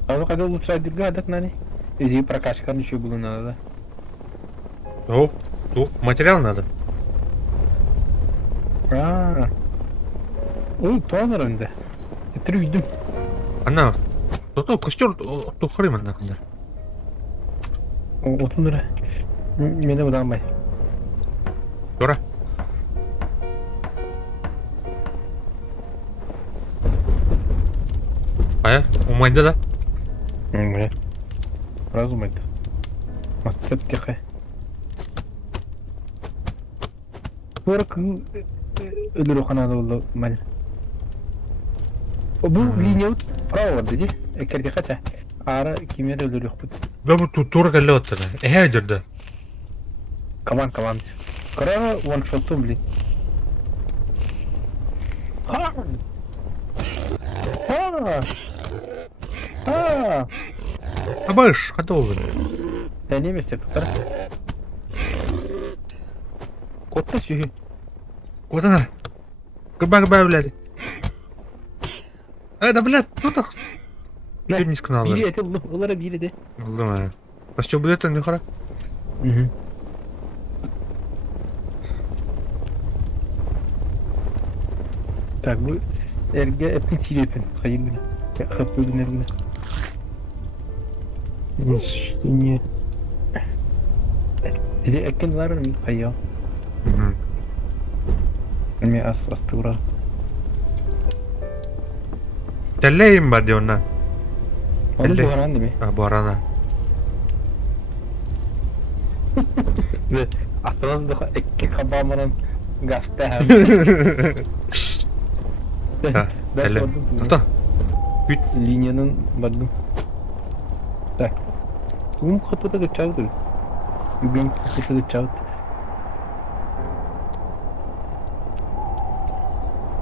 ну ходил улучшать, да, так нани. Иди прокачка ничего было надо. О, материал надо. Ой, тонер önde. Getirdim. Ana. Toto kostör тухрым она. 30 lira. Mene buradan bay. Dora. Aya, умайда да? Evet. Разумайды. Мастер тихо. Бұрық өлір оқанады олды мәні. Бұл линия право var dedi. Ekerde kaça. Ara kimyada өлір оқпыды. Да bu тура кәлі оттыны. Эхе жүрді. Команд. Қырағы one-shot'um блин. Ha! Абаш, қата олды. Sen ne mesleği tutar? Kotta sühü. Отана. Гыба, блядь. Да, блядь, кто так? Ты не сказал. Biri eti buldum. Onlara biri de. Oldu mu? Başka bu yeter ne kadar? Так, bu erge etin çiğ hayır mı? Kapı günler mi? İşte Dedi ekin var mı? Hayır. Mi astura. Telleyim var diyor ondan. Onu bu aran değil mi? Ha bu arada. Ve aslında da ekki kabamanın gazete her. Ha, telle. Tata. Büyük. Linyanın bakdım. Tak. Bunun kutuda geçavdı. Bugün kutuda geçavdı.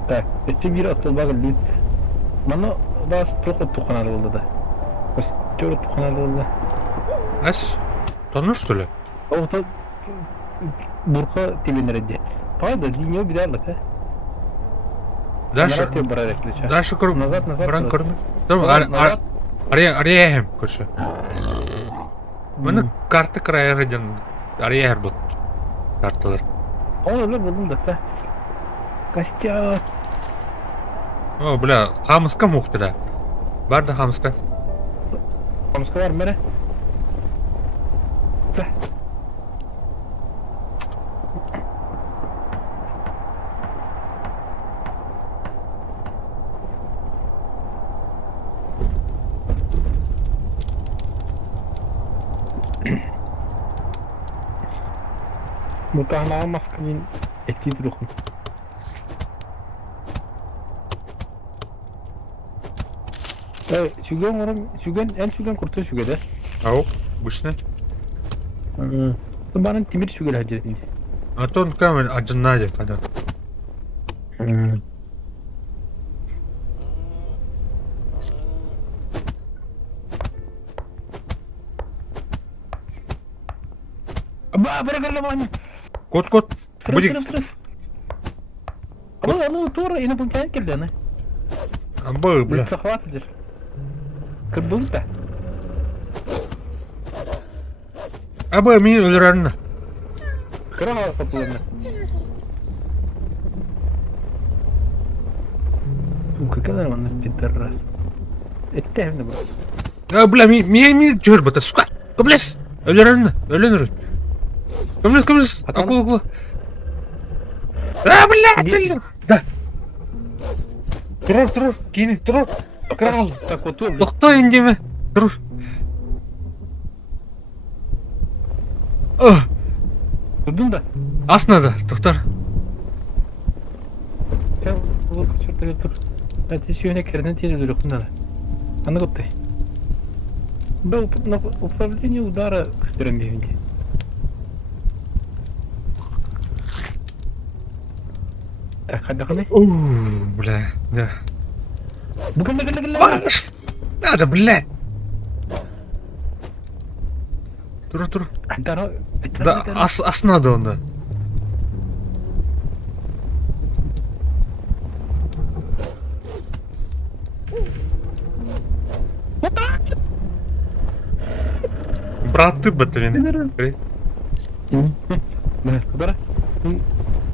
Так, эти бир атылбагы лит. Мана бас троху туханалы болду да. Костер туханалы болду. Ас? Тону что ли? Ото бурка тибенереде. Пайда линия бидарлык, а? Дальше круг. Назад. Бран кормы. Арияхем, короче. Мана карта края радиан. Арияхер был. Карталар. Öyle buldum da sen. Kaçacağız. О, бля, камыска мухтыра. Бар да камыска. Kamuska var mı bere? Sen. Muhtemelen maskenin ettiği durukun. Şügen oğlum, şügen en şügen kurtu şügede. Ау, бушне. Bana timir şügel hacetini. А то он камер аджаннаде када. Bırak bana. Кот. Будик. Ama doğru yine bu kendi geldi ana. Амбы, бля. Захватываешь. Как будто. Абы, мен өлөрәнне. Крава популярна. Какая она пидорас. Это не было. А, бля, мен жөрбөтө, сука. Көмлес. Өлөнөр. Көмлес. Акул. А, бля, да. Тур. Кини, тур. Крал. Так вот тут. Токто индеме. Тур. Дудун да. Аснада, токтор. Sen bu kaçırdı götür. Ateşi yöne kerden tezi durukun da. Anı koptu. Да, на управление удара к стороне. Так, отдохни. Бля, да. Буган. Надо, бля. Тур. Да, аснада онда. Браты батвин. Да, куда?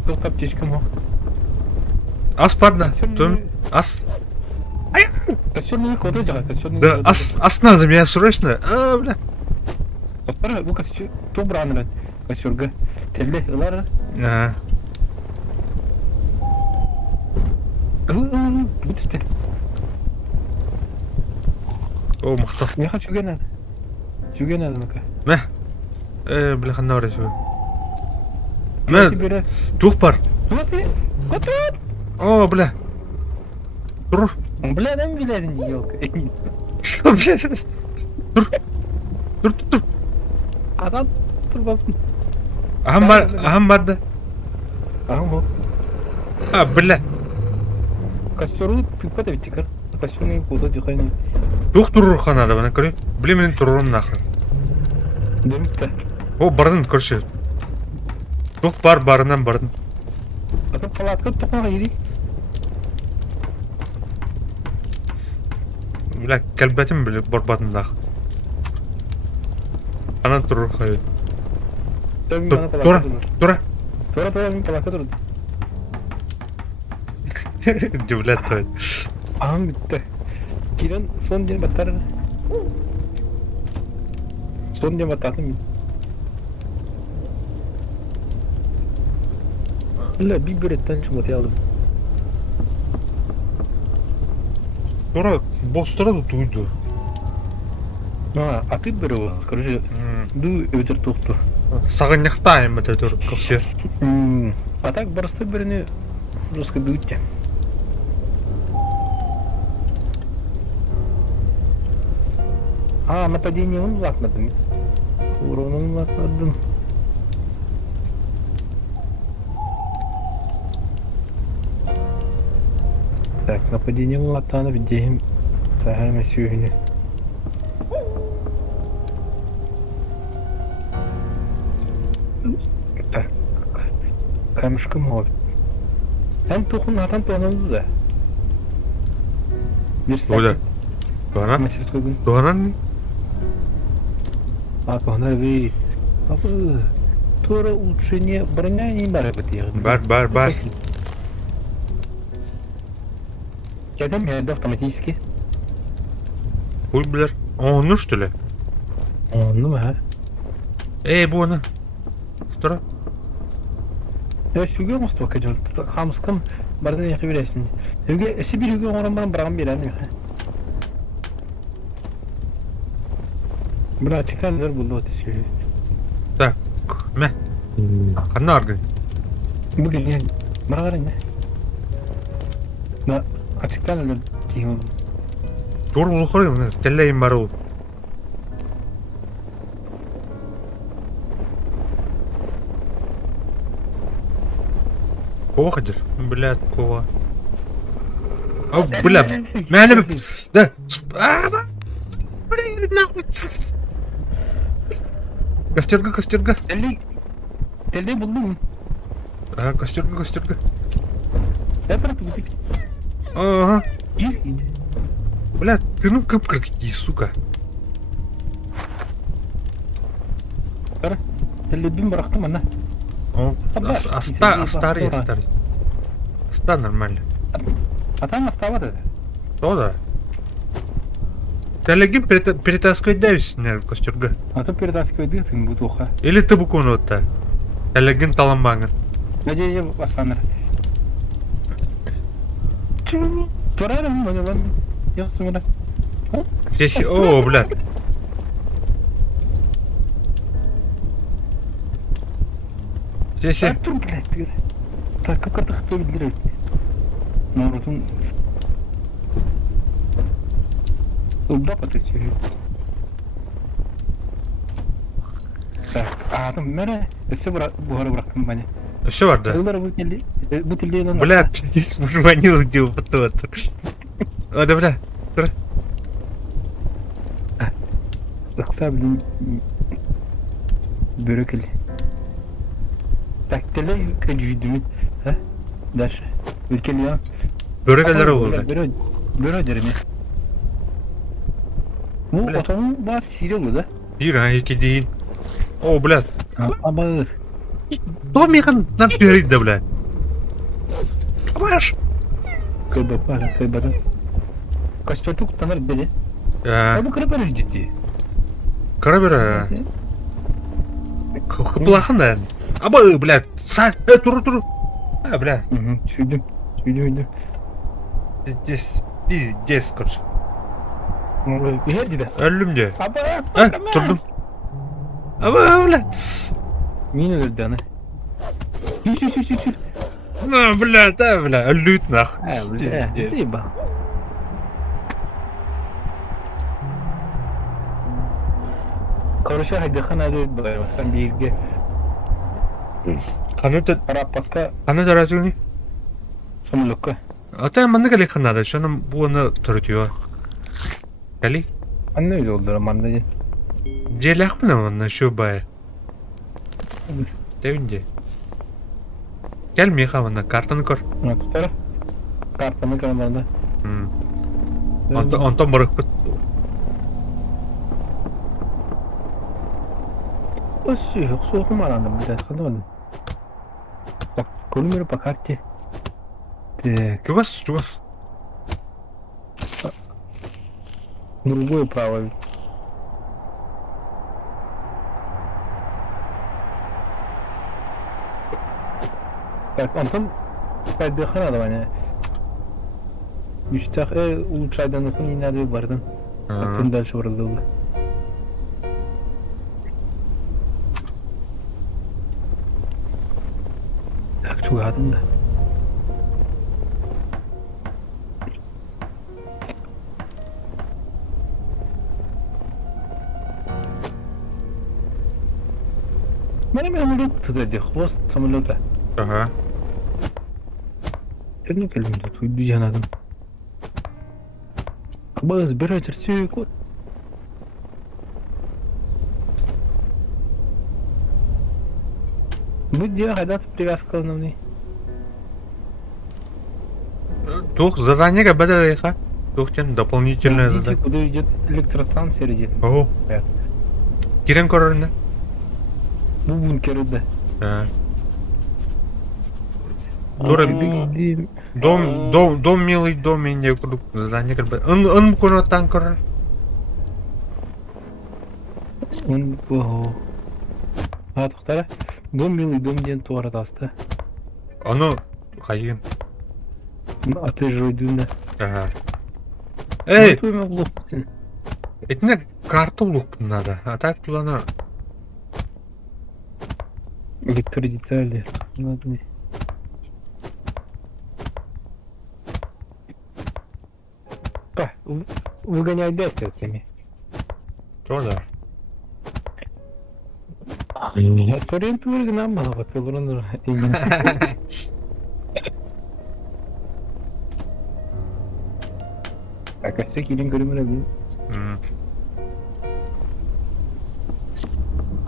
Тут аптечка мог. Ас падна. Тун. Ас. Костюмный код идет, костюмный. Да, ас надо меня срочно. А, бля. Sonra bu kaçıyor. Tobranlar. Kaçırga. Telle yıllar. Ага. Bu işte. О, мықты. Ne kaç şügen Şügen mı? Мә. Бля, қандай қарай сөйлем. Мә, тух бар. Готов. О, бля. Тур. Бля, nem biledin yok. Бля. Тур. Adam dur bakın. Aham барды. Ага. А, бля. Костюру тупо да витикар. Костюрный код дихайны. Тух турур ханада бана көрі. Бля, менің турурым нахрен. Демтте. О, бардың көрші. Тух барынан бардың. Adam palatka toqağa yedi. Бля, кәлбәтім бля, барбатындағы. Анан турur қайы. Тура. Тура мен палатка тұрды. Дюблет той. Ağam bitti. Giren son diye batar. Son diye batardım. Öyle bir böretten çikolatayı aldım. Тура, бостара да туйду. А ты бери короче, ду өтір тоқты. Саған няқтайым бәді тур, көксер. А так барысты біріне жесткой дуйте. Нападение он лакнадым. Уроном лакнадым. Так, нападение он латана видеем. Сахарма сегодня. Так. Камешком мог. Hem tohum atan tohumumuz da. Оля. Туғанан? Туғанан не? Tohumlar bir. Baba. Тура улучшение броня не бар бит. Бар. Кедем я автоматически. Хуй, блядь. О, ну что ли? Ну ага. Bu ana. Tura. Ya şuga Mustafa kajol. Hamskam bardan yakı bilesin. Şuga Sibir şuga oran bana bırakın bir yani. Bula çıkarlar buldu ateşi. Так. Meh. Kanna argın. Bu geliyor. Bırakın ne? Na açıklarlar ki. Dur ulukhorayım. Tellayım bari ol. Кого ходишь? Блядь, кого? О, блядь. Мяне... Да. Блин, нахуй. Костерга. Telli buldum. Ага, костерга. Ya bırak gittik. Ага. Gir. Блядь, ты ну как иди, сука. Bırak. Telli bin bıraktım ana. Старый. Оста нормально. Atan hasta var dedi. То да. Телегин перетаскивать давись, наверное, костерга. Ata передаст koyduğun bu toka. Или ты буквально вот так. Телегин таламбанган. Nece basanır. Torarım mı lan? Yoksa mı lan? Здесь... О, блядь. Здесь... Dur блядь. Takıp kırtık bildirir. Norutun. Ulda patatesi. Так, adam nere? Buharı bıraktım beni. Все var da. Yıllar bu tilliği lan. Бля, пиздец, мужванил идиот. Hadi bля. Dur. Kısa bilin. Börek eli. Taktile kacıydımı. Ha? Ders. Ülkeli ya. Börekeler olur da. Börek derim ya. Bu Bля. otanın bazı sili olur da. Bir ha iki değil. О, блядь. Ama Домикан наперед, да, блядь. Кабаш. kıybada. Kaç çocuk tutanır beni. Ya bu kırıp ciddi. Карабера. Плохо, да. Аба, блядь. Тур. А, блядь. Süydüm. Здесь пиздец, короче. Hadi de. Öldüm diyor. Aba. Durdum. Aba, блядь. Mine öldü ana. Sür. Блядь, блядь. Öldük nah. Değil bak. Karışa hadi hadi bayram. Sen bir ilgi. Kanı da razı Samlukka. Ata mandı kali kanada. Şu an bu onu turutuyor. Kali? Anne öyle oldu mandacı. Celak mı lan şu bay? Devince. Gelmiyor havana. Kartını kor. Tutar. Kartını kanalında. Ondan bırakıp. Yok soğuk mu arandım biraz kanamadım. Bak kolum bakar ki. Чугас. Другое право. Так, Антон поддыхал надо мне. Мечтах, улучшайдан окун не надо бардын. Антон дальше вырылды. Так, чугадым да. Benim yamuluk tutacak, хвост самолета. Ага. Terne kelimde tuydu yanadım. Bağız bir açır süykot. Bu diye haydat привязка основной. Тух, задание как бада рейха. Тухтен дополнительное задание. Куда идет электростанция идет. Ого. Кирен корорында. Bu bunkerde. Ha. Тура Bildiğim. дом милый дом менде курдук здание кырбай. Ын конотан көрөр. Ого. Ha toktara. Dom yılı dom diyen tuvaret astı. Аны кайын. Ateş royduğunda. Ага. Эй, Tuyma bulup. этне карта улук надо. А так плана. Getir детали. Надо не. Выгоняй дядь от меня. Тоже. Сориентуй нам мало вот буруну. Arkadaşlar kilin görümüne bir.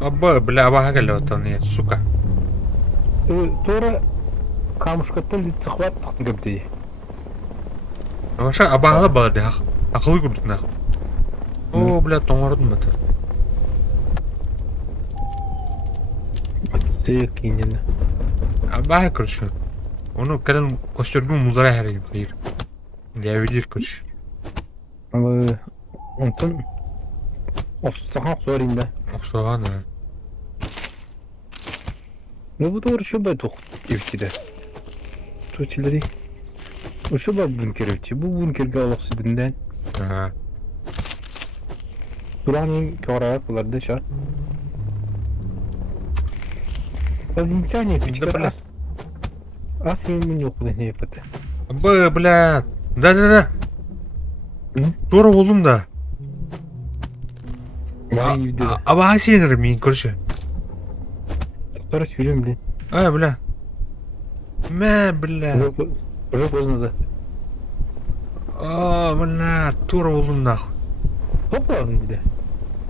Абба, бля, абага вот нет, сука. Sonra kamışkattan bir sıkvat taktı göbdeyi. Вообще абага бала дях. Акылы курдук нах. О, бля, тоңордум это. Сүйек кейіндені. Абага короче. Onu kadın kostürgün muzara her gün hayır. Diyebilir koç. Ama ondan Ostakhan sorayım ben. Oksoğan ha. Ne bu doğru şu ben tok evçide. Toçileri. O şu ben bunker evçi. Bu bunkerge alıksızından. Aha. Duranın körayak bularda şart. Ben bir tane yapayım. Да, бля. Asyemin yok bu ne yapatı. Абба, бля. Да. Hı? Doğru oldum da. Vay iyi dedi. Абага сенер мен короче. Sonra söyleyeyim bile. А, бля. Мә, бля. Rıp olmadı. Aa, bля. Doğru oldum da. Topladın bir de.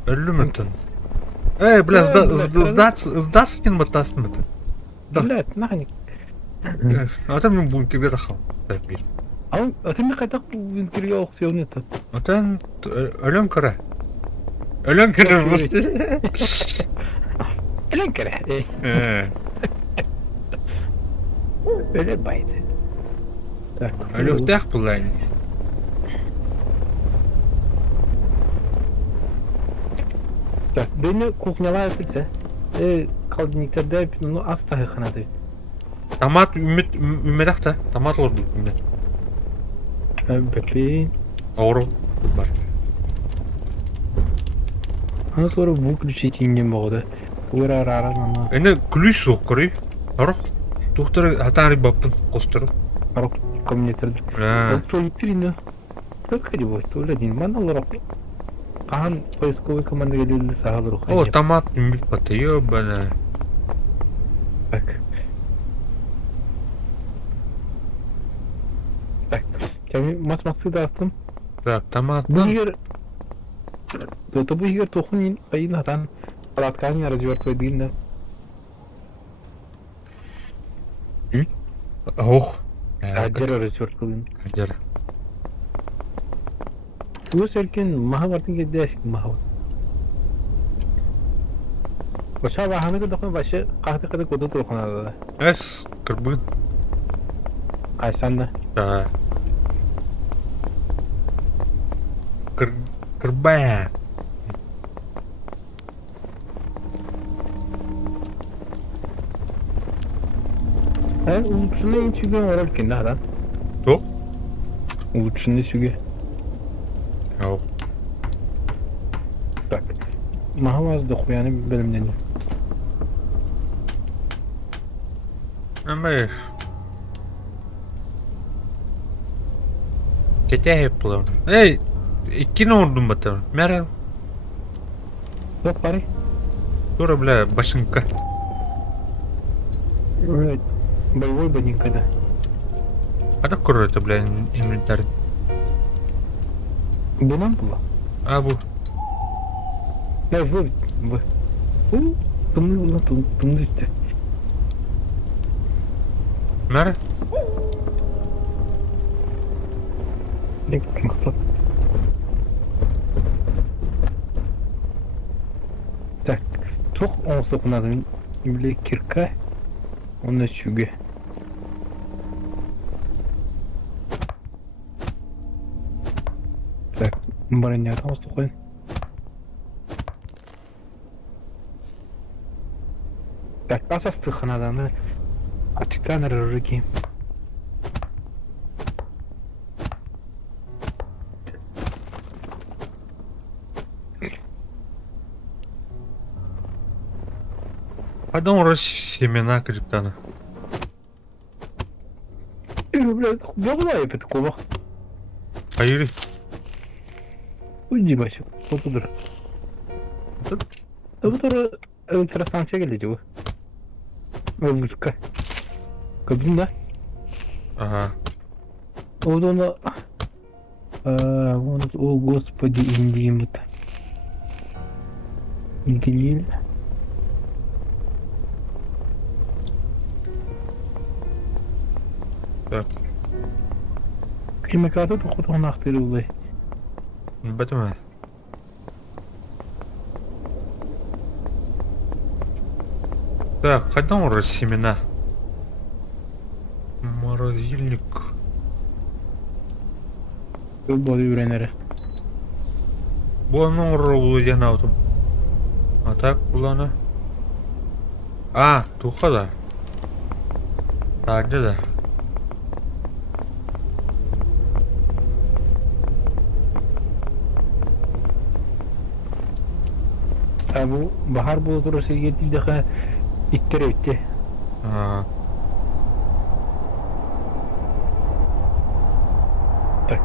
Öldüm ötün. Бля, сдаться не батасын мı? Да. Bilet, nahani. Ата мен бункерге тахам. Ama ötümde kaytak bu bunkerge alıksızını etti. Атан ölüm kara. Ölüm kara. Ölen kere. Öyle baydı. Ölüm tak bulan. Так, beni kухняlar yapıtsa. Kaldırnikte hep onu az tahıkanadı. Томат үмедақ та. Томат олар бұл үмед. Bekleyin. Оғыру бар. Ana sonra bu klişe çingen boğdu. Bu ara ara ama. Эне күліс соқ көрей. Арық. Тухтары хатари баппын қостырып. Arok komünitedir. Doktor yitirinde. Çok hadi bu işte öyle değil. Bana olarak. Kahan poiskovi komanda geliyordu sahalar o. О, томат үмед бата. Ёбана. Bak. Bak. Kemi matematik da astım. Так, томат. Bu yer. Bu yer tohum ayın hatan. Alatkan yarıcı var koy değil ne? Ох. Acar arıcı var koyun. Hajar. Bu serkin mahavartın geldiği aşk mahavat. Başa bahamı dokun başı kahve kadar kodu dokunadı. Эс, кырбын. Aysan da. Да. Кырбая. Uçuşunda en sügü oral kendi adam. О? Uçuşunda sügü. Ау. Bak. Mahavaz dokuyanı bölümden. Амбаш. Kete hep bulan. Ey, iki ne oldun bakalım. Meral. Yok bari. Dur bile başınka. Evet. Boy benim kadar. Ada kurur это, бля, инвентарь. Bunun bu. А, bu. Ne bu? Bu. Bunu işte. Meral. Ne kapat. Tak. Çok olsa kunadım. Или кирка. Он на чуге. Так, броня там уступай. Так, асастых надо, очка на рыжики. Потом рос семена криптана. Блядь, была я такого. А Юрий? Уйди, Басик, вот туда. Тут? Вот туда электростанция глядите вы. Вылучка. Кабин, да? Ага. Вот он... вот, о господи, Индием-то. Гниль. Так. Химикаты тут он ахтырылды. Бэтмен. Так, хотел рос семена. Морозильник. Был юренері. Бұның ұры ден аутым. А так бұланы. А, туха да. Тады да. Bu bahar buluturu sevgili daha ittire ötte. Ага. Так.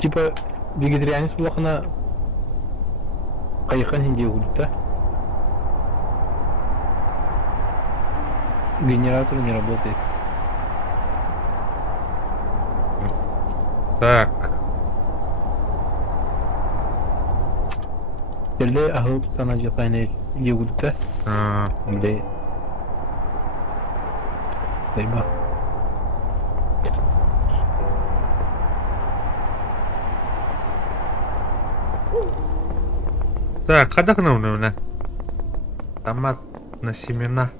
Типа вегетарианец плохо кайхан хинди будет, да? Генератор не работает. Так. Или ahıl tutanacak aynı yılda. А, Или... Либо... Так, ходок на уровне. Томат на семена.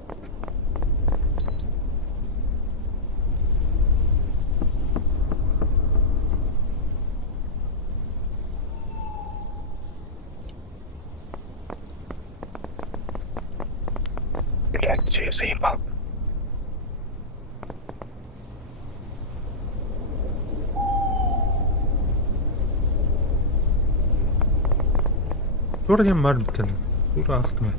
Блядь, все, я заебал. Турден бар бітін. Тура ақтыма.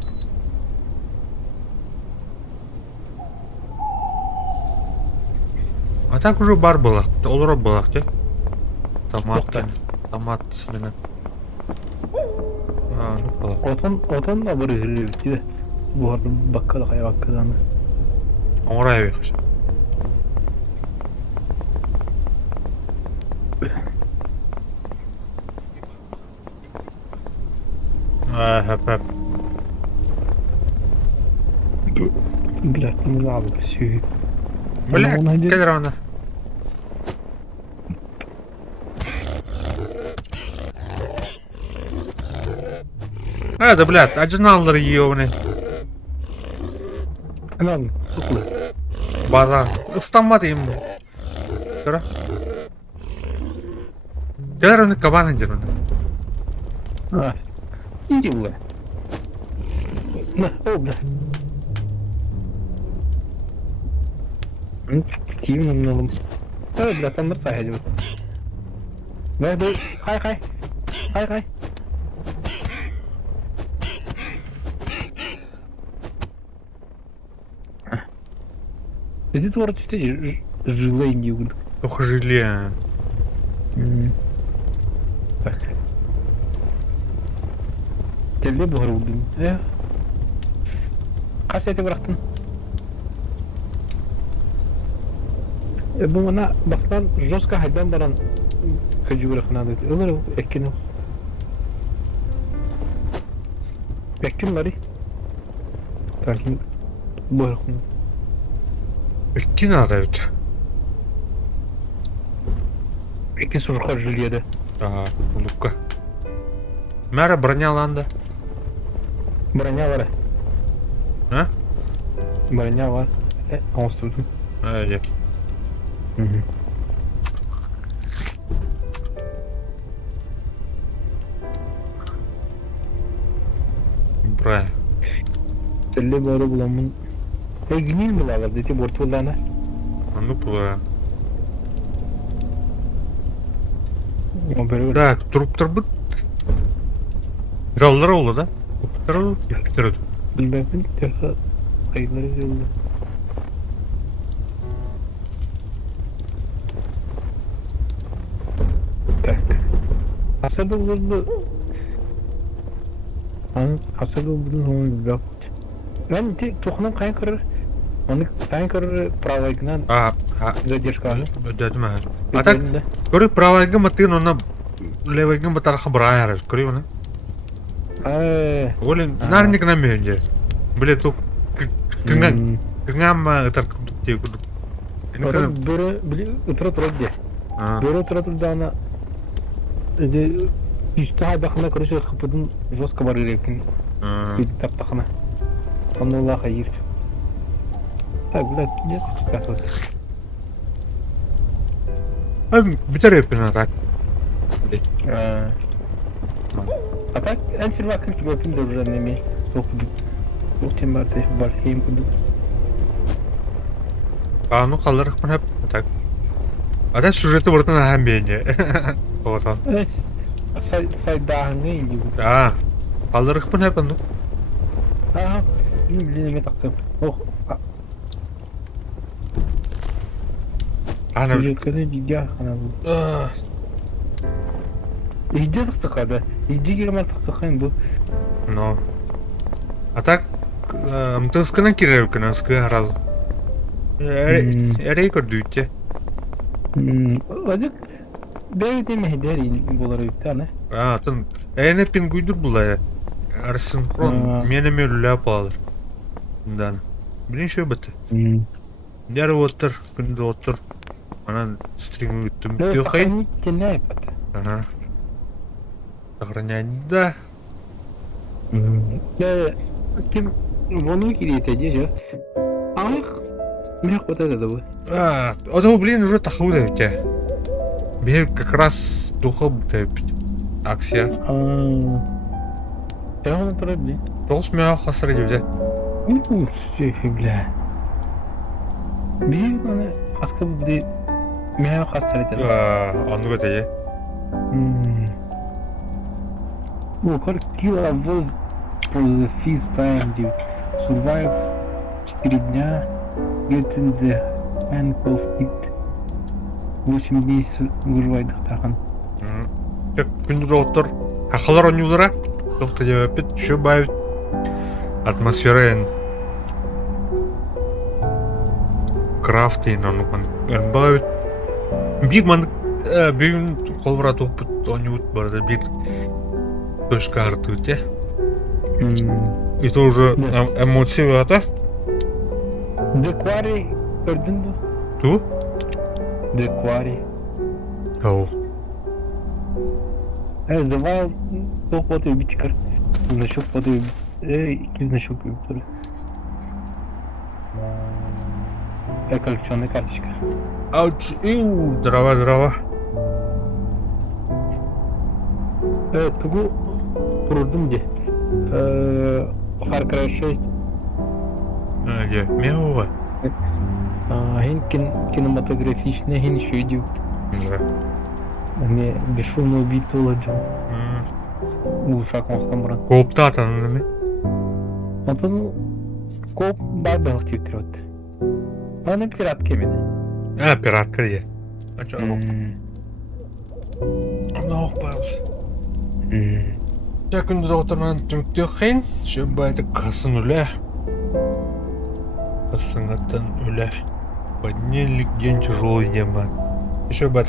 А так уже бар балақ. Олыра балақ, те? Томат. Тоқта. Томат семена. А, ну балақ. Отан da bir hırrıvçı. Bu arada bakkal kaya bakkadanı. Оңырай бейқыш. Hep. Блядь, ну ладно, все. Бля, кел равно. Да, блядь, оригиналдар ебаный. Ладно, сукла. База. Стамат им. Кара. Кел равно кабан дервана. А, иди, бля. На, о, бля. Активно много. Бля, там мерца идет. Дай, хай. Иди творить эти жилы не будут. Ох, желе. Так. Келде бұғырылдың. Қасеті бірақтың. Бұл мана бастан жостқа хайдан баран көжі бірақына деді. Олар әккен ол. Әккен бари. Такин бұғырақтың. Идти надо это. Әккен сұрқар жүледі. Ага, лука. Мэра броняланды. Броня var. А? Броня var. Конструктор. Öyle. Buraya. Telli böyle bulamın. Günün mü var dedi bortulana. Ну, buraya. O böyle Так, труп bu. Жаллар oldu da. Kuptarı bitirdi. bilmem ne tersa kayıtları yolda. Tak. Hasada olurdu. Hasada olurdu onu bir bak. Ben de toxunun kayın kırır. Onu kayın kırır pravayından А, задержка. dedim ha. Atak, görü pravayga matın ona levayga matarxa buraya görü onu. Öyle narnik na mönce. Bile tok kengam tar diye kudu. Orada böyle otura diye. Böyle otura da ana üstü hadakına karşı kapıdın joska var gerekin. Bir taptakına. Allah hayır. Так, блядь, нет, как вот. Bitir yapın atak. А так, ансер вакын gördüm de burada nemi. Yok tembarda barhayım kudu. Kanu kalırık mı hep atak. Atak sujeti buradan hem bence. Otan. Evet. Say daha ne gibi. Kalırık mı hep onu. Aha. Bildiğime taktım. Oh. Ana. Yıkını ciddi ana bu. İyice tıktık hadi. İyice girme tıktık bu. No. Atak mtıskına kirev kına skı haraz. Erey gördüğüce. Azıcık belki mehder buları bir tane. Tın. Ene pin guydur bulaya. Arsinkron meneme lüle bağlar. Bundan. Bilin şöyle batı. Yarı otur, günde otur. Ana stream'i bittim. Yok hayır. Ne yapatı? Ага. Сохранять, да. Ya kim bunu kiriyete же. Меня вот это вот. Это, блин, уже тахуда ведь. Бег как раз духом акция. Я он требли. Толс меня хасради ведь. Все, бля. Bir bana askı bir меня хасради. Он в этой. O cara kill a voz for the fifth time, dude. Survive 4 дня. Get in the handcuff it. 8 дней выживает тахан. Так, күндү отур. Акылар ойнуулара. Токто жеп бит, шо бай. Атмосфера крафтинг ону кон. Бай. Биг ман бүгүн колбура топут ойнуут барды бир точка артыт, я. Это уже эмоции, это? Деквари, пердинду. Ту? Деквари. Ау. Давай, то фото бичкар. Значок фото. İki значок yukarı. Коллекционный карточка. Ауч, дрова. Evet, bu kurdum diye. Far Cry 6. Где? Меува. Хин кинематографичный, хин еще идет. Да. Не бесшумно убийца уладжал. Ушак он скамран. Кооптата, ну, Антон коп бабел титрот. А не пират кемин. Пиратка где? А чё? Много пауза. Я күндү отырман түмүктө кыйын, шөбайды касын үле. Касыңаттан үле. Поднялик день тяжелый дем. Еще бат.